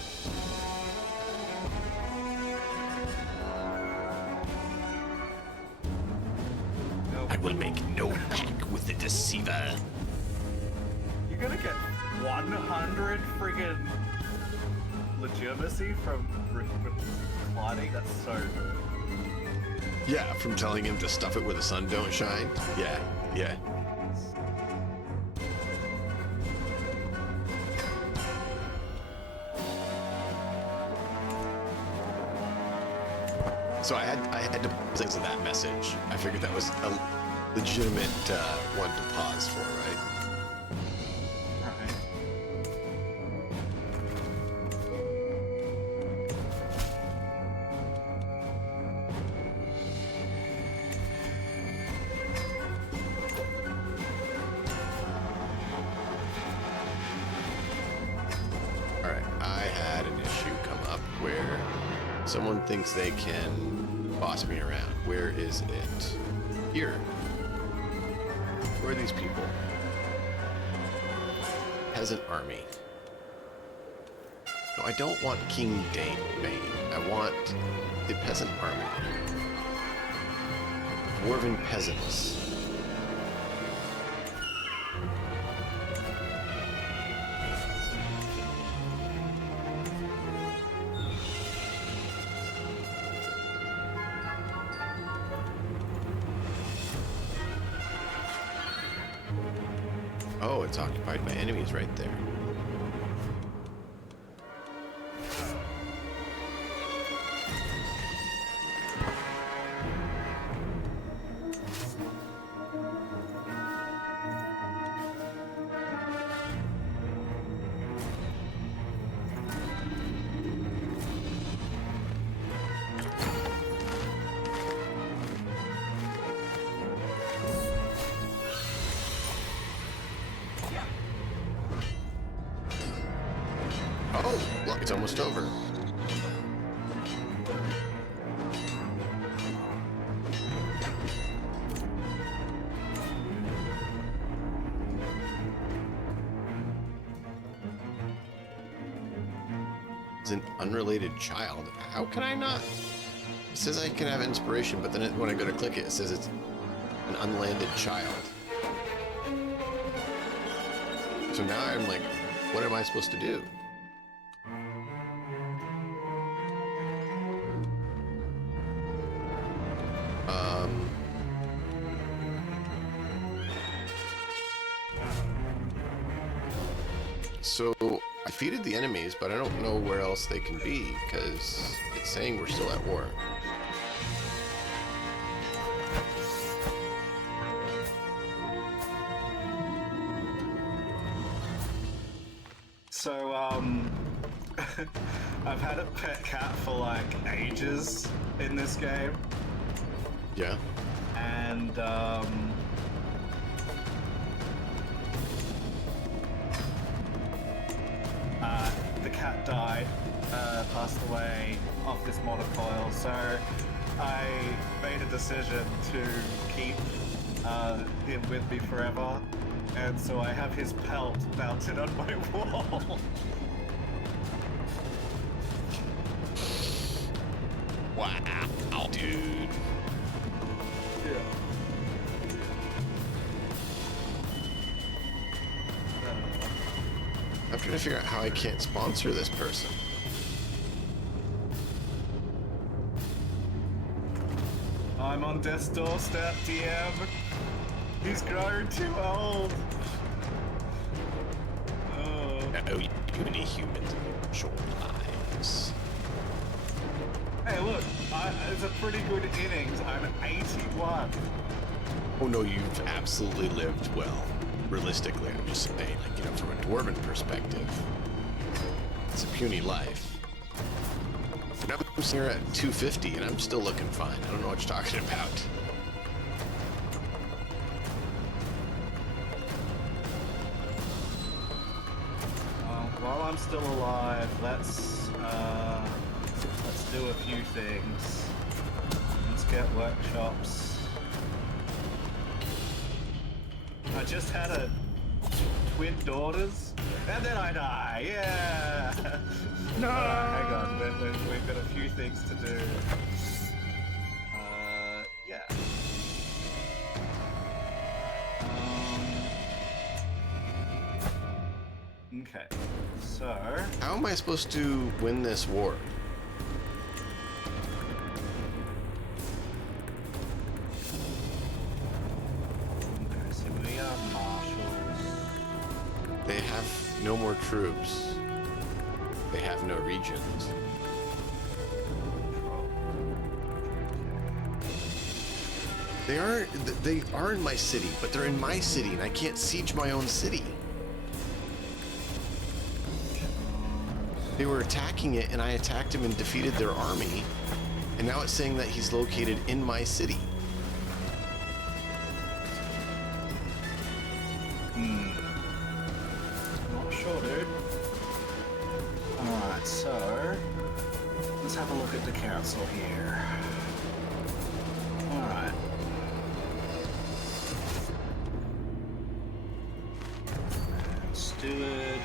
I will make no pact with the deceiver. You're gonna get 100 friggin' legitimacy from Clotty? That's so good. Yeah, from telling him to stuff it where the sun don't shine. Yeah, yeah. So I had to pause that message. I figured that was a legitimate one to pause for, right? Right. Alright, I had an issue come up where someone thinks they can boss me around. Where is it? Here. Where are these people? Peasant army. No, I don't want King Dain. I want the peasant army. Dwarven peasants. Oh, it's occupied by enemies right there. Oh, look, it's almost over. It's an unrelated child. How can I not? It says I can have inspiration, but then when I go to click it, it says it's an unlanded child. So now I'm like, what am I supposed to do? So I defeated the enemies, but I don't know where else they can be because it's saying we're still at war. So, I've had a pet cat for like ages in this game, Yeah. and the cat died, passed away off this monocoil, so I made a decision to keep him with me forever, and so I have his pelt mounted on my wall. Wow, dude. Yeah. I'm trying to figure out how I can't sponsor this person. I'm on death's doorstep, DM. He's grown too old. Oh. Oh, you many humans in short lives. Hey, look, it's a pretty good innings. I'm 81. Oh no, you've absolutely lived well. Realistically, I'm just saying, like, you know, from a dwarven perspective, it's a puny life. And I'm sitting here at 250 and I'm still looking fine. I don't know what you're talking about. While I'm still alive, let's do a few things. Let's get workshops. I just had a twin daughters, and then I die. Yeah. No. Hang on, we've got a few things to do. Yeah. Okay. So. How am I supposed to win this war? Okay, so we are marshals. They have no more troops. They have no regions. They are in my city, but they're in my city, and I can't siege my own city. They were attacking it, and I attacked him and defeated their army, and now it's saying that he's located in my city. Not sure, dude. Alright, so let's have a look at the council here. Alright. Steward.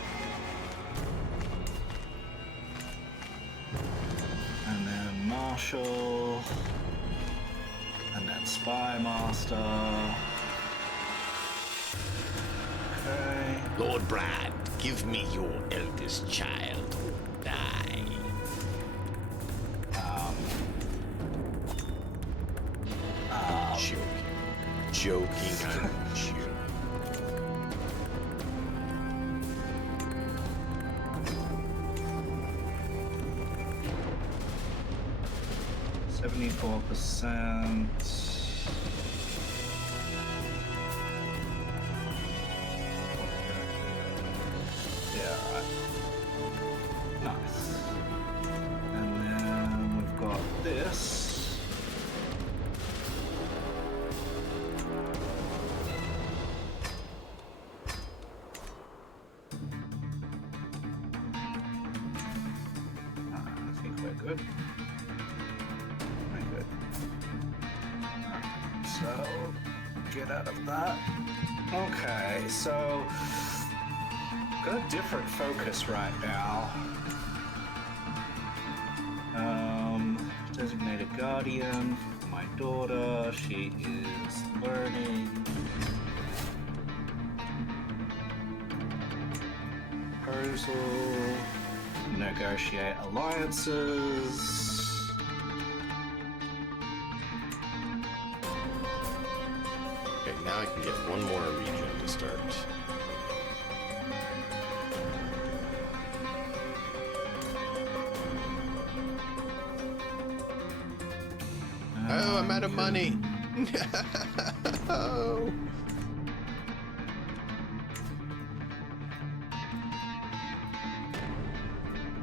And then Marshal. And then Spy Master. Okay. Lord Brad, give me your eldest child. Die. Joking. I'm joking. 74%. Yeah, right. Nice. And then we've got this. I think we're good. We're good. So, get out of that. Okay, so got a different focus right now. Designated guardian for my daughter. She is learning. Proposal. Negotiate alliances. Okay, now I can get one more region to start. Oh, I'm out of money. No.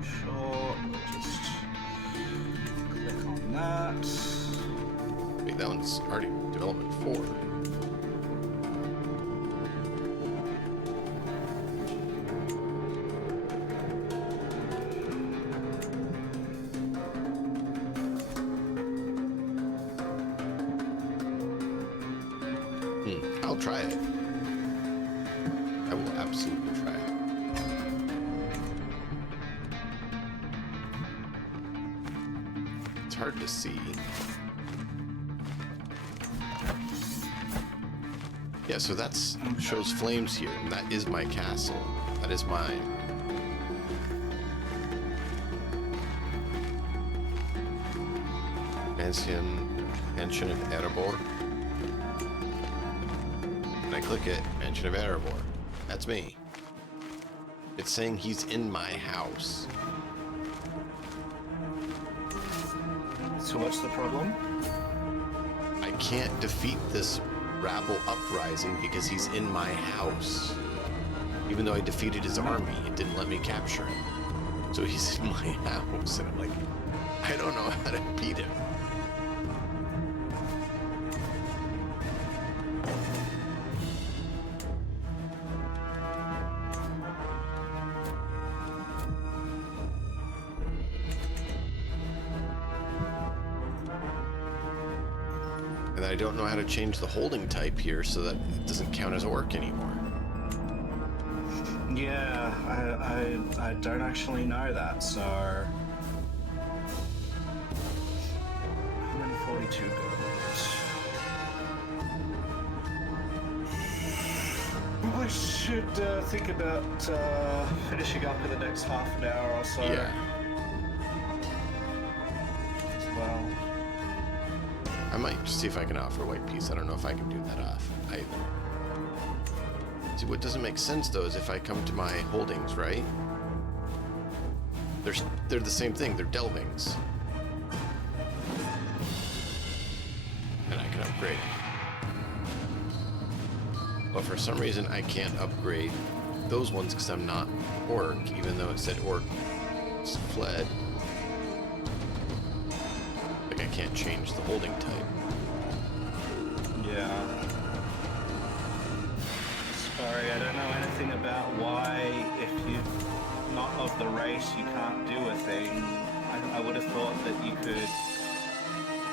Sure, we'll just click on that. Wait, that one's already development 4. I'll try it. I will absolutely try it. It's hard to see. Yeah, so that's shows flames here, and that is my castle. That is mine. Mansion of Erebor. I click it, Mansion of Erebor. That's me. It's saying he's in my house. So what's the problem? I can't defeat this rabble uprising because he's in my house. Even though I defeated his army, it didn't let me capture him. So he's in my house, and I'm like, I don't know how to beat him. And I don't know how to change the holding type here so that it doesn't count as orc anymore. Yeah, I don't actually know that, so 142 gold. I should think about finishing up in the next half an hour or so. Yeah. As well. I might just see if I can offer white peace. I don't know if I can do that off either. See, what doesn't make sense though is if I come to my holdings, right? They're the same thing. They're delvings, and I can upgrade. but for some reason I can't upgrade those ones because I'm not orc, even though it said orc fled. Like I can't change the holding type. Yeah. Sorry, I don't know anything about why, if you're not of the race, you can't do a thing. I would have thought that you could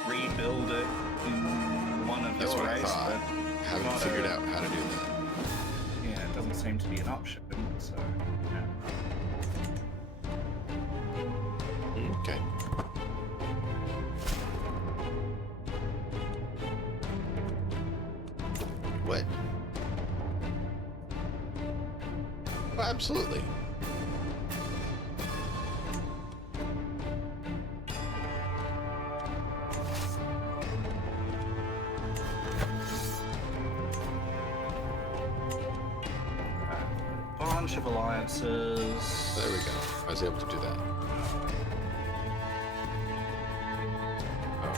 rebuild it in one of That's your what I race, thought. but Haven't not figured a- out how to do that. Yeah, it doesn't seem to be an option, so yeah. Okay. What? Oh, absolutely. Bunch of alliances. There we go. I was able to do that. Oh.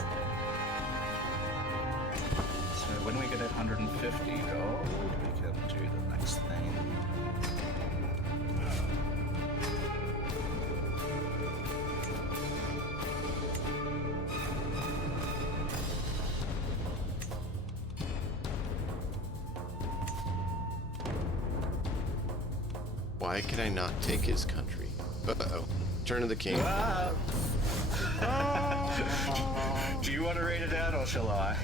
So when we get 150 gold, we can do the next thing. Why can I not take his country? Uh-oh. Turn of the king. Do you want to read it out or shall I?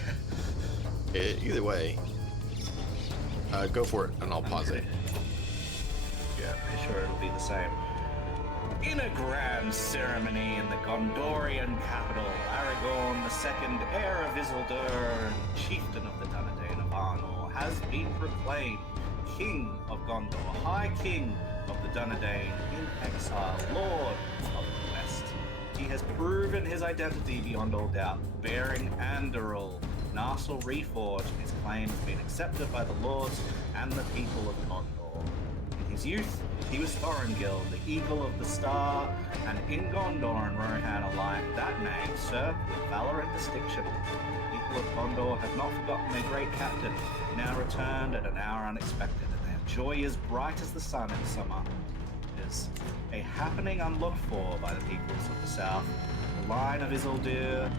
Either way. Go for it, and I'll pause it. Yeah, pretty sure it'll be the same. In a grand ceremony in the Gondorian capital, Aragorn II, heir of Isildur, and chieftain of the Dunedain of Arnor, has been proclaimed King of Gondor, High King of the Dunedain, in exile, Lord of the West. He has proven his identity beyond all doubt, bearing Andoril, Narsil Reforged, and his claim has been accepted by the lords and the people of Gondor. In his youth, he was Thorongil, the Eagle of the Star, and in Gondor and Rohan alike, that name served with valor and distinction. The people of Gondor have not forgotten their great captain, now returned at an hour unexpected, and their joy is bright as the sun in summer. It is a happening unlooked for by the peoples of the south. The line of Isildur,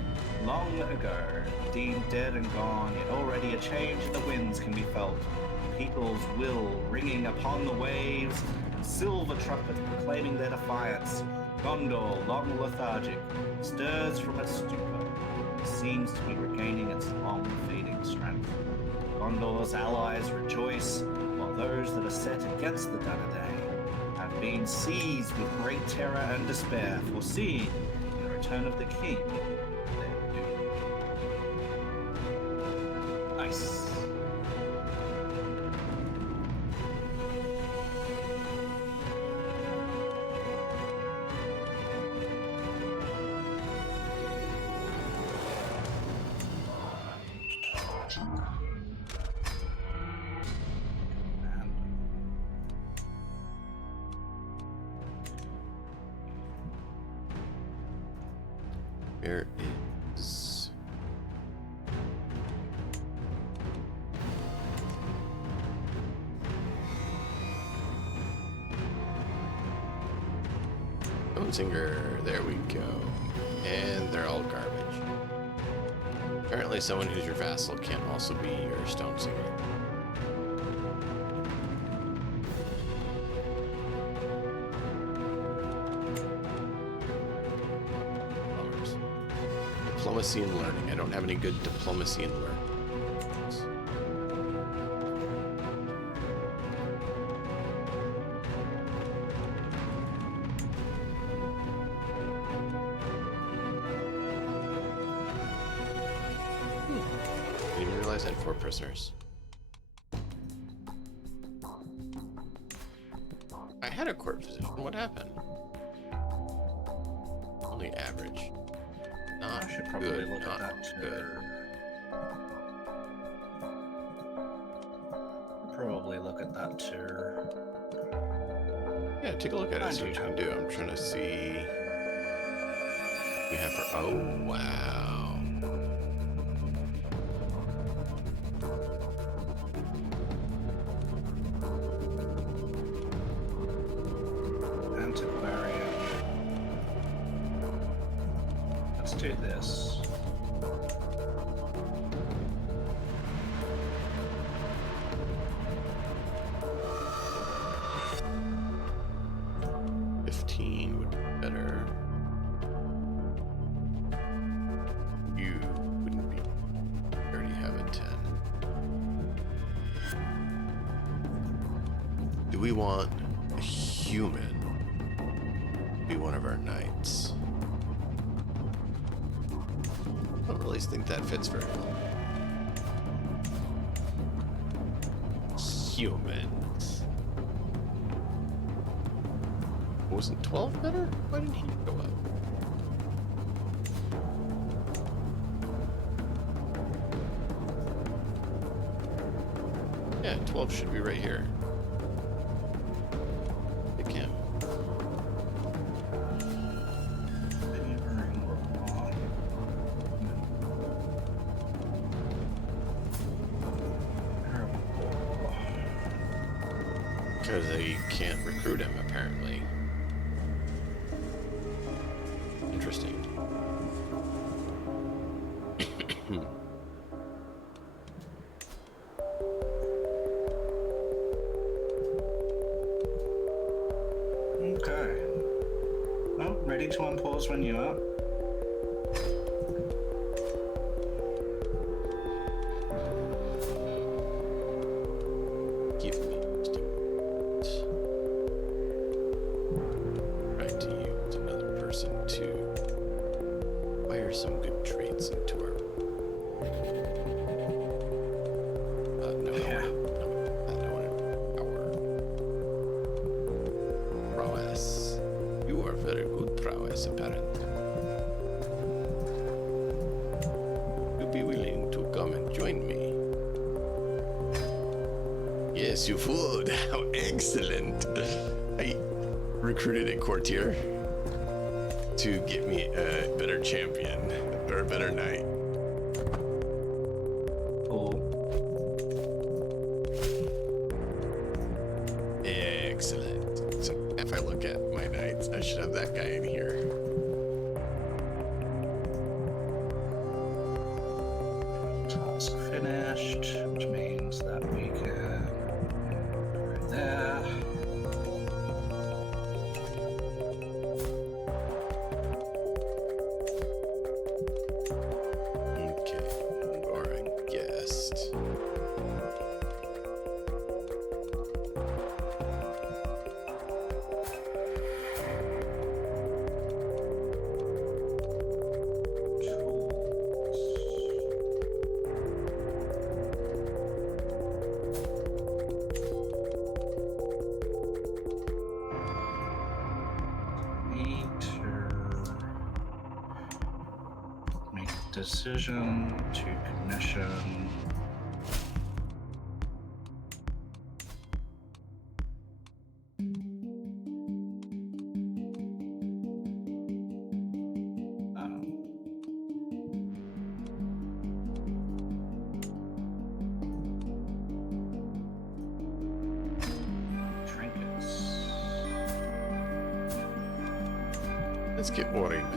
long ago, deemed dead and gone, yet already a change in the winds can be felt. People's will ringing upon the waves, and silver trumpets proclaiming their defiance. Gondor, long lethargic, stirs from its stupor, and seems to be regaining its long-fading strength. Gondor's allies rejoice, while those that are set against the Dunedain have been seized with great terror and despair, foreseeing in the return of the king their doom. Nice. Where is... Singer, there we go. And they're all garbage. Apparently someone who's your vassal can't also be your stone singer. Bummers. Diplomacy and learning. I don't have any good diplomacy and learning. I had 4 prisoners. I had a court position. What happened? Only average. Not I should probably good. look Not at that good. Probably look at that too. Yeah, take a look at it. See what you can do. I'm trying to see. We have for. Oh wow. this. $15 would be better. You wouldn't be. I already have a 10. Do we want a human to be one of our knights? I don't really think that fits very well. Humans. Wasn't 12 better? Why didn't he go up? Yeah, 12 should be right here. Pick him. Because they can't recruit him, apparently. Interesting. Okay. Well, ready to unpause when you are. Give me just a moment. Trying to use another person to acquire some good traits into our. No, Yeah. I wanted our prowess. You are very good prowess, apparently. You'd be willing to come and join me. Yes, you would. How excellent. I recruited a courtier to get me a better champion or a better knight. Cool. Excellent. So if I look at my knights, I should have that guy in here. Task finished, which means that we can go there. Okay, or a guest. Need to make a decision to commission. Trinkets. Let's get Ori back.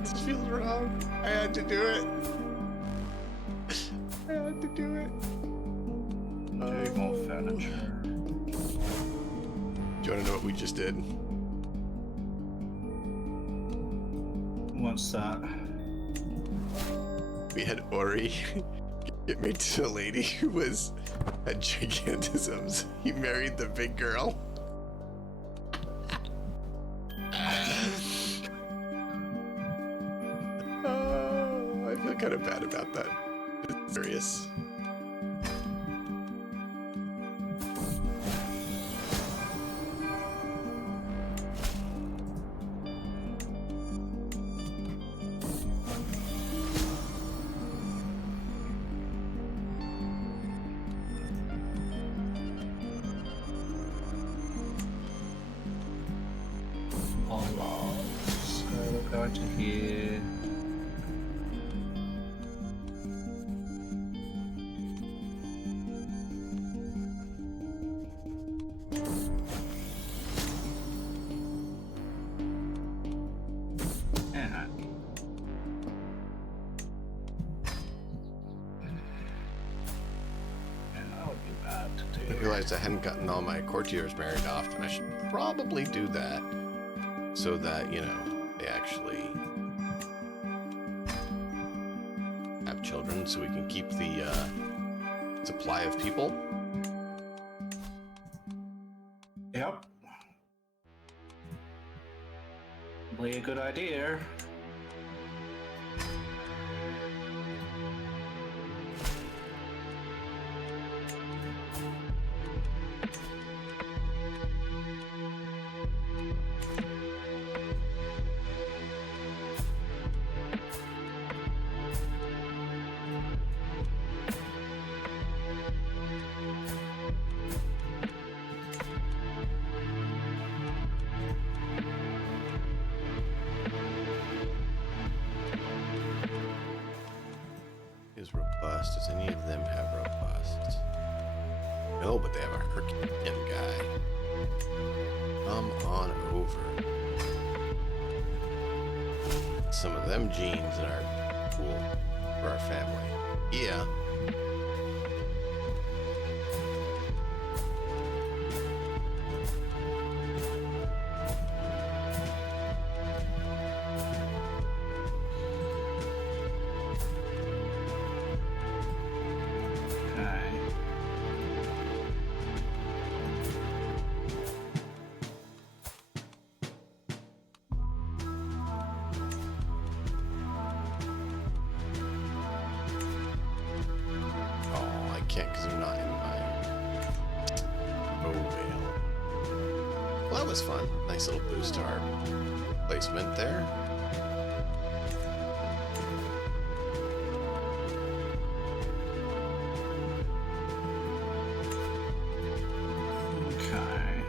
This feels wrong. I had to do it. I had to do it. Do more furniture. Do you want to know what we just did? What's that? We had Ori get married to a lady who had gigantisms. He married the big girl. Oh, I feel kind of bad about that. It's serious. All logs. So we'll go into here. realized I hadn't gotten all my courtiers married off, and I should probably do that so that, you know, they actually have children so we can keep the supply of people. Yep. Probably a good idea. Is robust. Does any of them have robust? No, but they have a Herculean guy. Come on over. Some of them genes are cool for our family. Yeah. Okay. Oh, I can't because I'm not in my... Oh, well. Well, that was fun. Nice little boost to our placement there. Okay.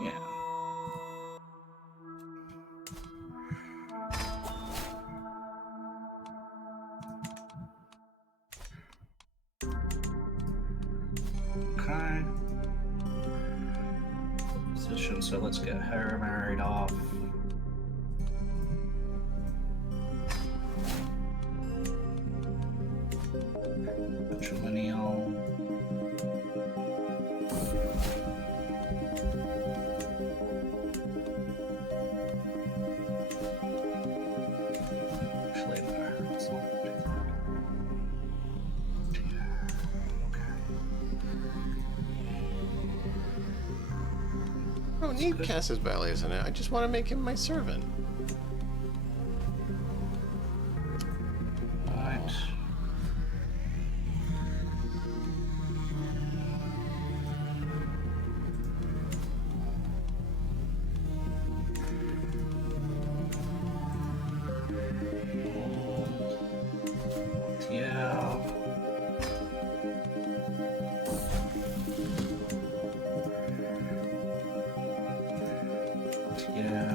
Yeah. Okay. Position, so let's get her married off. Matrilineal. Actually, no, let's not do that. I don't need Cass's ballets in it. I just want to make him my servant. Right. Yeah. Yeah.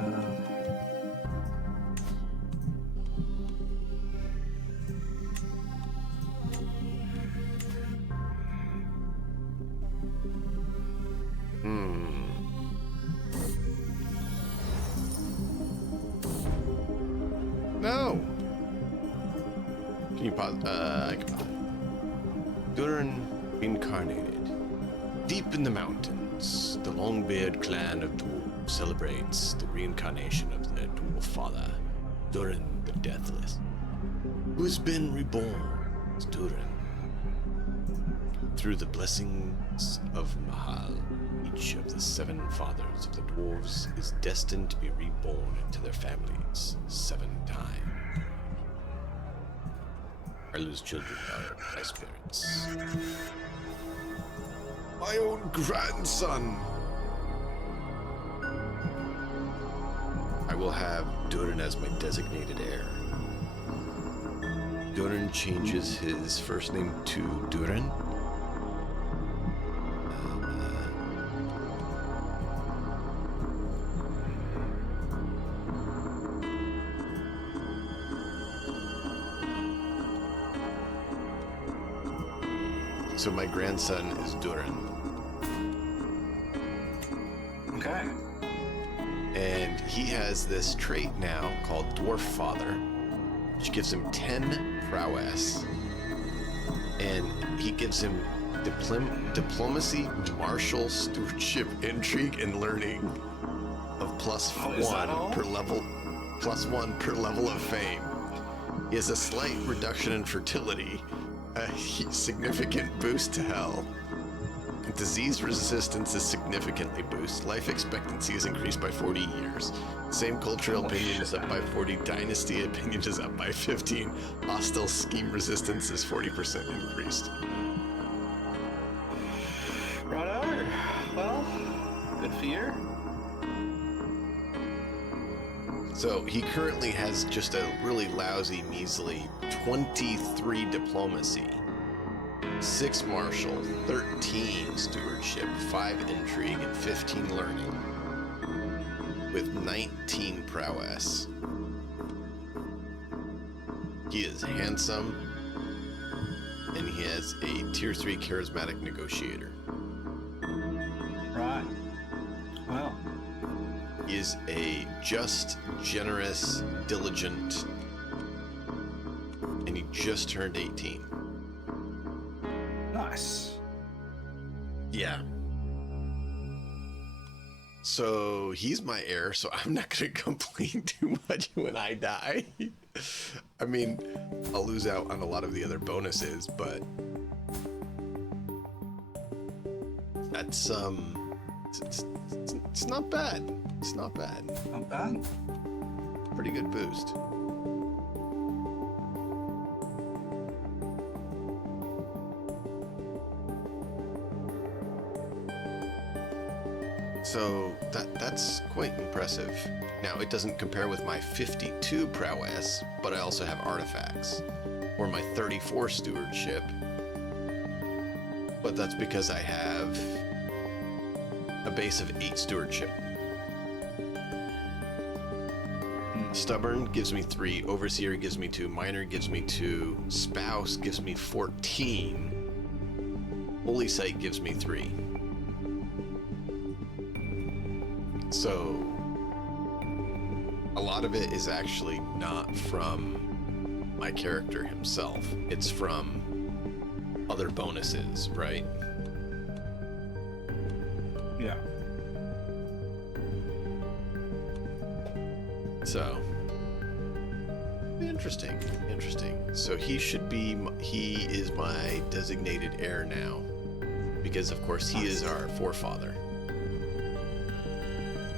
No! Can you pause? I can pause. Durin incarnated. Deep in the mountains, the Longbeard clan of dwarves celebrates the reincarnation of their dwarf father, Durin the Deathless, who has been reborn as Durin. Through the blessings of Mahal, each of the 7 fathers of the dwarves is destined to be reborn into their families 7 times. I lose children are my spirits. My own grandson! I will have Durin as my designated heir. Durin changes his first name to Durin. So my grandson is Durin. Okay. he has this trait now called Dwarf Father, which gives him 10 prowess, and he gives him diplomacy, martial, stewardship, intrigue, and learning of +1 per level, +1 per level of fame. He has a slight reduction in fertility, a significant boost to hell. Disease resistance is significantly boosted. Life expectancy is increased by 40 years. Same cultural opinion is up by 40. Dynasty opinion is up by 15. Hostile scheme resistance is 40% increased. Righto. Well, good for you. So he currently has just a really lousy, measly 23 diplomacy, 6 martial, 13 stewardship, 5 intrigue, and 15 learning, with 19 prowess. He is handsome, and he has a tier 3 charismatic negotiator. Right. Well. He is a just, generous, diligent, and he just turned 18. Nice. Yeah. So he's my heir, so I'm not going to complain too much when I die. I mean, I'll lose out on a lot of the other bonuses, but that's it's not bad. It's not bad. Not bad. Pretty good boost. So that's quite impressive. Now, it doesn't compare with my 52 prowess, but I also have artifacts, or my 34 stewardship. But that's because I have a base of 8 stewardship. Stubborn gives me 3, Overseer gives me 2, Minor gives me 2, Spouse gives me 14, Holy Sight gives me 3. So, a lot of it is actually not from my character himself. It's from other bonuses, right? Yeah. So, interesting. So he is my designated heir now, because of course he is our forefather.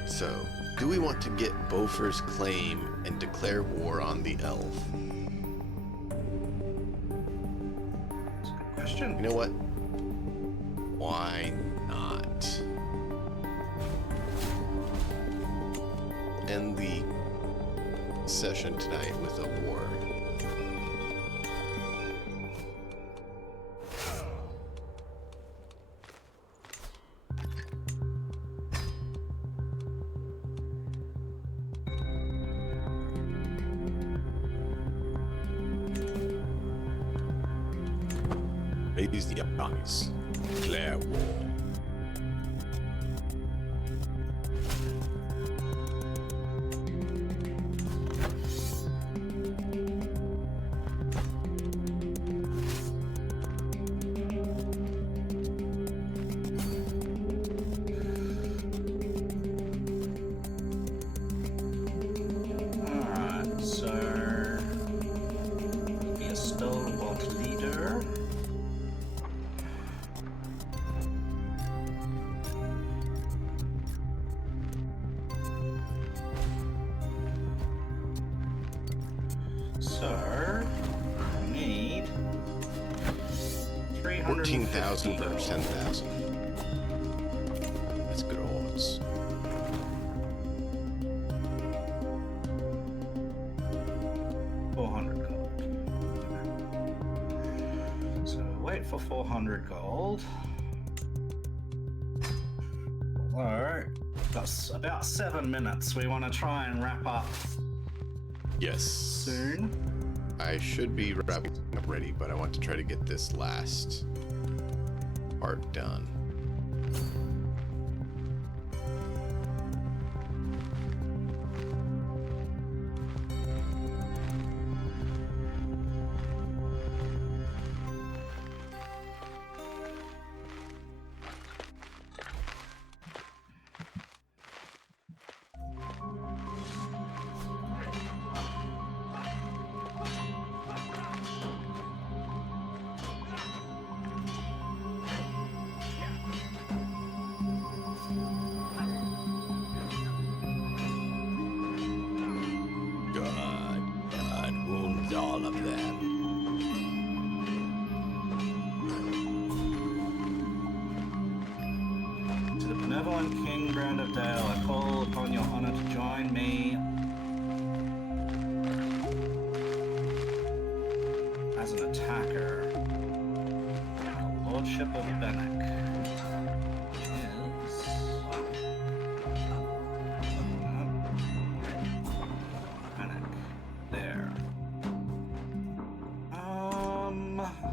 So, do we want to get Beaufort's claim and declare war on the elf? That's a good question. You know what? Why not? End the session tonight with a war. Raise the armies. Declare war. Alright, so be a stalwart leader. So, I need 14,000 versus 10,000. That's good odds. $400 gold. So wait for 400 gold. Alright, that's about 7 minutes. We want to try and wrap up Yes. soon. I should be wrapping up ready, but I want to try to get this last part done. Wounds all of them. To the benevolent King Brand of Dale, I call upon your honor to join me as an attacker. The Lordship of Bannock, which is Bannock. There.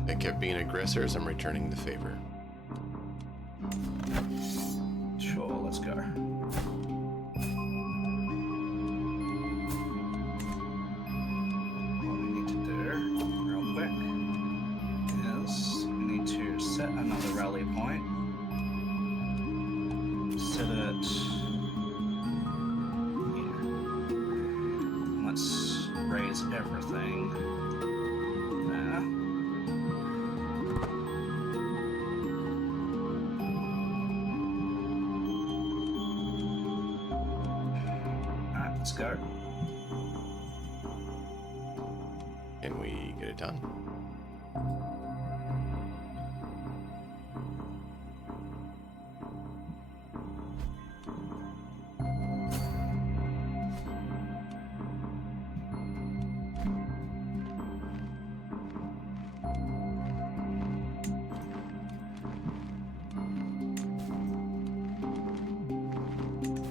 They kept being aggressors. I'm returning the favor. Sure, let's go. What we need to do, real quick, is we need to set another rally point. Set it here. Let's raise everything there. Alright, let's go. Can we get it done?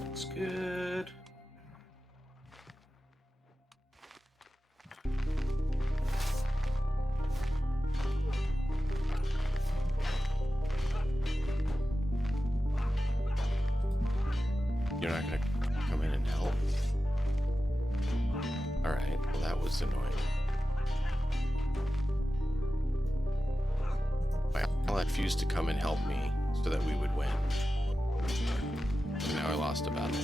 That's good. You're not gonna come in and help. Alright, well that was annoying. My ally refused to come and help me so that we would win. And now I lost a battle.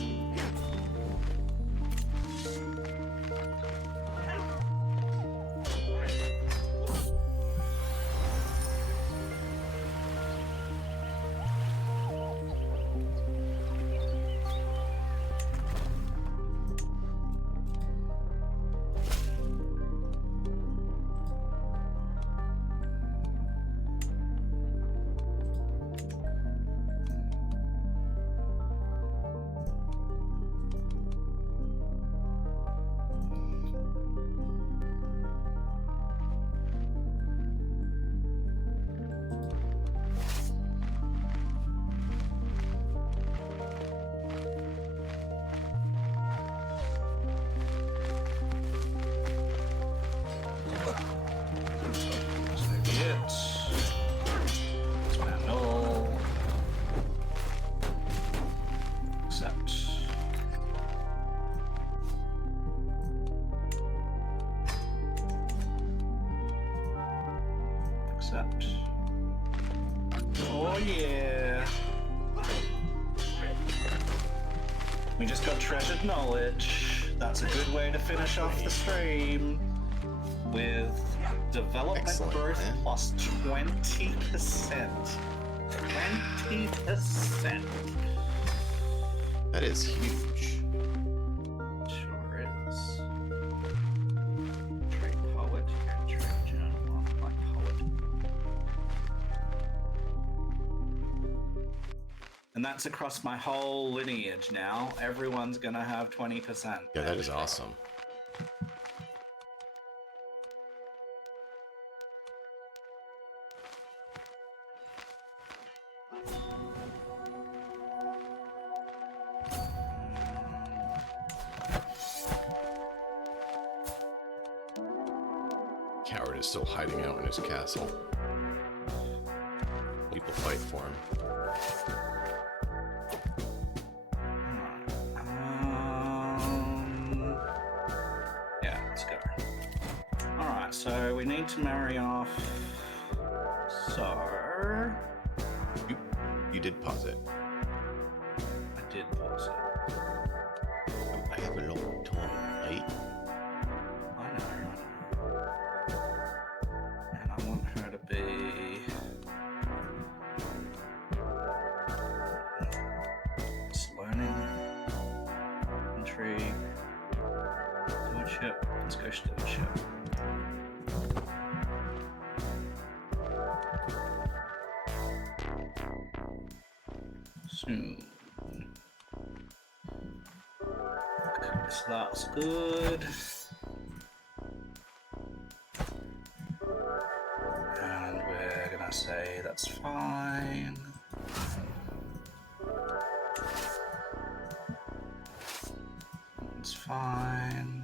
Accept. Oh yeah. We just got treasured knowledge. That's a good way to finish off the stream. With development Excellent, growth man. plus 20%. 20%. That is huge. Sure is. Trade poet and trade journal. Like poet. And that's across my whole lineage now. Everyone's gonna have 20%. Yeah, that is awesome. Coward is still hiding out in his castle. People fight for him. Yeah, let's go. Alright, so we need to marry off. So. You did pause it. I did pause it. I have a long time, right? I know. And I want her to be. Learning. Intrigue. Lordship. Let's go. postage. So that's good. And we're gonna say that's fine. It's fine.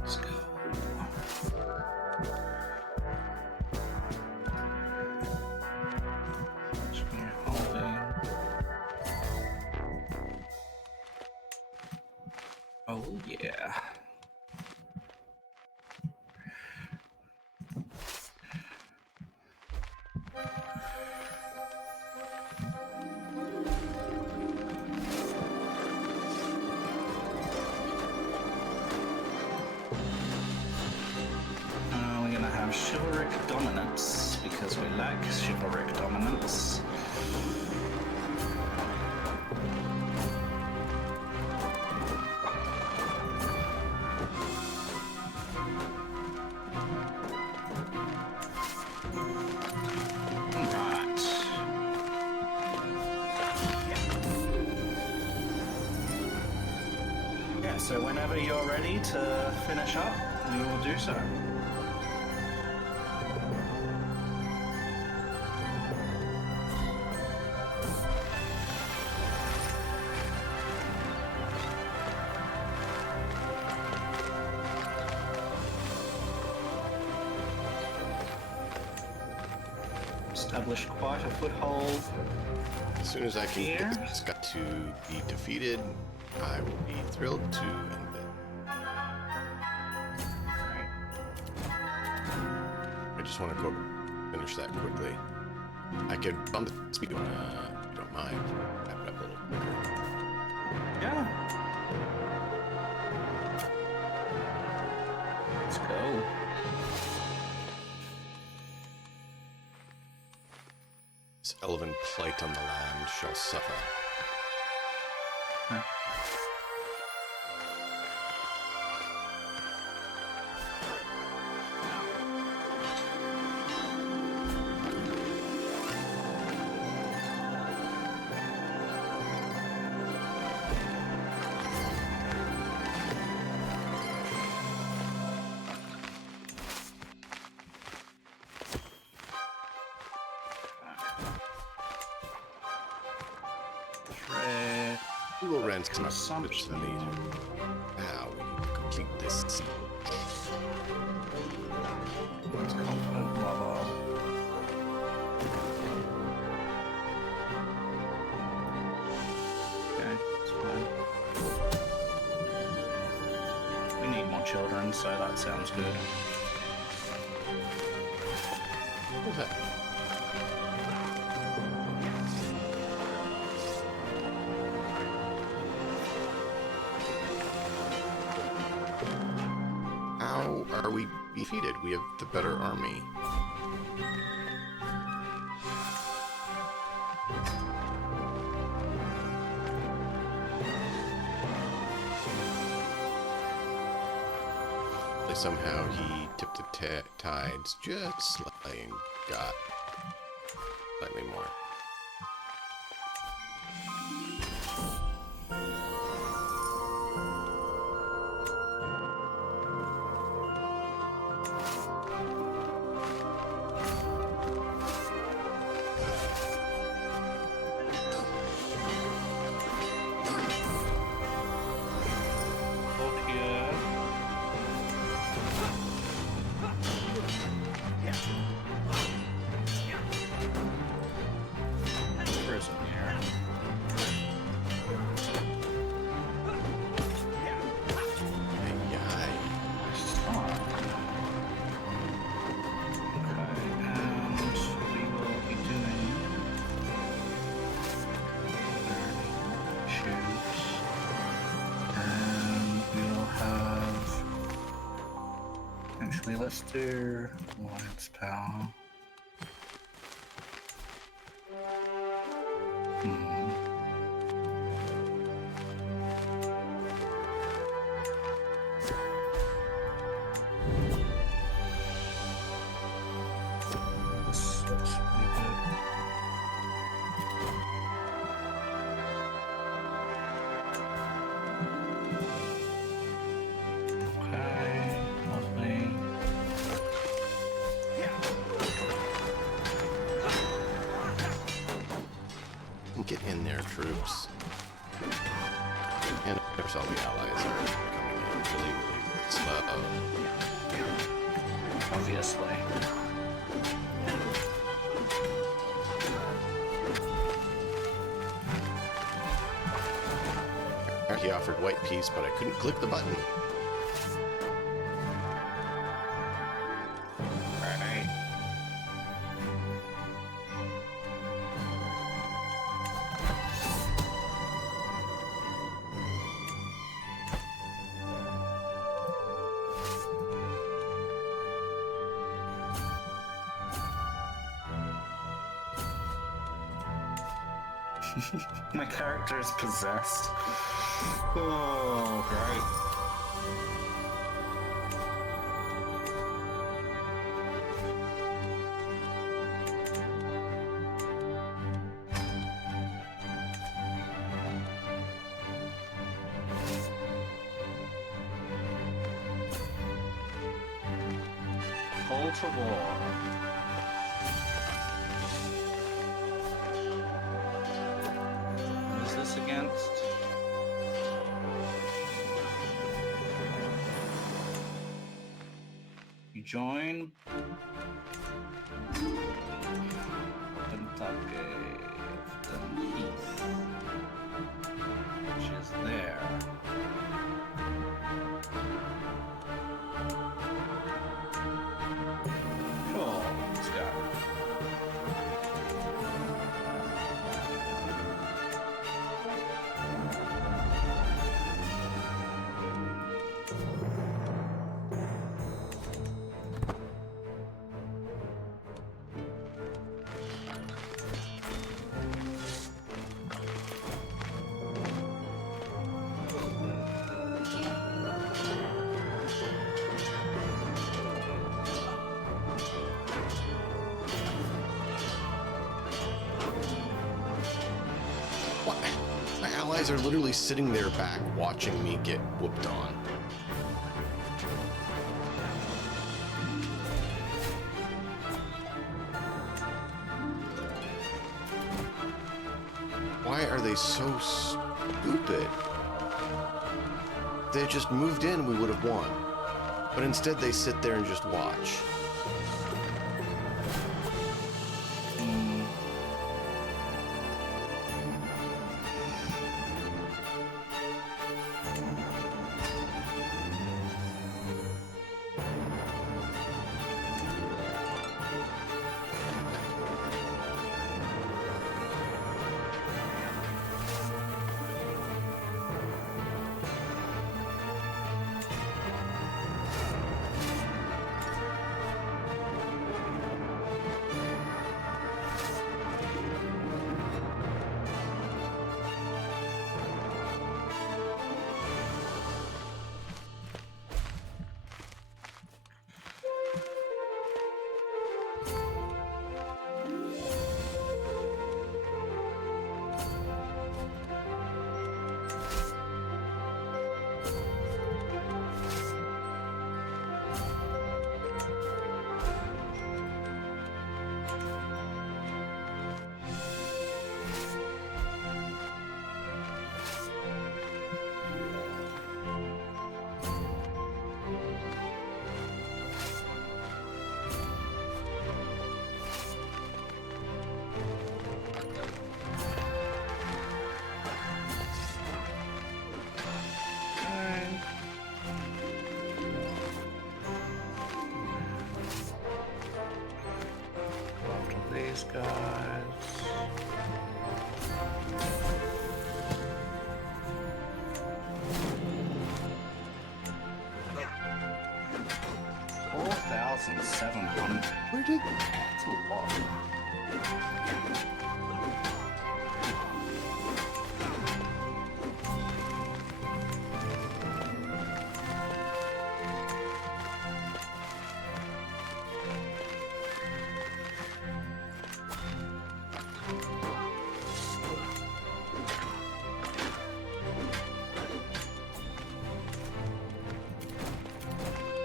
Let's go. Oh yeah. We're gonna have chivalric dominance because we like chivalric dominance. So whenever you're ready to finish up, we will do so. Establish quite a foothold. As soon as I can Here? get this guy to be defeated, I will be thrilled to end it. I just want to go finish that quickly. I can bump the speed if you don't mind. Wrap it up a little quicker. Yeah. Let's go. This elven plight on the land shall suffer. Huh. Google rents come up Assumption. for need. Now we need to complete this. It's confident, blah blah. Okay, it's fine. We need more children, so that sounds good. What was that? How are we defeated? We have the better army. Somehow he tipped the tides just slightly and got slightly more. Actually, let's do Alliance Power. This looks pretty good. Okay, lovely. Get in there, troops. And of course, all the allies are coming in really, really slow. Obviously. He offered white peace, but I couldn't click the button. Right. My character is possessed. Oh, great. Call to war. What is this against? You join Kentucky, Heath, which is there. Cool, let's go. What? My allies are literally sitting there back watching me get whooped on. Why are they so stupid? If they had just moved in, we would have won. But instead they sit there and just watch. These guys. 4,700. Where did... That's a lot.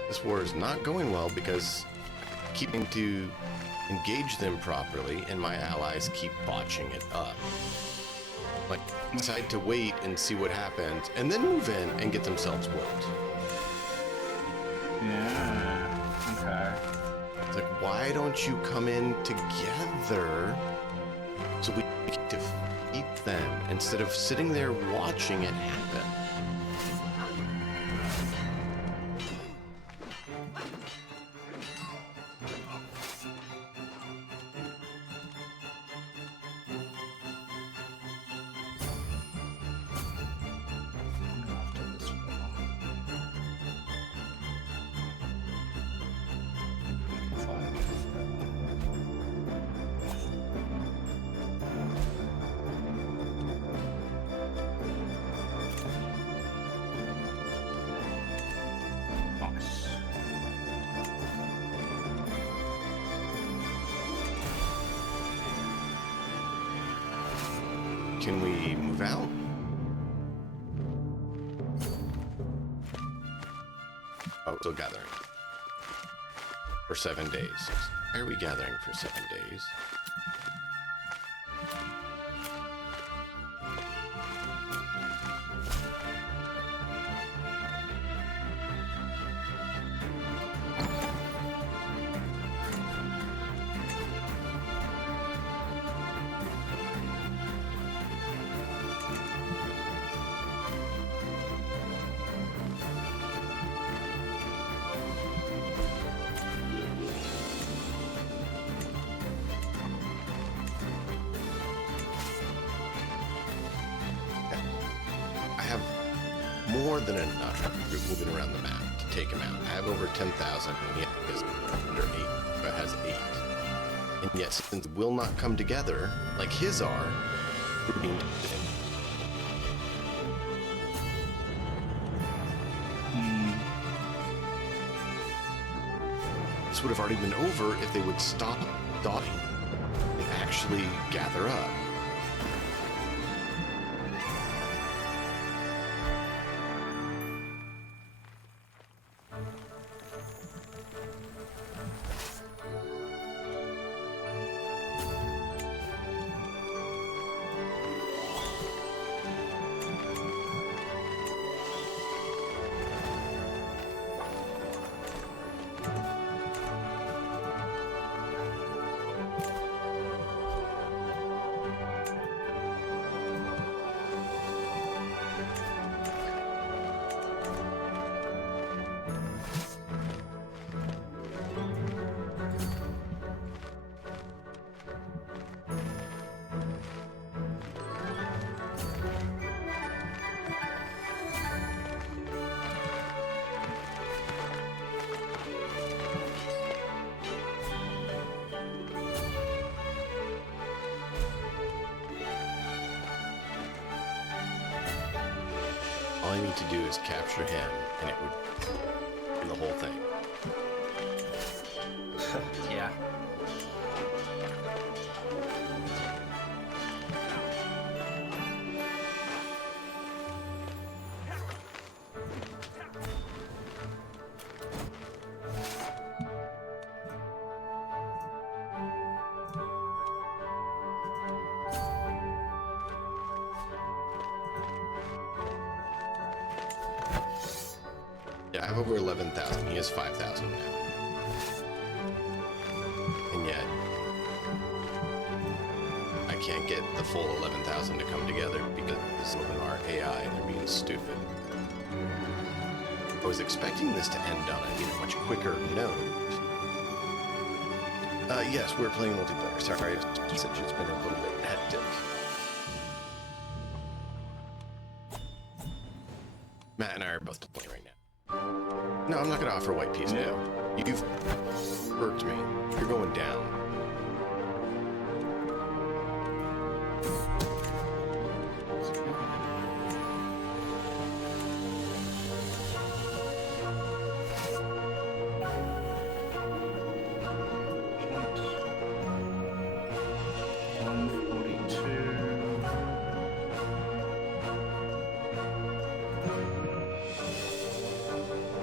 This war is not going well because keeping to engage them properly and my allies keep botching it up. Like, decide to wait and see what happens and then move in and get themselves whooped. Yeah. Okay. It's like, why don't you come in together so we can defeat them instead of sitting there watching it happen? Can we move out? Oh, still gathering. For 7 days. Why are we gathering for 7 days? More than enough moving around the map to take him out. I have over 10,000 and he is under 8, but has 8. And yet, since will not come together like his are, we're being defeated. This would have already been over if they would stop dotting and actually gather up. All I need to do is capture him, and it would do the whole thing. Yeah. Yeah, I have over 11,000. He has 5,000 now. And yet, I can't get the full 11,000 to come together because of our AI, they're being stupid. I was expecting this to end on a much quicker note. Yes, we're playing multiplayer. Sorry, it's been a little bit hectic. Matt and I are both playing right now. No, I'm not going to offer white peas now. You've irked me. You're going down.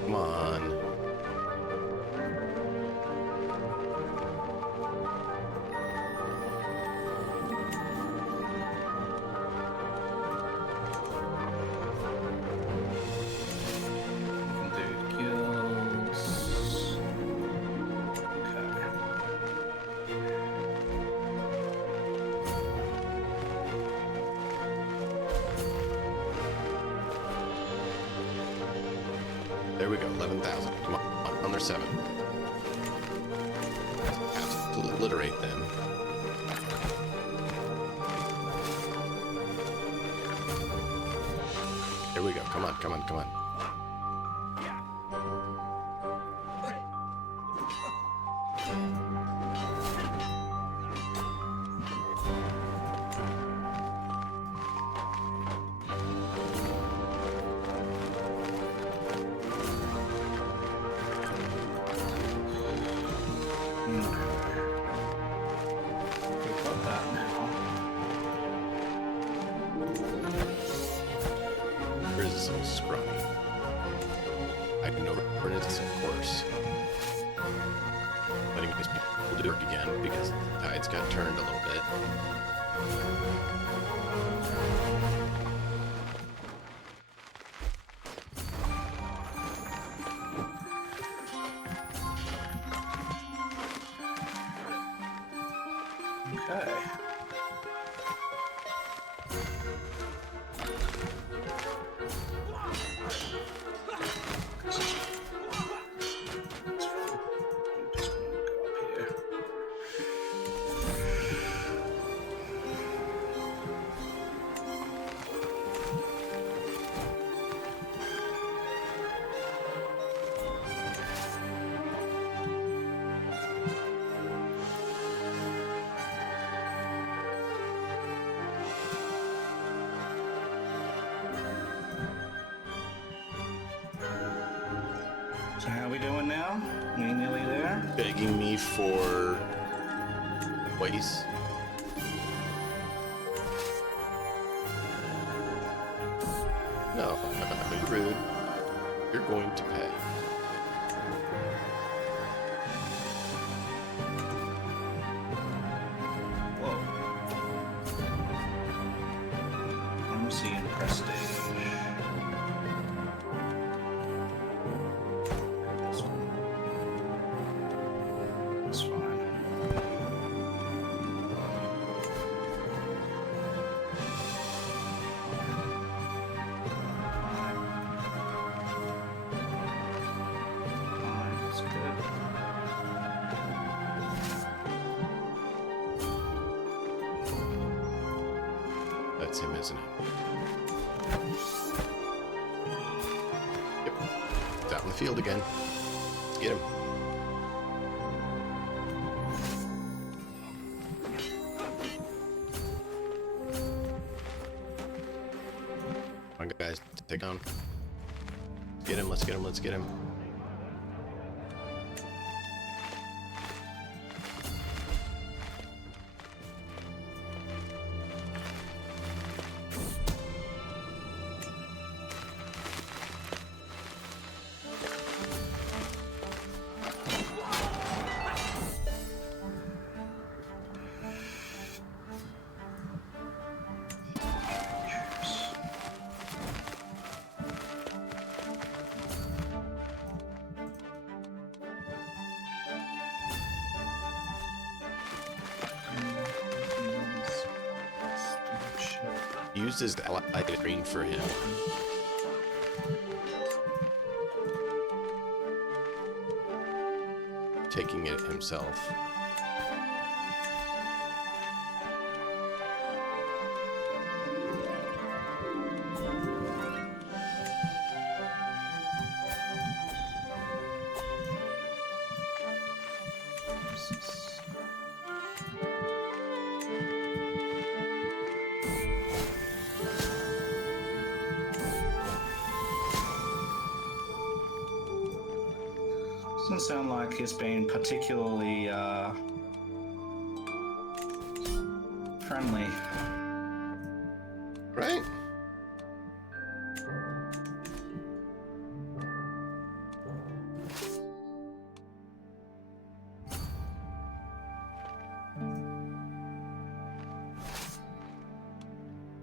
Come on. Do gills. Okay. There we go, 11,000. Come on, under 7. Have to obliterate them. There we go, come on, come on, come on. We've got that now. Where's this little scrummy? I can over this, of course. Letting these people do work again because the tides got turned a little bit. Okay. Just go up here. So how are we doing now? We nearly there? Begging me for ways. No, you're rude. You're going to pay. Whoa. I'm seeing prestige. This one. That's fine. Fine, that's good. That's him, isn't it? Yep. He's out in the field again. Let's get him. Come on, guys. Take on. Get him, let's get him, let's get him. Used his allied green for him. Taking it himself. Doesn't sound like he's been particularly friendly. Right?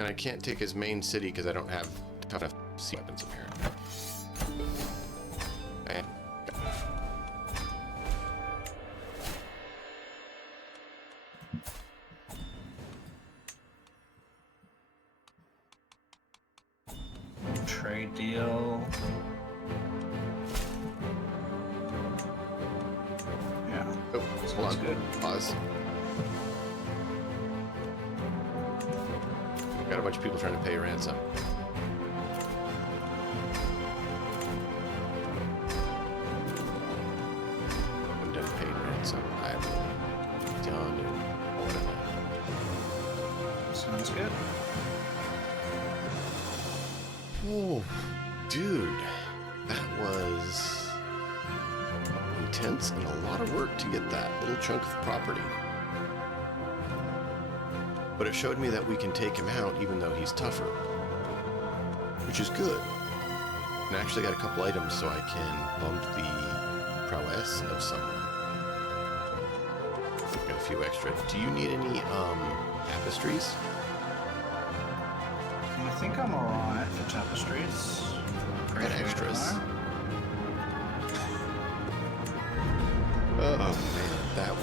And I can't take his main city because I don't have a ton of sea weapons apparently. And Trade deal. Yeah. oh, hold on. Good. Pause. Got a bunch of people trying to pay ransom. I'm done paying ransom. I'm done and whatever. Sounds good. Oh, dude, that was intense and a lot of work to get that little chunk of property. But it showed me that we can take him out even though he's tougher, which is good. And I actually got a couple items so I can bump the prowess of someone. Got a few extra. Do you need any tapestries? I think I'm alright for tapestries. Got extras. Oh man, that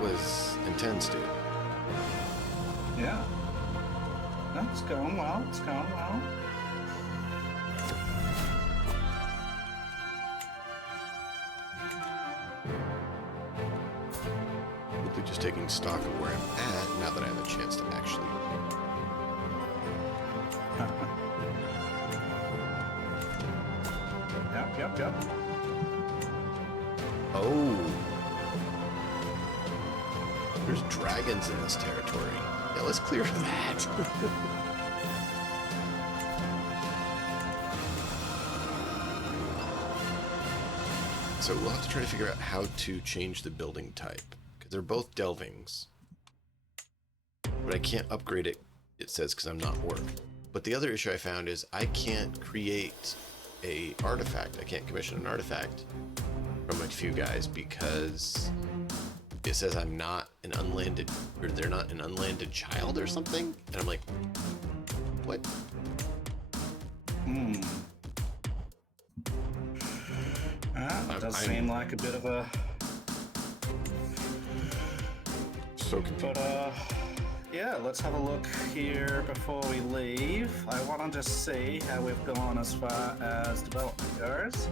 was intense, dude. Yeah. No, it's going well. It's going well. Quickly just taking stock of where I'm at now that I have a chance to actually. Yep. Oh. There's dragons in this territory. Yeah, let's clear that. So we'll have to try to figure out how to change the building type. Because they're both delvings. But I can't upgrade it, it says, because I'm not orc. But the other issue I found is I can't create a artifact. I can't commission an artifact from a few guys because it says I'm not an unlanded, or they're not an unlanded child or something. And I'm like, what? It does seem like a bit of a... So confused. But, yeah, let's have a look here before we leave. I want to just see how we've gone as far as development goes.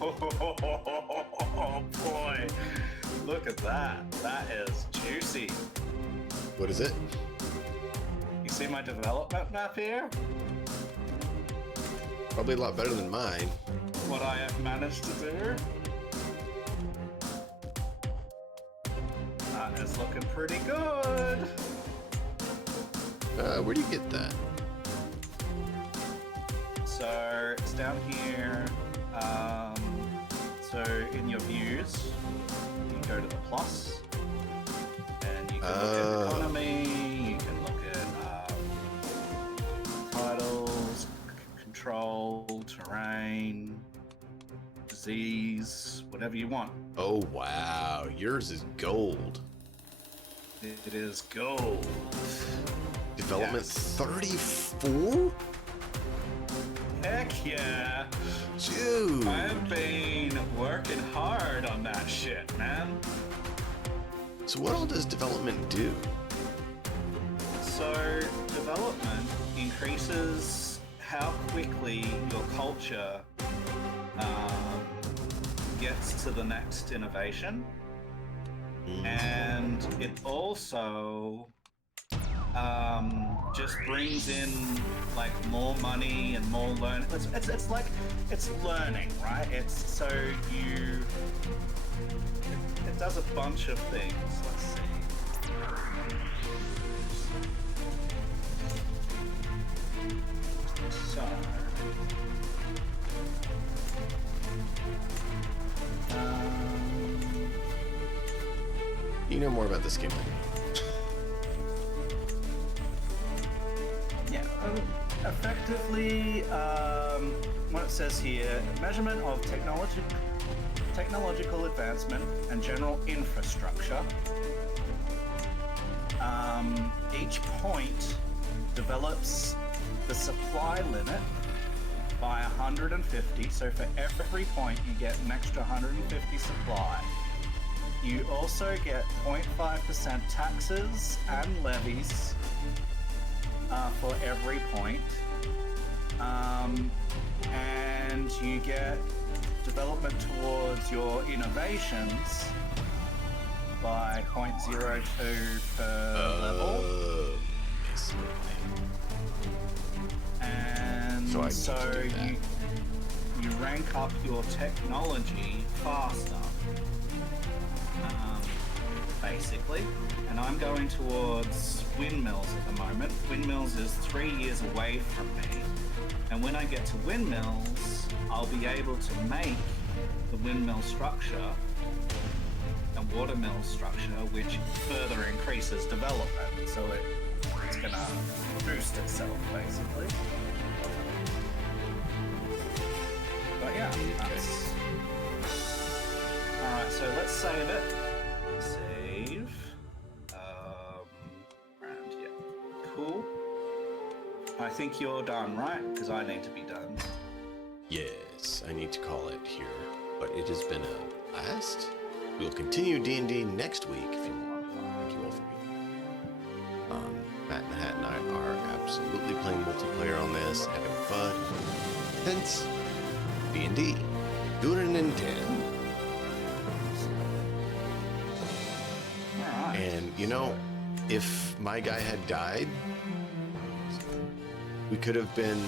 Oh, boy. Look at that. That is juicy. What is it? You see my development map here? Probably a lot better than mine. What I have managed to do? That is looking pretty good. Where do you get that? So it's down here. So in your views, you go to the plus, and you can look at economy. You can look at titles, control, terrain, disease, whatever you want. Oh wow, yours is gold. It is gold. Development Yes. 34? Heck yeah. Dude. I've been working hard on that shit, man. So what all does development do? So, development increases how quickly your culture gets to the next innovation. And it also just brings in like more money and more learning. It's like it's learning, right? It's so you it does a bunch of things. Let's see. So. You know more about this game than me. Yeah, effectively, what it says here, measurement of technological advancement and general infrastructure. Each point develops the supply limit by 150, so for every point you get an extra 150 supply. You also get 0.5% taxes and levies for every point. And you get development towards your innovations by 0.02 per level. And So I need to do that. you rank up your technology faster. Basically, and I'm going towards windmills at the moment. Windmills is 3 years away from me, and when I get to windmills, I'll be able to make the windmill structure and watermill structure, which further increases development. So it's gonna boost itself, basically. But yeah, that's... Alright, so let's save it. Save. And yeah. Cool. I think you're done, right? Because I need to be done. Yes, I need to call it here, but it has been a blast. We'll continue D&D next week if you want. Thank you all for being here. Matt and the Hat and I are absolutely playing multiplayer on this, having fun. Hence, D&D. Durin and 10. Alright. And, you know, if my guy had died, we could have been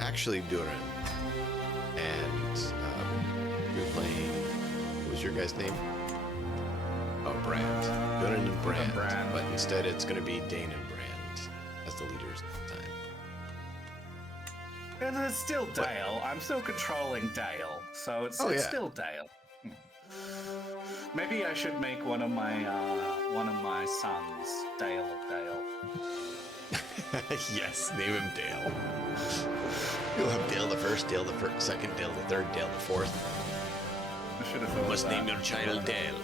actually Durin. And we were playing, what was your guy's name? Oh, Brand. Durin and Brand. But instead it's going to be Dain and Brand as the leaders this time. And it's still Dale. I'm still controlling Dale, so it's still Dale. Maybe I should make one of my sons Dale of Dale. Yes, name him Dale. You'll have Dale the first, Dale the second, Dale the third, Dale the fourth. I should have thought. Must name your child Dale.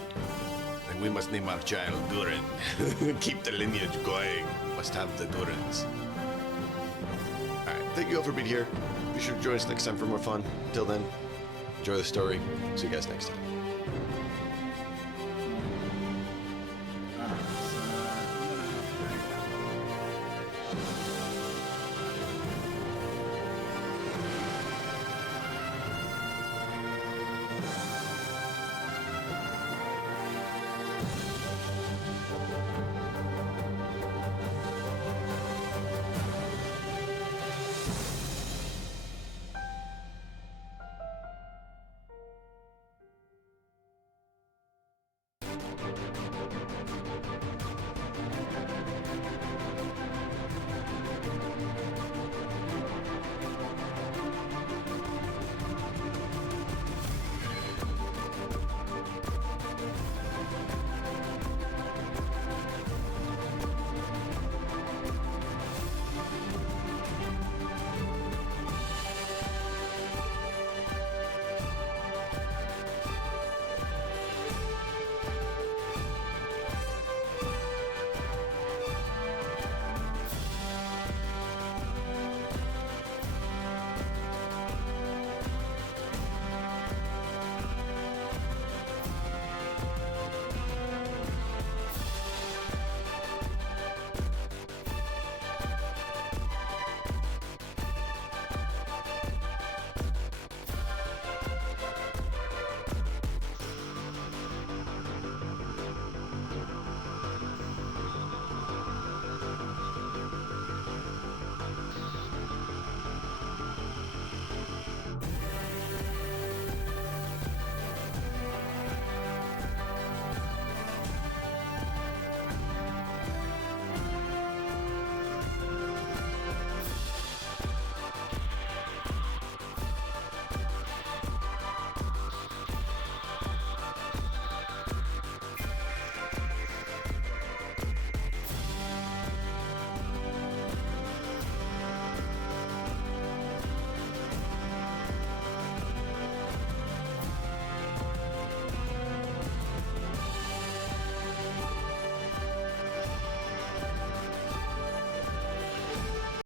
And we must name our child Durin. Keep the lineage going. Must have the Durins. Alright, thank you all for being here. Be sure to join us next time for more fun. Until then, enjoy the story. See you guys next time.